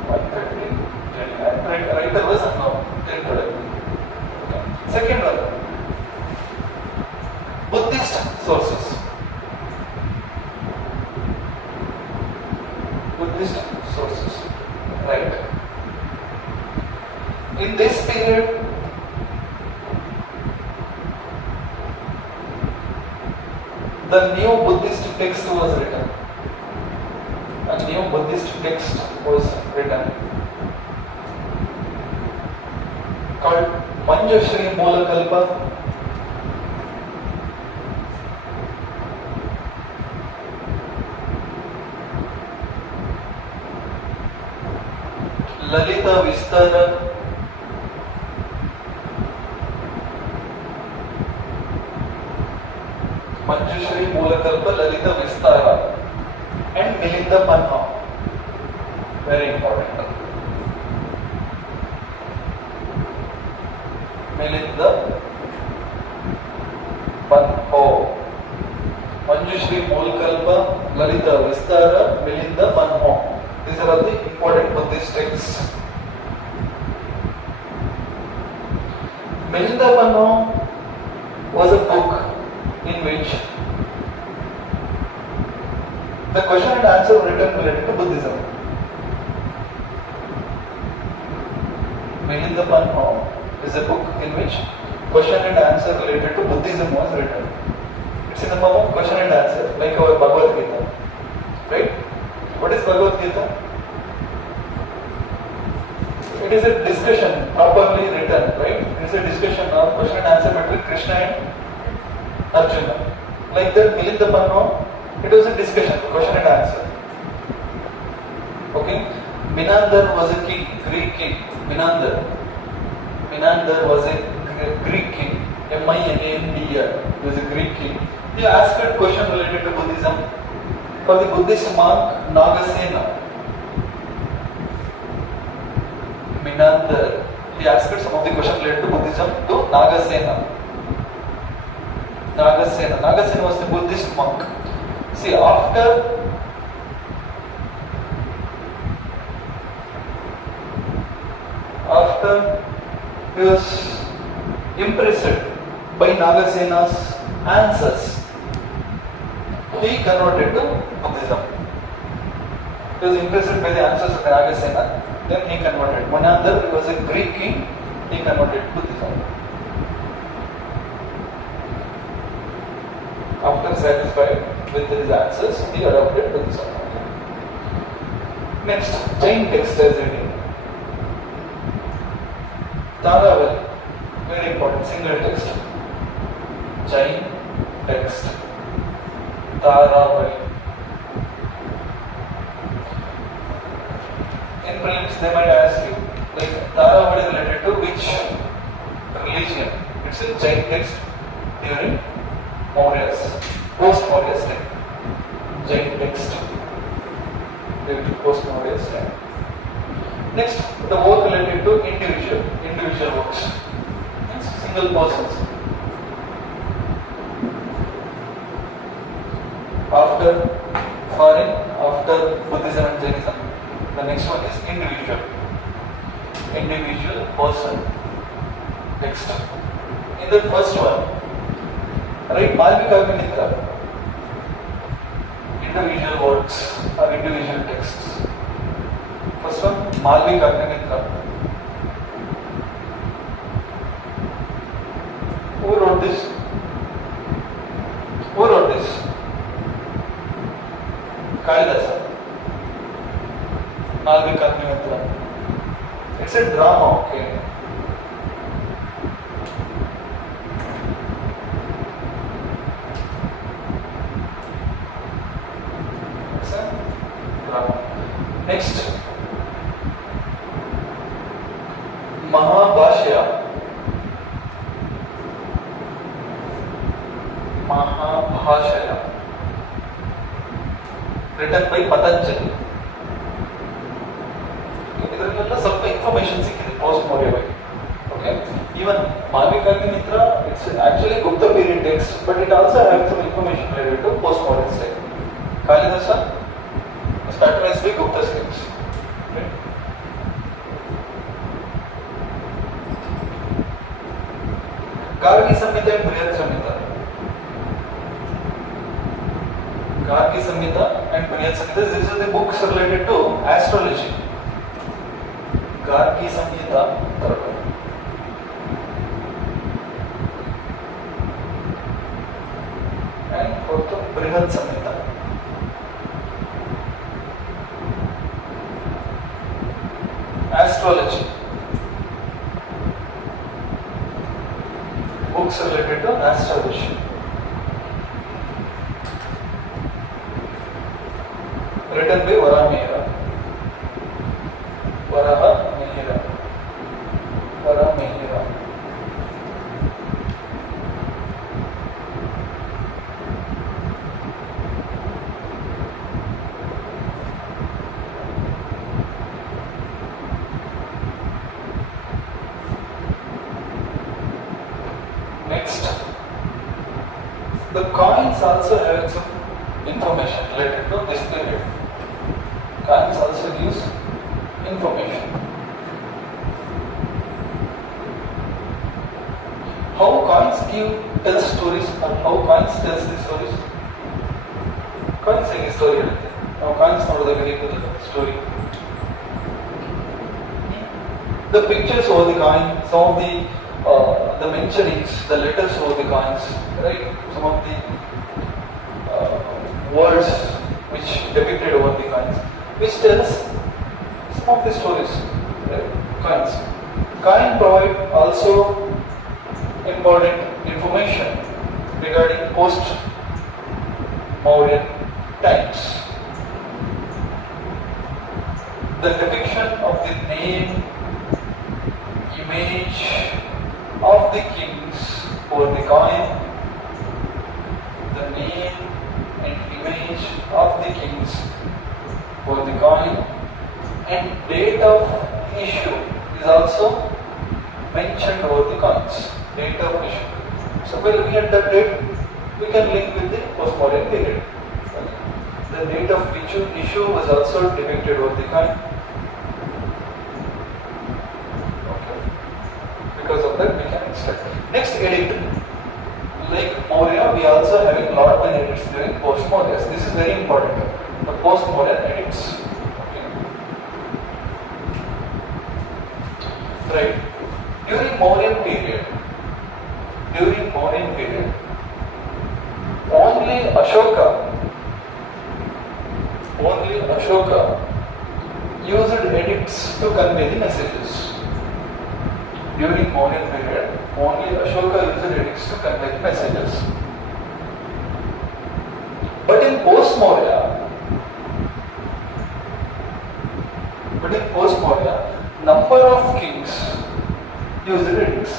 150. Writer was unknown till today. Okay. Second one, Buddhist sources. Right. In this period, the new Buddhist text was written. Called Manjushri Mulakalpa. Lalita Vistara. Manjushri Mulakalpa, Lalita Vistara, and Milinda Panha. Very important. Milinda Panha. Manjushri Mulakalpa, Lalita Vistara, Milinda Panha. These are all the important Buddhist texts. Milinda Panha was a book in which the question and answer were written related to Buddhism. Milinda Panha is a book in which question and answer related to Buddhism was written. It's in the form of question and answer, like our Bhagavad Gita. Right? What is Bhagavad Gita? It is a discussion, properly written, right? It is a discussion of question and answer between Krishna and Arjuna. Like that, Milinda Panha, it was a discussion, question and answer. Okay? Menander was a king, Greek king. Menander was a Greek king. Minander. He was a Greek king. He asked a question related to Buddhism for the Buddhist monk Nagasena. Menander. He asked some of the questions related to Buddhism to Nagasena. Nagasena was the Buddhist monk. See, after he was impressed by Nagasena's answers, he converted to Buddhism. He was impressed by the answers of Nagasena, then he converted. Menander was a Greek king, he converted to Buddhism. After satisfied with his answers, he adopted Buddhism. Next, Jain text as reading. Taravali, very important, single text. Jain text. Taravali. In prelims, they might ask you, like, Taravali related to which religion? It's a Jain text during Maurya's, post-Maurya's time. Jain text during post-Maurya's time. Next, the work related to individual works, means single persons. After foreign, after Buddhism and Jainism, the next one is individual person. Next, in the first one, write Malvika, individual works or individual texts. First one, Malvika Agnimitra. Who wrote this? Kalidasa. Malvika Agnimitra. It's a drama, okay. It's a drama. Next, Mahabhashya. Written by Patanjali. ಇದರಲ್ಲೆಲ್ಲ ಸ್ವಲ್ಪ information ಸಿಕ್ಕಿದೆ post Maurya ಬಗ್ಗೆ. Okay, even Malvika Agnimitra, it's actually Gupta period text, but it also has some information related to post Mauryan style. Kalidasa is patronized by Gupta schemes. Okay. Gargi Samhita and Brihad Samhita. Gargi Samhita and Brihad Samhita, these are the books related to astrology. Gargi Samhita and fourth Brihad Samhita. Astrology. Books related to astrology. Written by Varaha Mihira. Next, the coins also have some information related to this period. Coins also gives information. How coins tell stories, or how coins tells the stories? Coins say story. Now coins the story. The pictures over the coin, some of the mentionings, the letters over the coins, right? Some of the words which depicted over the coins, which tells some of the stories, right? Coins. Coin provide also important information regarding post-Mauryan times. The depiction of the name, image of the kings over the coin, the name and image of the kings over the coin, and date of issue is also mentioned over the coins. Date of issue. So by looking at that date, we can link with the post-Mauryan period. The date of issue was also depicted over the coin. Okay. Because of that, we can extract. Next, edict. Like Maurya, we are also having lot many edicts during post-Maurya. This is very important. The post-Mauryan edicts. Okay. Right. During Mauryan period, only Ashoka used edicts to convey the messages. During Mauryan period, only Ashoka used edicts to convey the messages. But in post-Maurya, number of kings used edicts.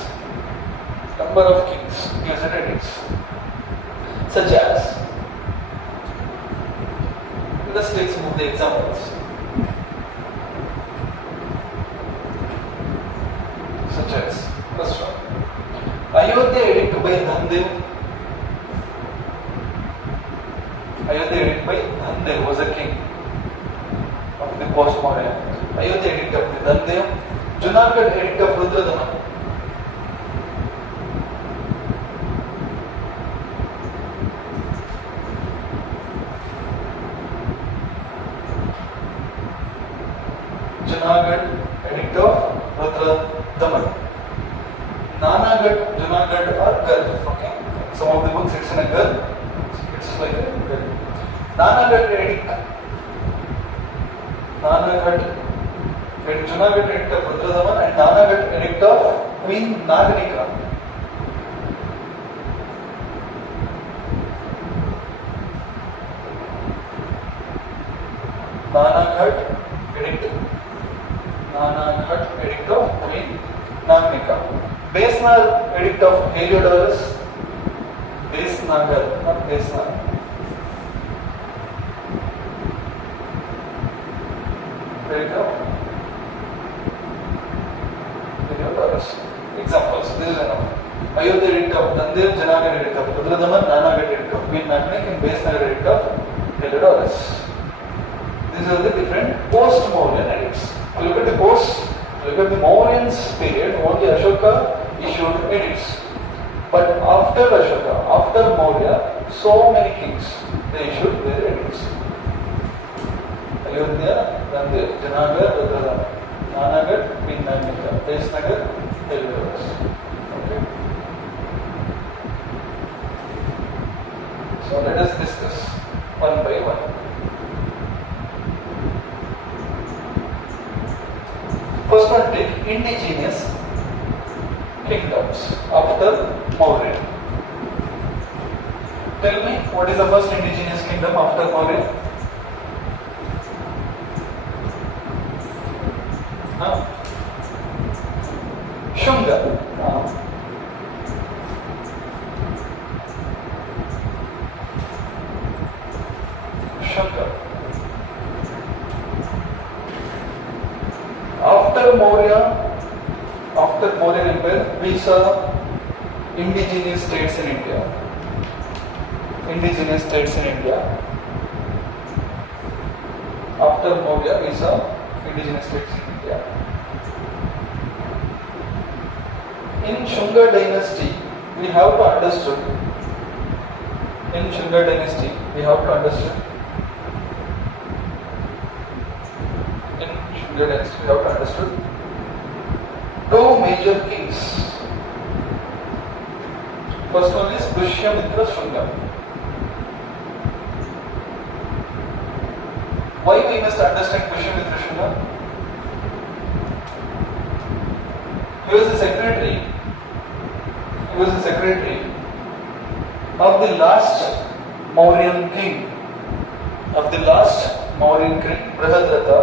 Such as, let's take some of the examples. such as first one, Ayodhya edict by Dhandev. Ayodhya edict by Dhandev was a king of the post-Maurya. Ayodhya edict of the Dhandev. Junagadh edict of Rudradaman. Junagadh edict of Rudradaman. Nanagadh, Junagadh or Garh. Okay. Some of the books it's in a Garh. It's like a Garh. Nanagadh edict. Junagadh edict of Rudradaman and Nanagadh edict of Queen Naganika. Nanagadh edict of Queen Naganika. Besnagar edict of Heliodorus. Besnagar, not Besnagar. Edict of Heliodorus. Examples. This is enough. Ayodhya edict of Dhandev, Junagadh edict of Rudradaman, Nanagadh edict of Queen Naganika, and Besnagar edict of Heliodorus. These are the different post-Mauryan edicts. Look at the Mauryan period, only Ashoka issued edicts. But after Ashoka, after Maurya, so many kings, they issued their edicts. Ayodhya, Dhandev, Junagadh, Rudradaman, Nanagadh, Queen Naganika, Besnagar, Heliodorus. Okay. So let us discuss one by one. First one, take indigenous kingdoms after Maurya. Tell me, what is the first indigenous kingdom after Maurya? Shunga. Shunga. After Mauryan Empire, we saw indigenous states in India. After Maurya, we saw indigenous states in India. In Shunga dynasty, we have to understand. Two major kings. First one is Pushyamitra Shunga. Why we must understand Pushyamitra Shunga? He was the secretary of the last Mauryan king, Brihadrata.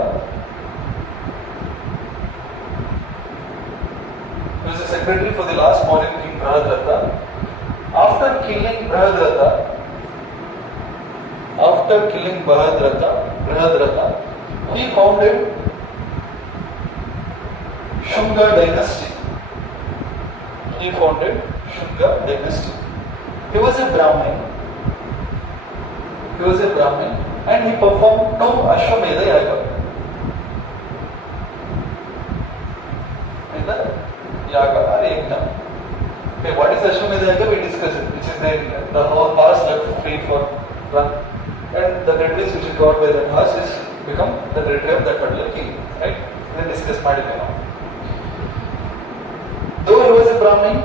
He was the secretary for the last Mauryan king, Brihadrata. After killing Brihadrata, he founded Shunga dynasty. He was a Brahmin. And he performed 2 Ashwamedha Yaga. In the Yaga or Yajna. Okay, what is Ashwamedha Yaga? We discussed it, which is there. The whole horse left free for run. And the territories which is got by that horse is become the territory of that particular king. Right? We discussed Madhya now. Though he was a Brahmin,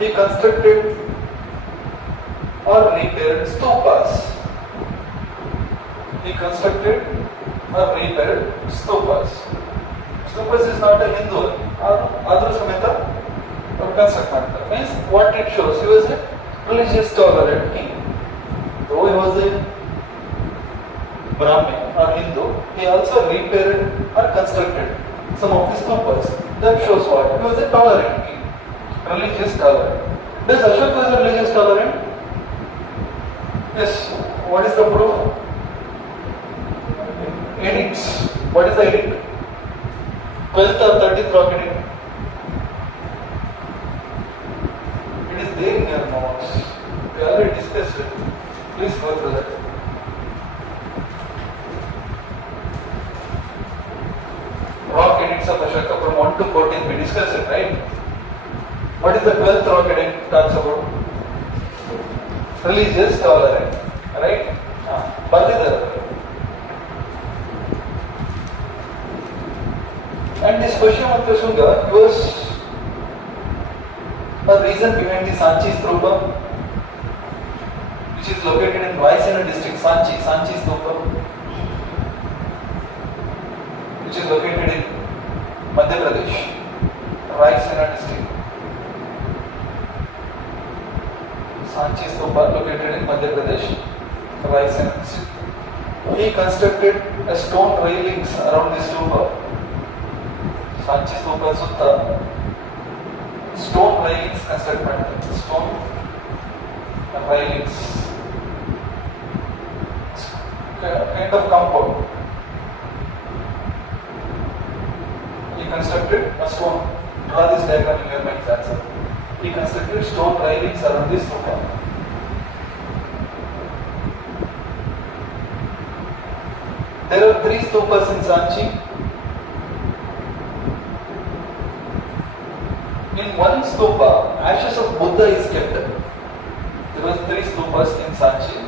he constructed or repaired stupas. Stupas is not a Hindu. Other Sameta construct. Means what it shows, he was a religious tolerant king. Though he was a Brahmin or Hindu, he also repaired or constructed some of the stupas. That shows what? He was a tolerant king. Religious tolerant. Does Ashoka was a religious tolerant? Yes. What is the proof? edicts. What is the edict? 12th or 13th rock edict? It is there in your notes. We already discussed it. Please go through that. Rock edicts of Ashoka from 1 to 14, we discussed it, right? What is the 12th rock edict talks about? Religious tolerance, right? And this Pushyamitra Shunga was a reason behind the Sanchi Stupa, which is located in Vaisena district, Sanchi Stupa, which is located in Madhya Pradesh, Vaisena district. Sanchi Stupa located in Madhya Pradesh, Vaisena district. He constructed a stone railings around the stupa. Sanchi Stupa Sutta. Stone railings constructed. Stone railings. Kind of compound. He constructed a stone. Draw this diagram in your mind's answer. He constructed stone railings around this stupa. There are 3 stupas in Sanchi. In one stupa, ashes of Buddha is kept. There were 3 stupas in Sanchi.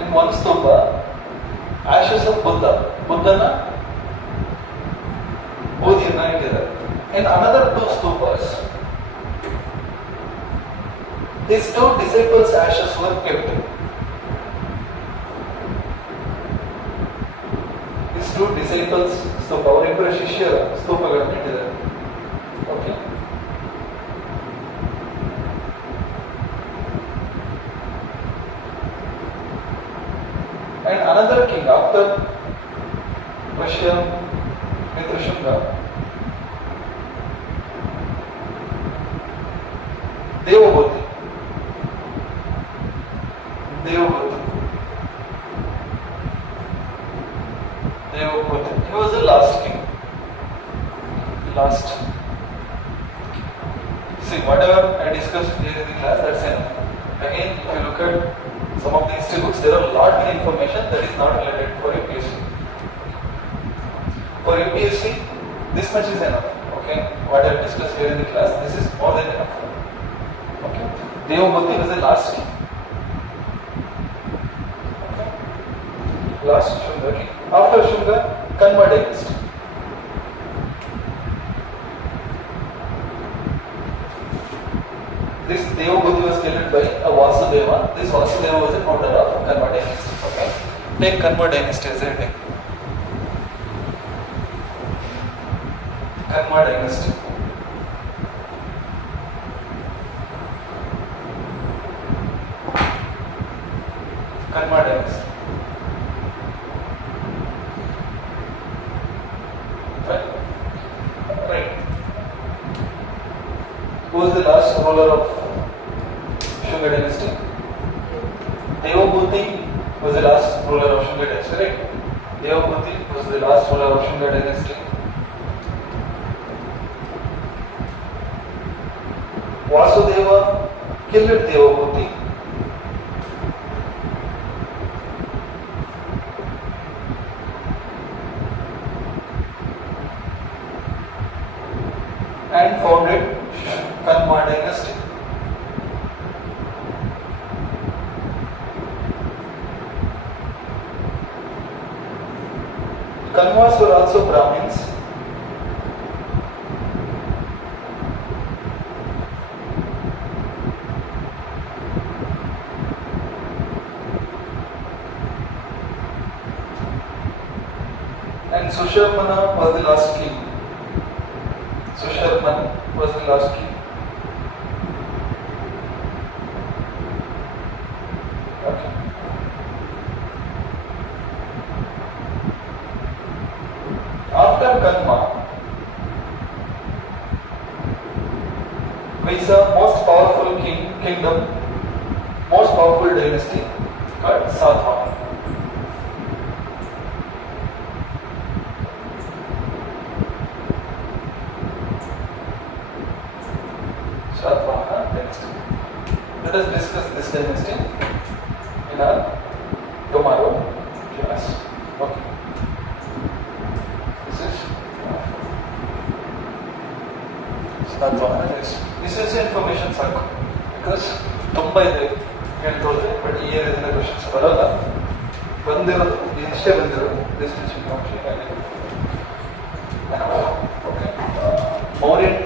In one stupa, ashes of Buddha. Buddha Bodhiyana together. In another 2 stupas, his 2 disciples' ashes were kept. His 2 disciples' stupa, ಅವರಿಬ್ಬರ ಶಿಷ್ಯರ ಸ್ತೂಪಗಳನ್ನು ಇಟ್ಟಿದ್ದಾರೆ. Okay. And another king after Pushyamitra Shunga, Devabhuti. He was the last king. Last. See, whatever I discussed here in the class, that's enough. Again, if you look at some of the history books, there are a lot of information that is not related for UPSC. For UPSC, this much is enough. Okay, what I discussed here in the class, this is more than enough. Okay, Devabhuti was the last king. Last Shunga king. After Shunga, Kanva dynasty. This Devabhuti was killed by a Vasudeva. This Vasudeva was the founder of Kanva dynasty. Okay, take Kanva dynasty as a heading. Kanva dynasty. Kanva dynasty. Right. Who was the last ruler of Shunga dynasty? Devabhuti was the last ruler of Shunga dynasty, right? Devabhuti was the last ruler of Shunga dynasty. Vasudeva killed Devabhuti. And founded Kanva dynasty. Kanvas were also Brahmins. And Susharmana was the last king. Susharman was the last king. Okay. After Kanva, Vaisakha the most powerful kingdom, most powerful dynasty called Satvana. Satvana dynasty. Let us discuss this dynasty in our tomorrow class. Okay. This is Satvana dynasty. This is information circle because ತುಂಬಾ ಇದೆ ಹೇಳ್ತೋದ್ರೆ but ಈ ಏರಿಯಾದ questions ಬರಲ್ಲ. ಬಂದಿರೋದು ಇಷ್ಟೇ ಬಂದಿರೋದು this is okay. Mauryan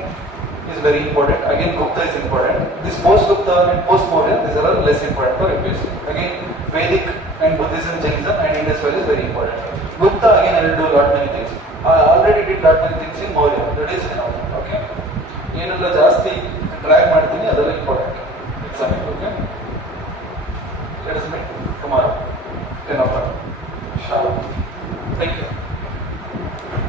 is very important. Again, Gupta is important. This post-Gupta and post-Maurya, these are all less important for MPSC. Again, Vedic and Buddhism, Jainism and Indus Valley is very important. Gupta, again, I will do lot many things. I already did lot many things in Maurya. That is enough. Okay. ಏನೆಲ್ಲ ಜಾಸ್ತಿ track ಮಾಡ್ತೀನಿ ಅದೆಲ್ಲ important ಎಕ್ಸಾಮಿಗೆ. Okay. Let us meet tomorrow, 10 o'clock. Shalom.